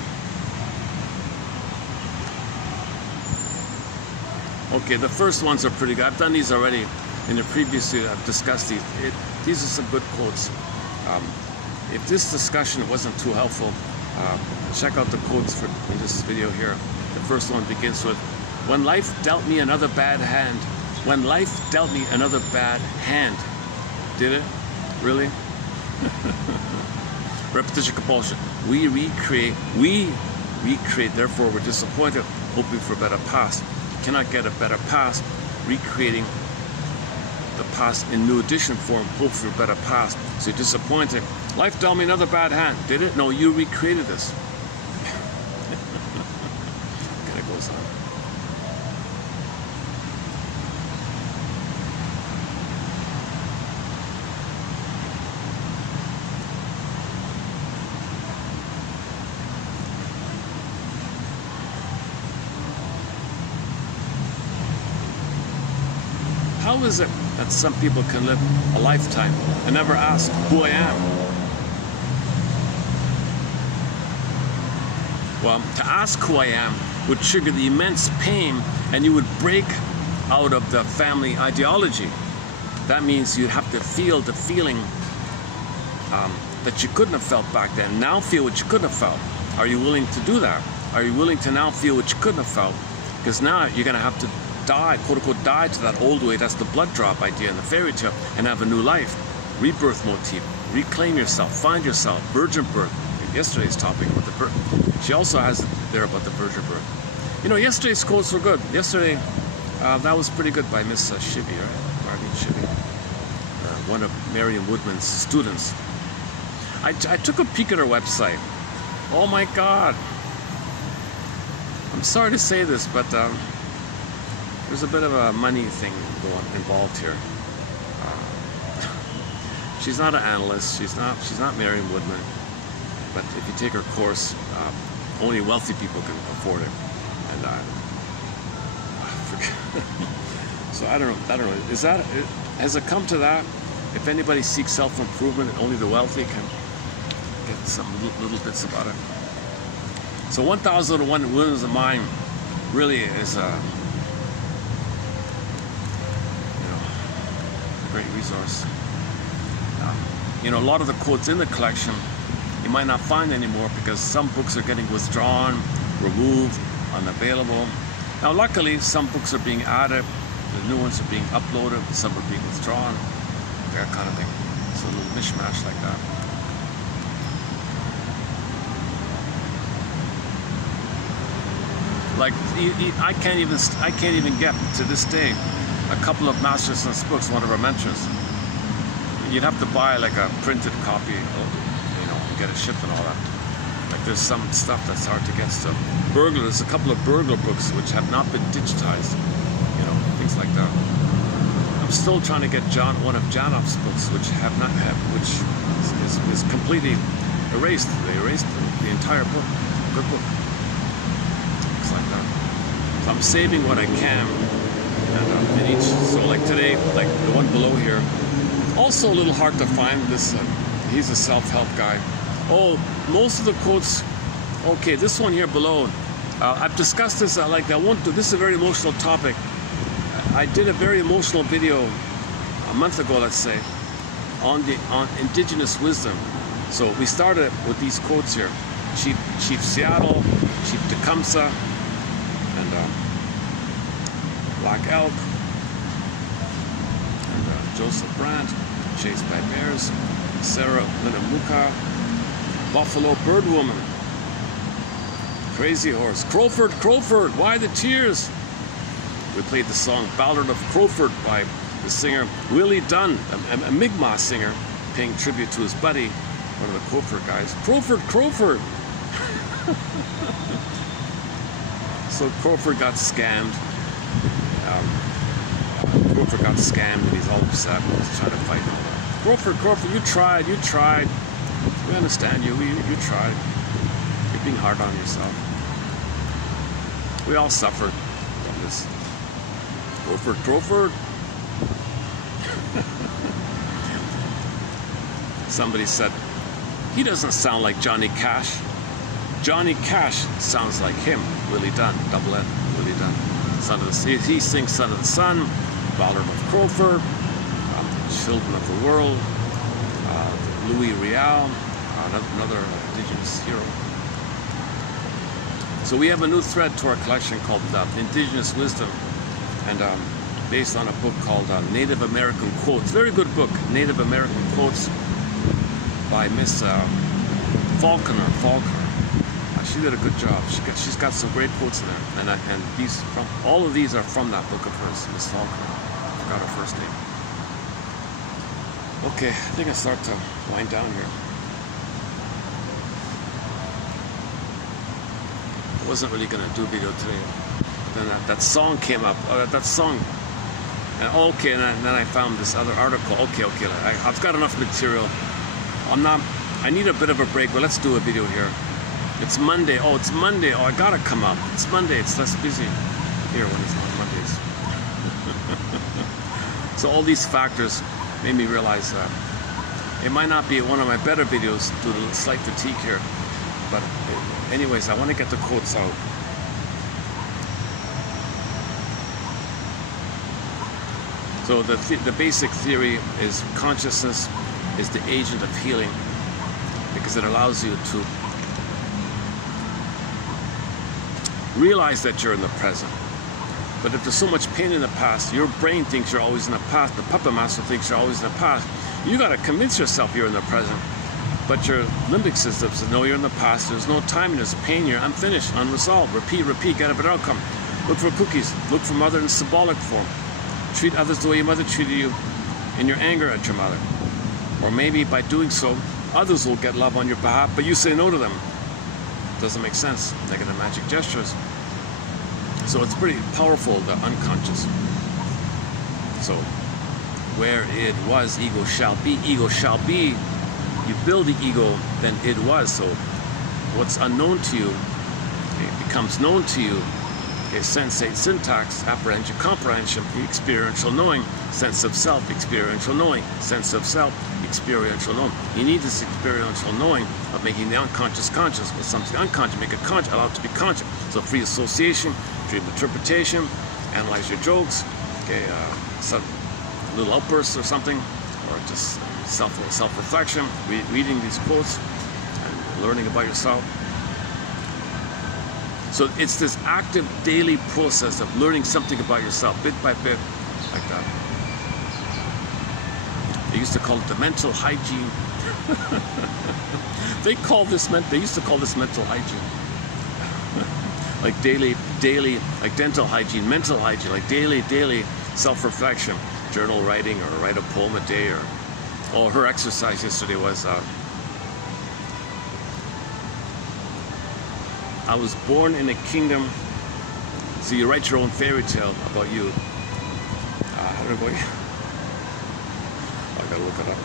Okay, the first ones are pretty good. I've done these already in the previous video. I've discussed these. These are some good quotes. If this discussion wasn't too helpful, check out the quotes in this video here. The first one begins with, "When life dealt me another bad hand." When life dealt me another bad hand. Did it? Really? Repetition compulsion. We recreate, therefore we're disappointed, hoping for a better past. You cannot get a better past, recreating the past in new edition form, hope for a better past. So you're disappointed. Life dealt me another bad hand. Did it? No, you recreated this. Okay, it goes on. How is it that some people can live a lifetime and never ask who I am? Well, to ask who I am would trigger the immense pain, and you would break out of the family ideology. That means you'd have to feel the feeling that you couldn't have felt back then. Now feel what you couldn't have felt. Are you willing to do that? Are you willing to now feel what you couldn't have felt? Because now you're going to have to die, quote unquote, die to that old way. That's the blood drop idea in the fairy tale, and have a new life. Rebirth motif. Reclaim yourself. Find yourself. Virgin birth. Yesterday's topic about the birth. She also has it there about the virgin birth. You know, yesterday's quotes were good. Yesterday, that was pretty good by Miss Shivy, right? Marlene Shivy, one of Marion Woodman's students. I took a peek at her website. Oh my God. I'm sorry to say this, but there's a bit of a money thing involved here. She's not an analyst. She's not Marion Woodman. But if you take her course, only wealthy people can afford it. And I forget. So I don't know. Has it come to that? If anybody seeks self-improvement, only the wealthy can get some little bits about it. So 1001 Windmills of Mind really is a great resource. You know, a lot of the quotes in the collection you might not find anymore because some books are getting withdrawn, removed, unavailable. Now luckily some books are being added, the new ones are being uploaded, some are being withdrawn, that kind of thing. It's a little mishmash like that. Like I can't even get to this day a couple of Masters and books, one of our mentors. You'd have to buy like a printed copy, you know, and get it shipped and all that. Like there's some stuff that's hard to get stuff. There's a couple of burglar books which have not been digitized, you know, things like that. I'm still trying to get one of Janoff's books, which is completely erased. They erased the entire book. Good book. Things like that. So I'm saving what I can. And so like today, like the one below here, also a little hard to find. This he's a self-help guy. Oh, most of the quotes. Okay, this one here below. I've discussed this. I won't do. This is a very emotional topic. I did a very emotional video a month ago, let's say, on indigenous wisdom. So we started with these quotes here: Chief Seattle, Chief Tecumseh, and Black Elk, and Joseph Brandt, Chased by Bears, Sarah Winnemucca, Buffalo Bird Woman, Crazy Horse, Crowford, why the tears? We played the song Ballad of Crowford by the singer Willie Dunn, a Mi'kmaq singer, paying tribute to his buddy, one of the Crowford guys. Crowford! So Crowford got scammed. Crowford Crawford got scammed and he's all upset and he's trying to fight and all that. Crawford, you tried. We understand you. You tried. You're being hard on yourself. We all suffered from this. Crawford. Somebody said, he doesn't sound like Johnny Cash. Johnny Cash sounds like him. Willie Dunn, double N, Willie Dunn. He sings Son of the Sun, Ballad of Crawford, Children of the World, Louis Riel, another indigenous hero. So we have a new thread to our collection called Indigenous Wisdom, and based on a book called Native American Quotes. Very good book, Native American Quotes by Miss Faulkner. She did a good job. She's got some great quotes in there, and all of these are from that book of hers, Miss Faulkner. I forgot her first name. Okay, I think I start to wind down here. I wasn't really gonna do a video today, but then that song came up. That song, and then I found this other article. Okay, I've got enough material. I need a bit of a break, but let's do a video here. It's Monday. Oh, it's Monday. Oh, I gotta come up. It's Monday. It's less busy here when it's not Mondays. So all these factors made me realize that it might not be one of my better videos due to slight fatigue here. But anyways, I want to get the quotes out. So the basic theory is consciousness is the agent of healing because it allows you to realize that you're in the present. But if there's so much pain in the past, your brain thinks you're always in the past, the puppet master thinks you're always in the past. You got to convince yourself you're in the present. But your limbic system says, no, you're in the past, there's no time, there's pain here, unfinished, unresolved, repeat, get a better outcome. Look for cookies, look for mother in symbolic form. Treat others the way your mother treated you in your anger at your mother. Or maybe by doing so, others will get love on your behalf, but you say no to them. Doesn't make sense. Negative magic gestures. So it's pretty powerful, the unconscious. So where it was, ego shall be. Ego shall be. You build the ego, then it was. So what's unknown to you, it becomes known to you. Okay, sensate, syntax, apprehension, comprehension, experiential knowing, sense of self, experiential knowing, sense of self, experiential knowing. You need this experiential knowing of making the unconscious conscious, with something unconscious, make it conscious, allow it to be conscious. So free association, dream interpretation, analyze your jokes, okay, some little outbursts or something, or just self-reflection, reading these quotes and learning about yourself. So it's this active daily process of learning something about yourself, bit by bit, like that. They used to call it the mental hygiene. They used to call this mental hygiene. Like daily, like dental hygiene, mental hygiene, like daily self-reflection, journal writing, or write a poem a day, or her exercise yesterday was, I was born in a kingdom, so you write your own fairy tale about you. How do I go? I gotta look it up.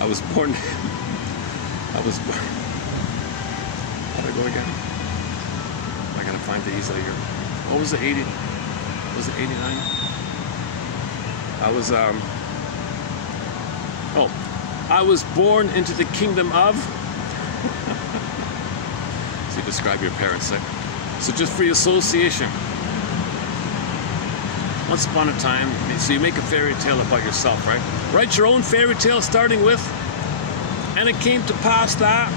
I was born. How do I go again? I gotta find the easily here. What was it, 80? Was it 89? I was born into the kingdom of. So you describe your parents. So just free association. Once upon a time, so you make a fairy tale about yourself, right? Write your own fairy tale starting with, and it came to pass that.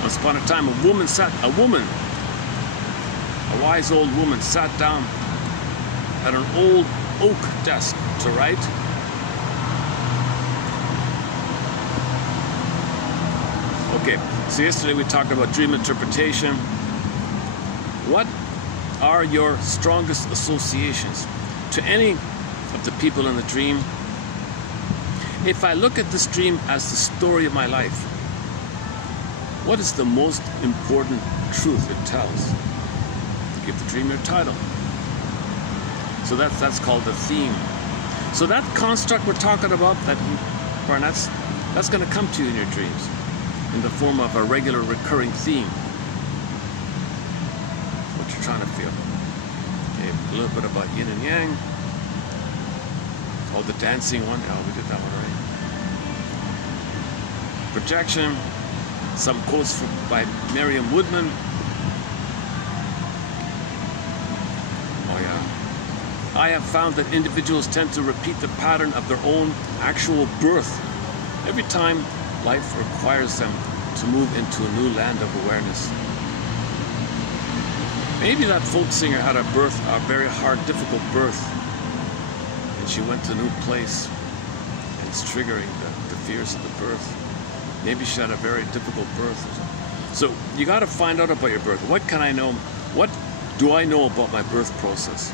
Once upon a time, a wise old woman sat down at an old oak desk to write. Okay, so yesterday we talked about dream interpretation. What are your strongest associations to any of the people in the dream? If I look at this dream as the story of my life, what is the most important truth it tells? Give the dream your title. So that's called the theme. So that construct we're talking about, that's going to come to you in your dreams in the form of a regular recurring theme. What you're trying to feel. Okay, a little bit about yin and yang. Oh, the dancing one. Oh, we did that one already. Projection. Some quotes by Merriam-Woodman. Oh yeah. I have found that individuals tend to repeat the pattern of their own actual birth every time life requires them to move into a new land of awareness. Maybe that folk singer had a very hard, difficult birth, and she went to a new place, and it's triggering the fears of the birth. Maybe she had a very difficult birth. So you got to find out about your birth. What can I know? What do I know about my birth process?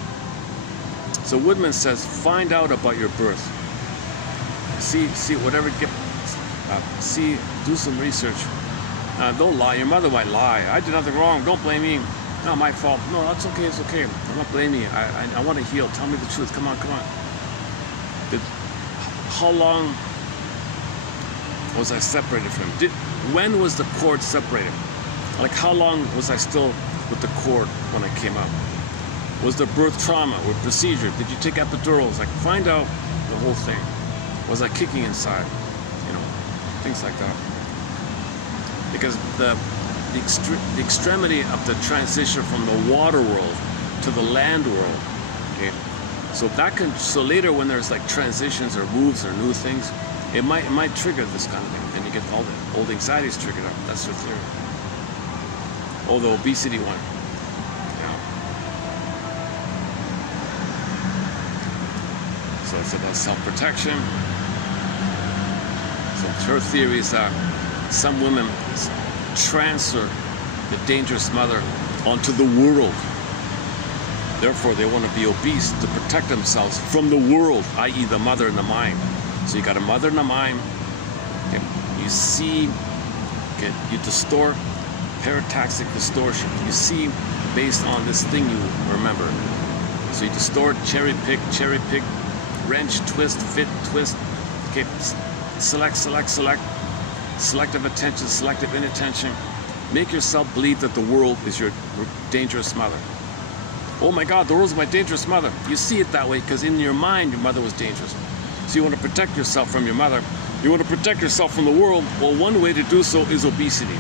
So Woodman says, find out about your birth. See whatever. Do some research. Don't lie. Your mother might lie. I did nothing wrong. Don't blame me. Not my fault. No, that's okay. It's okay. I'm not blaming you. I want to heal. Tell me the truth. Come on. How long was I separated from him? When was the cord separated? Like how long was I still with the cord when I came out? Was there birth trauma or procedure? Did you take epidurals? Like find out the whole thing. Was I kicking inside? You know, things like that. Because the extremity of the transition from the water world to the land world. Okay, so later when there's like transitions or moves or new things, it might trigger this kind of thing, and you get all the old anxieties triggered up. That's your theory. Oh, the obesity one. Yeah. So it's about self-protection. So her theory is that some women transfer the dangerous mother onto the world. Therefore, they want to be obese to protect themselves from the world, i.e. the mother and the mind. So you got a mother and a mind. Okay. You see, okay, you distort, parataxic distortion. You see based on this thing you remember. So you distort, cherry pick, wrench, twist, fit, twist. Okay, select. Selective attention, selective inattention. Make yourself believe that the world is your dangerous mother. Oh my God, the world's my dangerous mother. You see it that way because in your mind, your mother was dangerous. So you want to protect yourself from your mother. You want to protect yourself from the world. Well, one way to do so is obesity.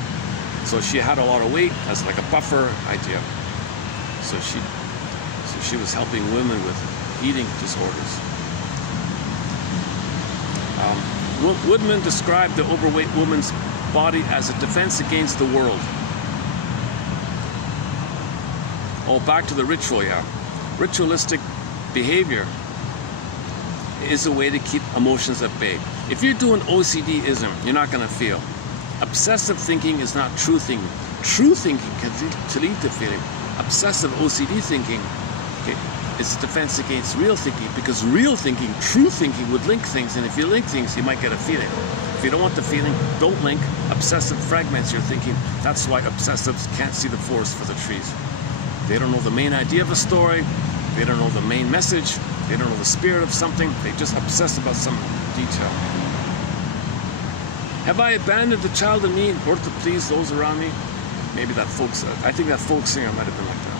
So she had a lot of weight as like a buffer idea. So she was helping women with eating disorders. Woodman described the overweight woman's body as a defense against the world. Oh, back to the ritual, yeah. Ritualistic behavior is a way to keep emotions at bay. If you're doing OCD-ism, you're not going to feel. Obsessive thinking is not true thinking. True thinking can lead to feeling. Obsessive OCD thinking is a defense against real thinking, because real thinking, true thinking, would link things, and if you link things, you might get a feeling. If you don't want the feeling, don't link. Obsessive fragments your thinking. That's why obsessives can't see the forest for the trees. They don't know the main idea of a story. They don't know the main message. They don't know the spirit of something. They just obsess about some detail. Have I abandoned the child in me in order to please those around me? Maybe that I think that folk singer might have been like that.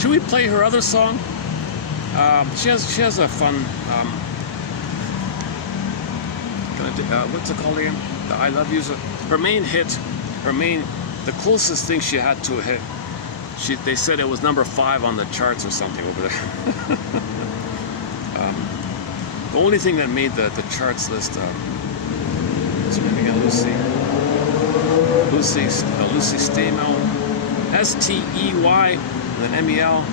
Should we play her other song? She has a fun. What's it called again? The I Love You's. Her main hit. The closest thing she had to a hit. They said it was number 5 on the charts or something over there. The only thing that made the charts list is maybe Lucy Stemel, S-T-E-Y, and then M-E-L,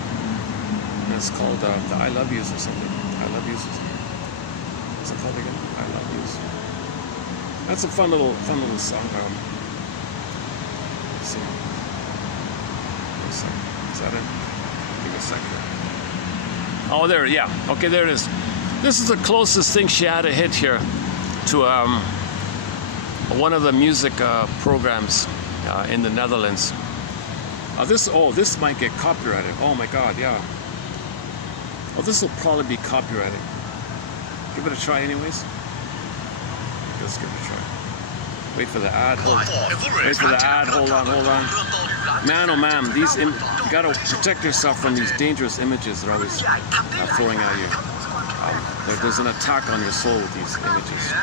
and it's called the I Love Yous or something. I Love Yous. What's it called again? I Love Yous. That's a fun little song. Let's see. Is that it? Give me a second. Oh, there, yeah. Okay, there it is. This is the closest thing she had a hit here to one of the music programs in the Netherlands. This might get copyrighted. Oh my God, yeah. Oh, this will probably be copyrighted. Give it a try anyways. Let's give it a try. Wait for the ad. Wait for the ad. Hold on. Man, oh man, you gotta protect yourself from these dangerous images that are always throwing at you. There's an attack on your soul with these images.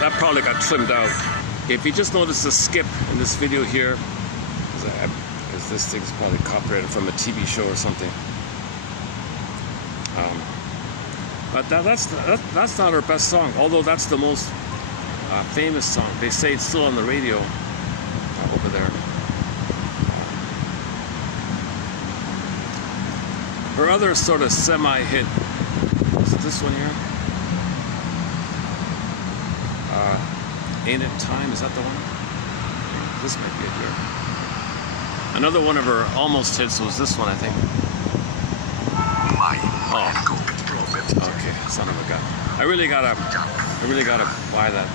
That probably got trimmed out. If you just notice a skip in this video here, because this thing's probably copyrighted from a TV show or something. But that's not her best song, although that's the most famous song. They say it's still on the radio over there. Her other sort of semi-hit, is it this one here? Ain't It Time, is that the one? This might be it here. Another one of her almost hits was this one, I think. Oh. Okay, son of a gun. I really gotta buy that.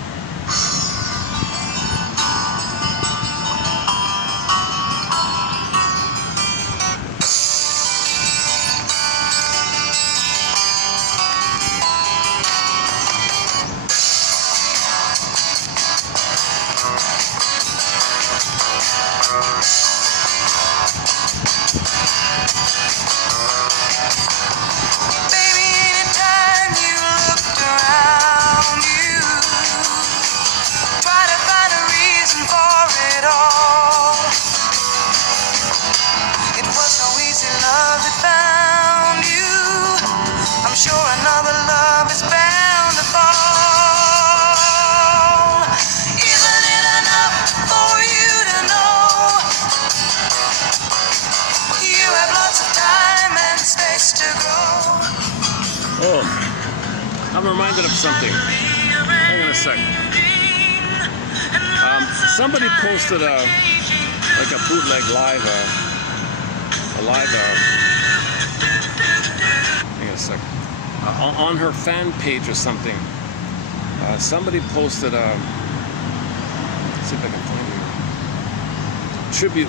Oh, I'm reminded of something. Hang on a sec. Somebody posted like a bootleg live, hang on a sec, on her fan page or something. Somebody posted let's see if I can find it. Tribute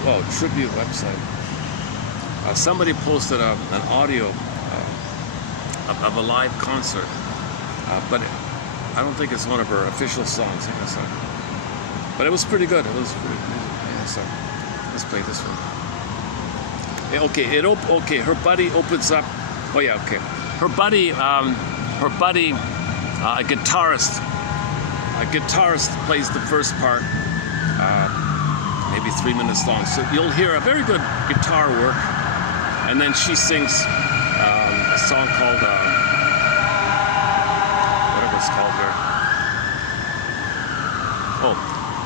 website. Somebody posted an audio of a live concert, but I don't think it's one of her official songs. I guess. But it was pretty good. It was pretty. Yeah, so let's play this one. Yeah, okay. Okay. Her buddy opens up. Oh yeah. Okay. Her buddy. A guitarist plays the first part. Maybe 3 minutes long. So you'll hear a very good guitar work, and then she sings a song called whatever it's called here. Oh,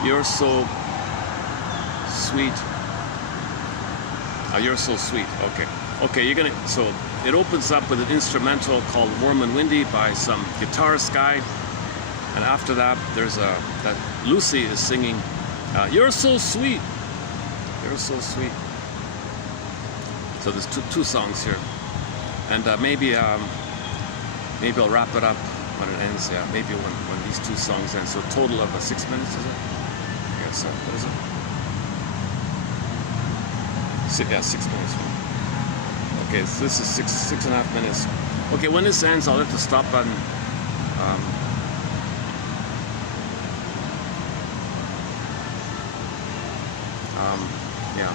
you're so sweet. Oh, you're so sweet. Okay. Okay. So it opens up with an instrumental called "Warm and Windy" by some guitarist guy, and after that, there's that Lucy is singing. You're so sweet. You're so sweet. So there's two songs here, and maybe I'll wrap it up when it ends. Yeah, maybe when these two songs end. So a total of 6 minutes, is it? Yeah. So what is it? 6 minutes. Okay, so this is six and a half minutes. Okay, when this ends, I'll hit the stop button. Yeah.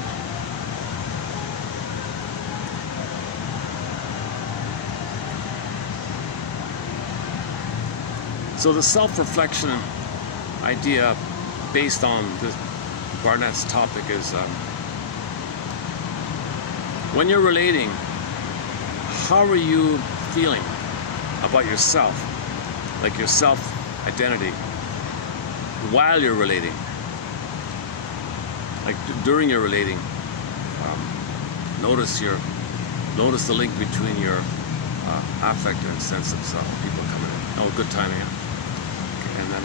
So the self-reflection idea based on Barnett's topic is when you're relating, how are you feeling about yourself, like your self-identity, while you're relating? Like during your relating, notice the link between your affect and sense of self. People coming in. Oh, good timing. Yeah. Okay, and then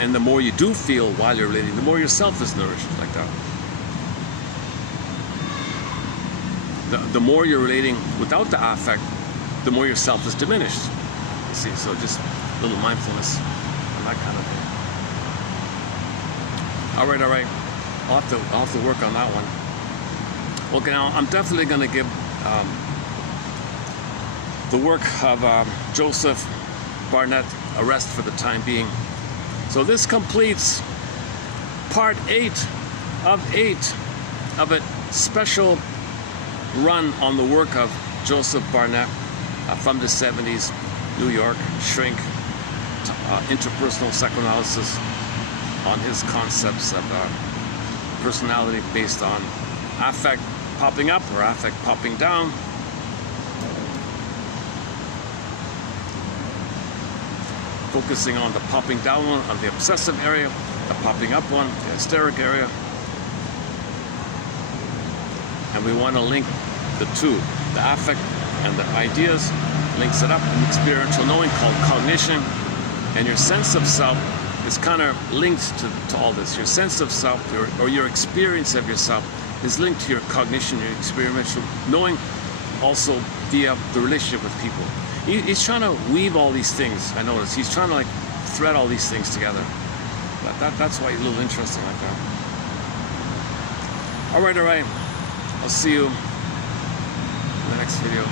and the more you do feel while you're relating, the more your self is nourished, like that. The more you're relating without the affect, the more your self is diminished. You see, so just little mindfulness and that kind of thing. All right. I'll have to work on that one. Okay, now I'm definitely going to give the work of Joseph Barnett a rest for the time being. So this completes part 8 of a special run on the work of Joseph Barnett from the 70s, New York, Shrink, interpersonal psychoanalysis on his concepts of personality based on affect popping up or affect popping down. Focusing on the popping down one of the obsessive area, the popping up one, the hysteric area. And we want to link the two, the affect and the ideas, links it up in experiential knowing called cognition. And your sense of self is kind of linked to all this. Your sense of self or your experience of yourself is linked to your cognition, your experiential knowing, also via the relationship with people. He's trying to weave all these things, I notice. He's trying to like thread all these things together. That's why he's a little interesting like that. All right. I'll see you in the next video.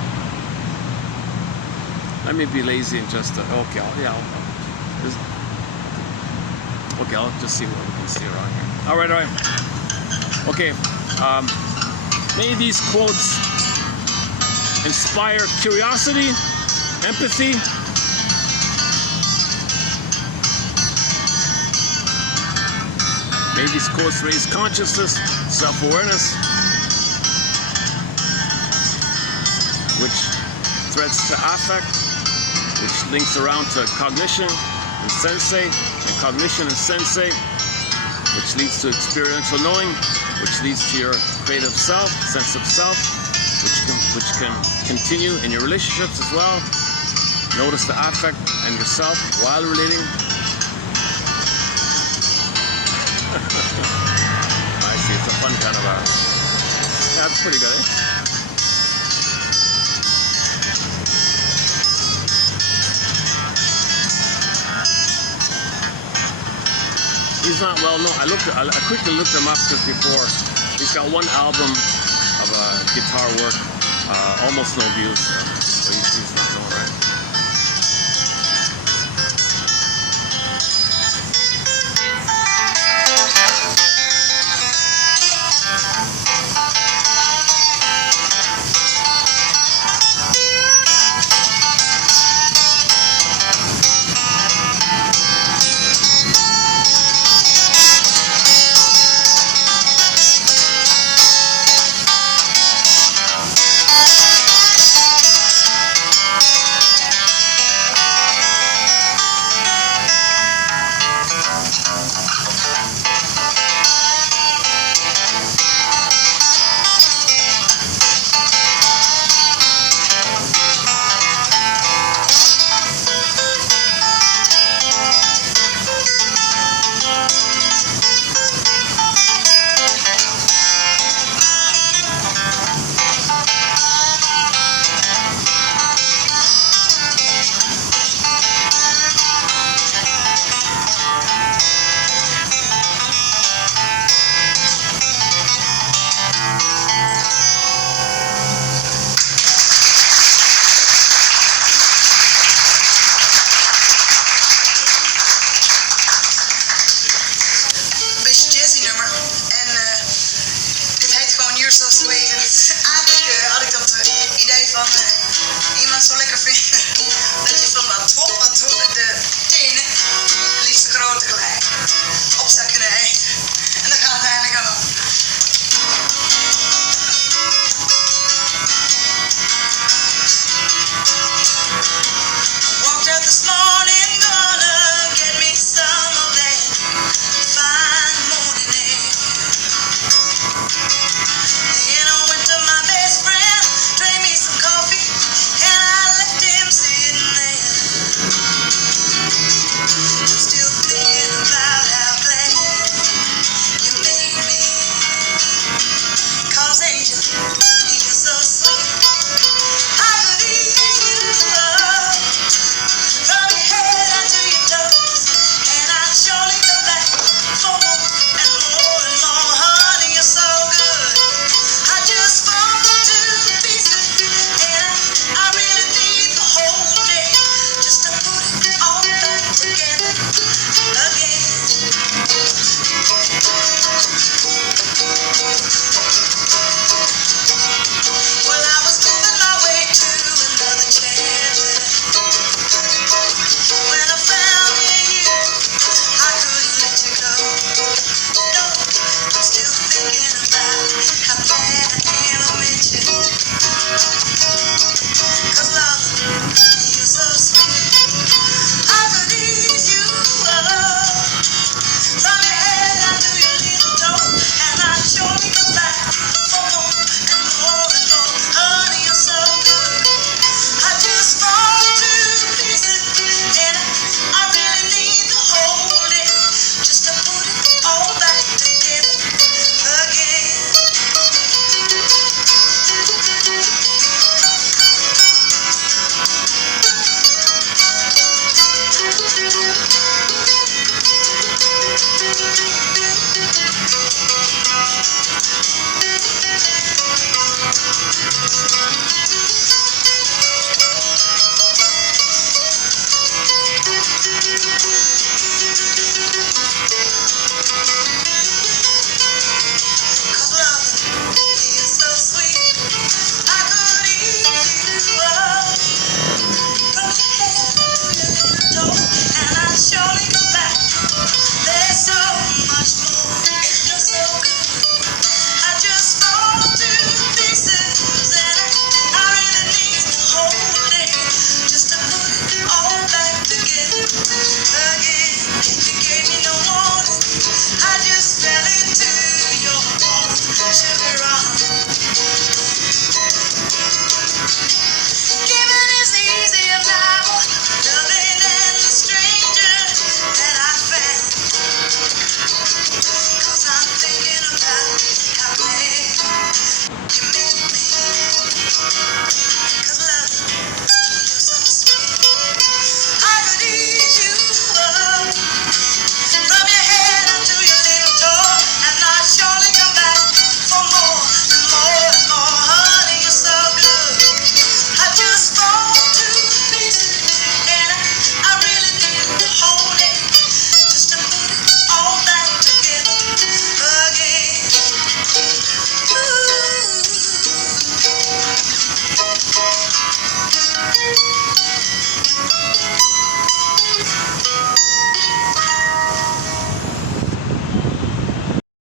Let me be lazy and just, okay, I'll just see what we can see around here. All right. Okay, may these quotes inspire curiosity, empathy, may these quotes raise consciousness, self-awareness, which threads to affect, which links around to cognition and sensei, and cognition and sensei, which leads to experiential knowing, which leads to your creative self, sense of self, which can continue in your relationships as well, Notice the affect and yourself while relating. I see, it's a fun kind of a... Yeah, that's pretty good, eh? He's not well known. I quickly looked him up just before. He's got one album of guitar work, almost no views.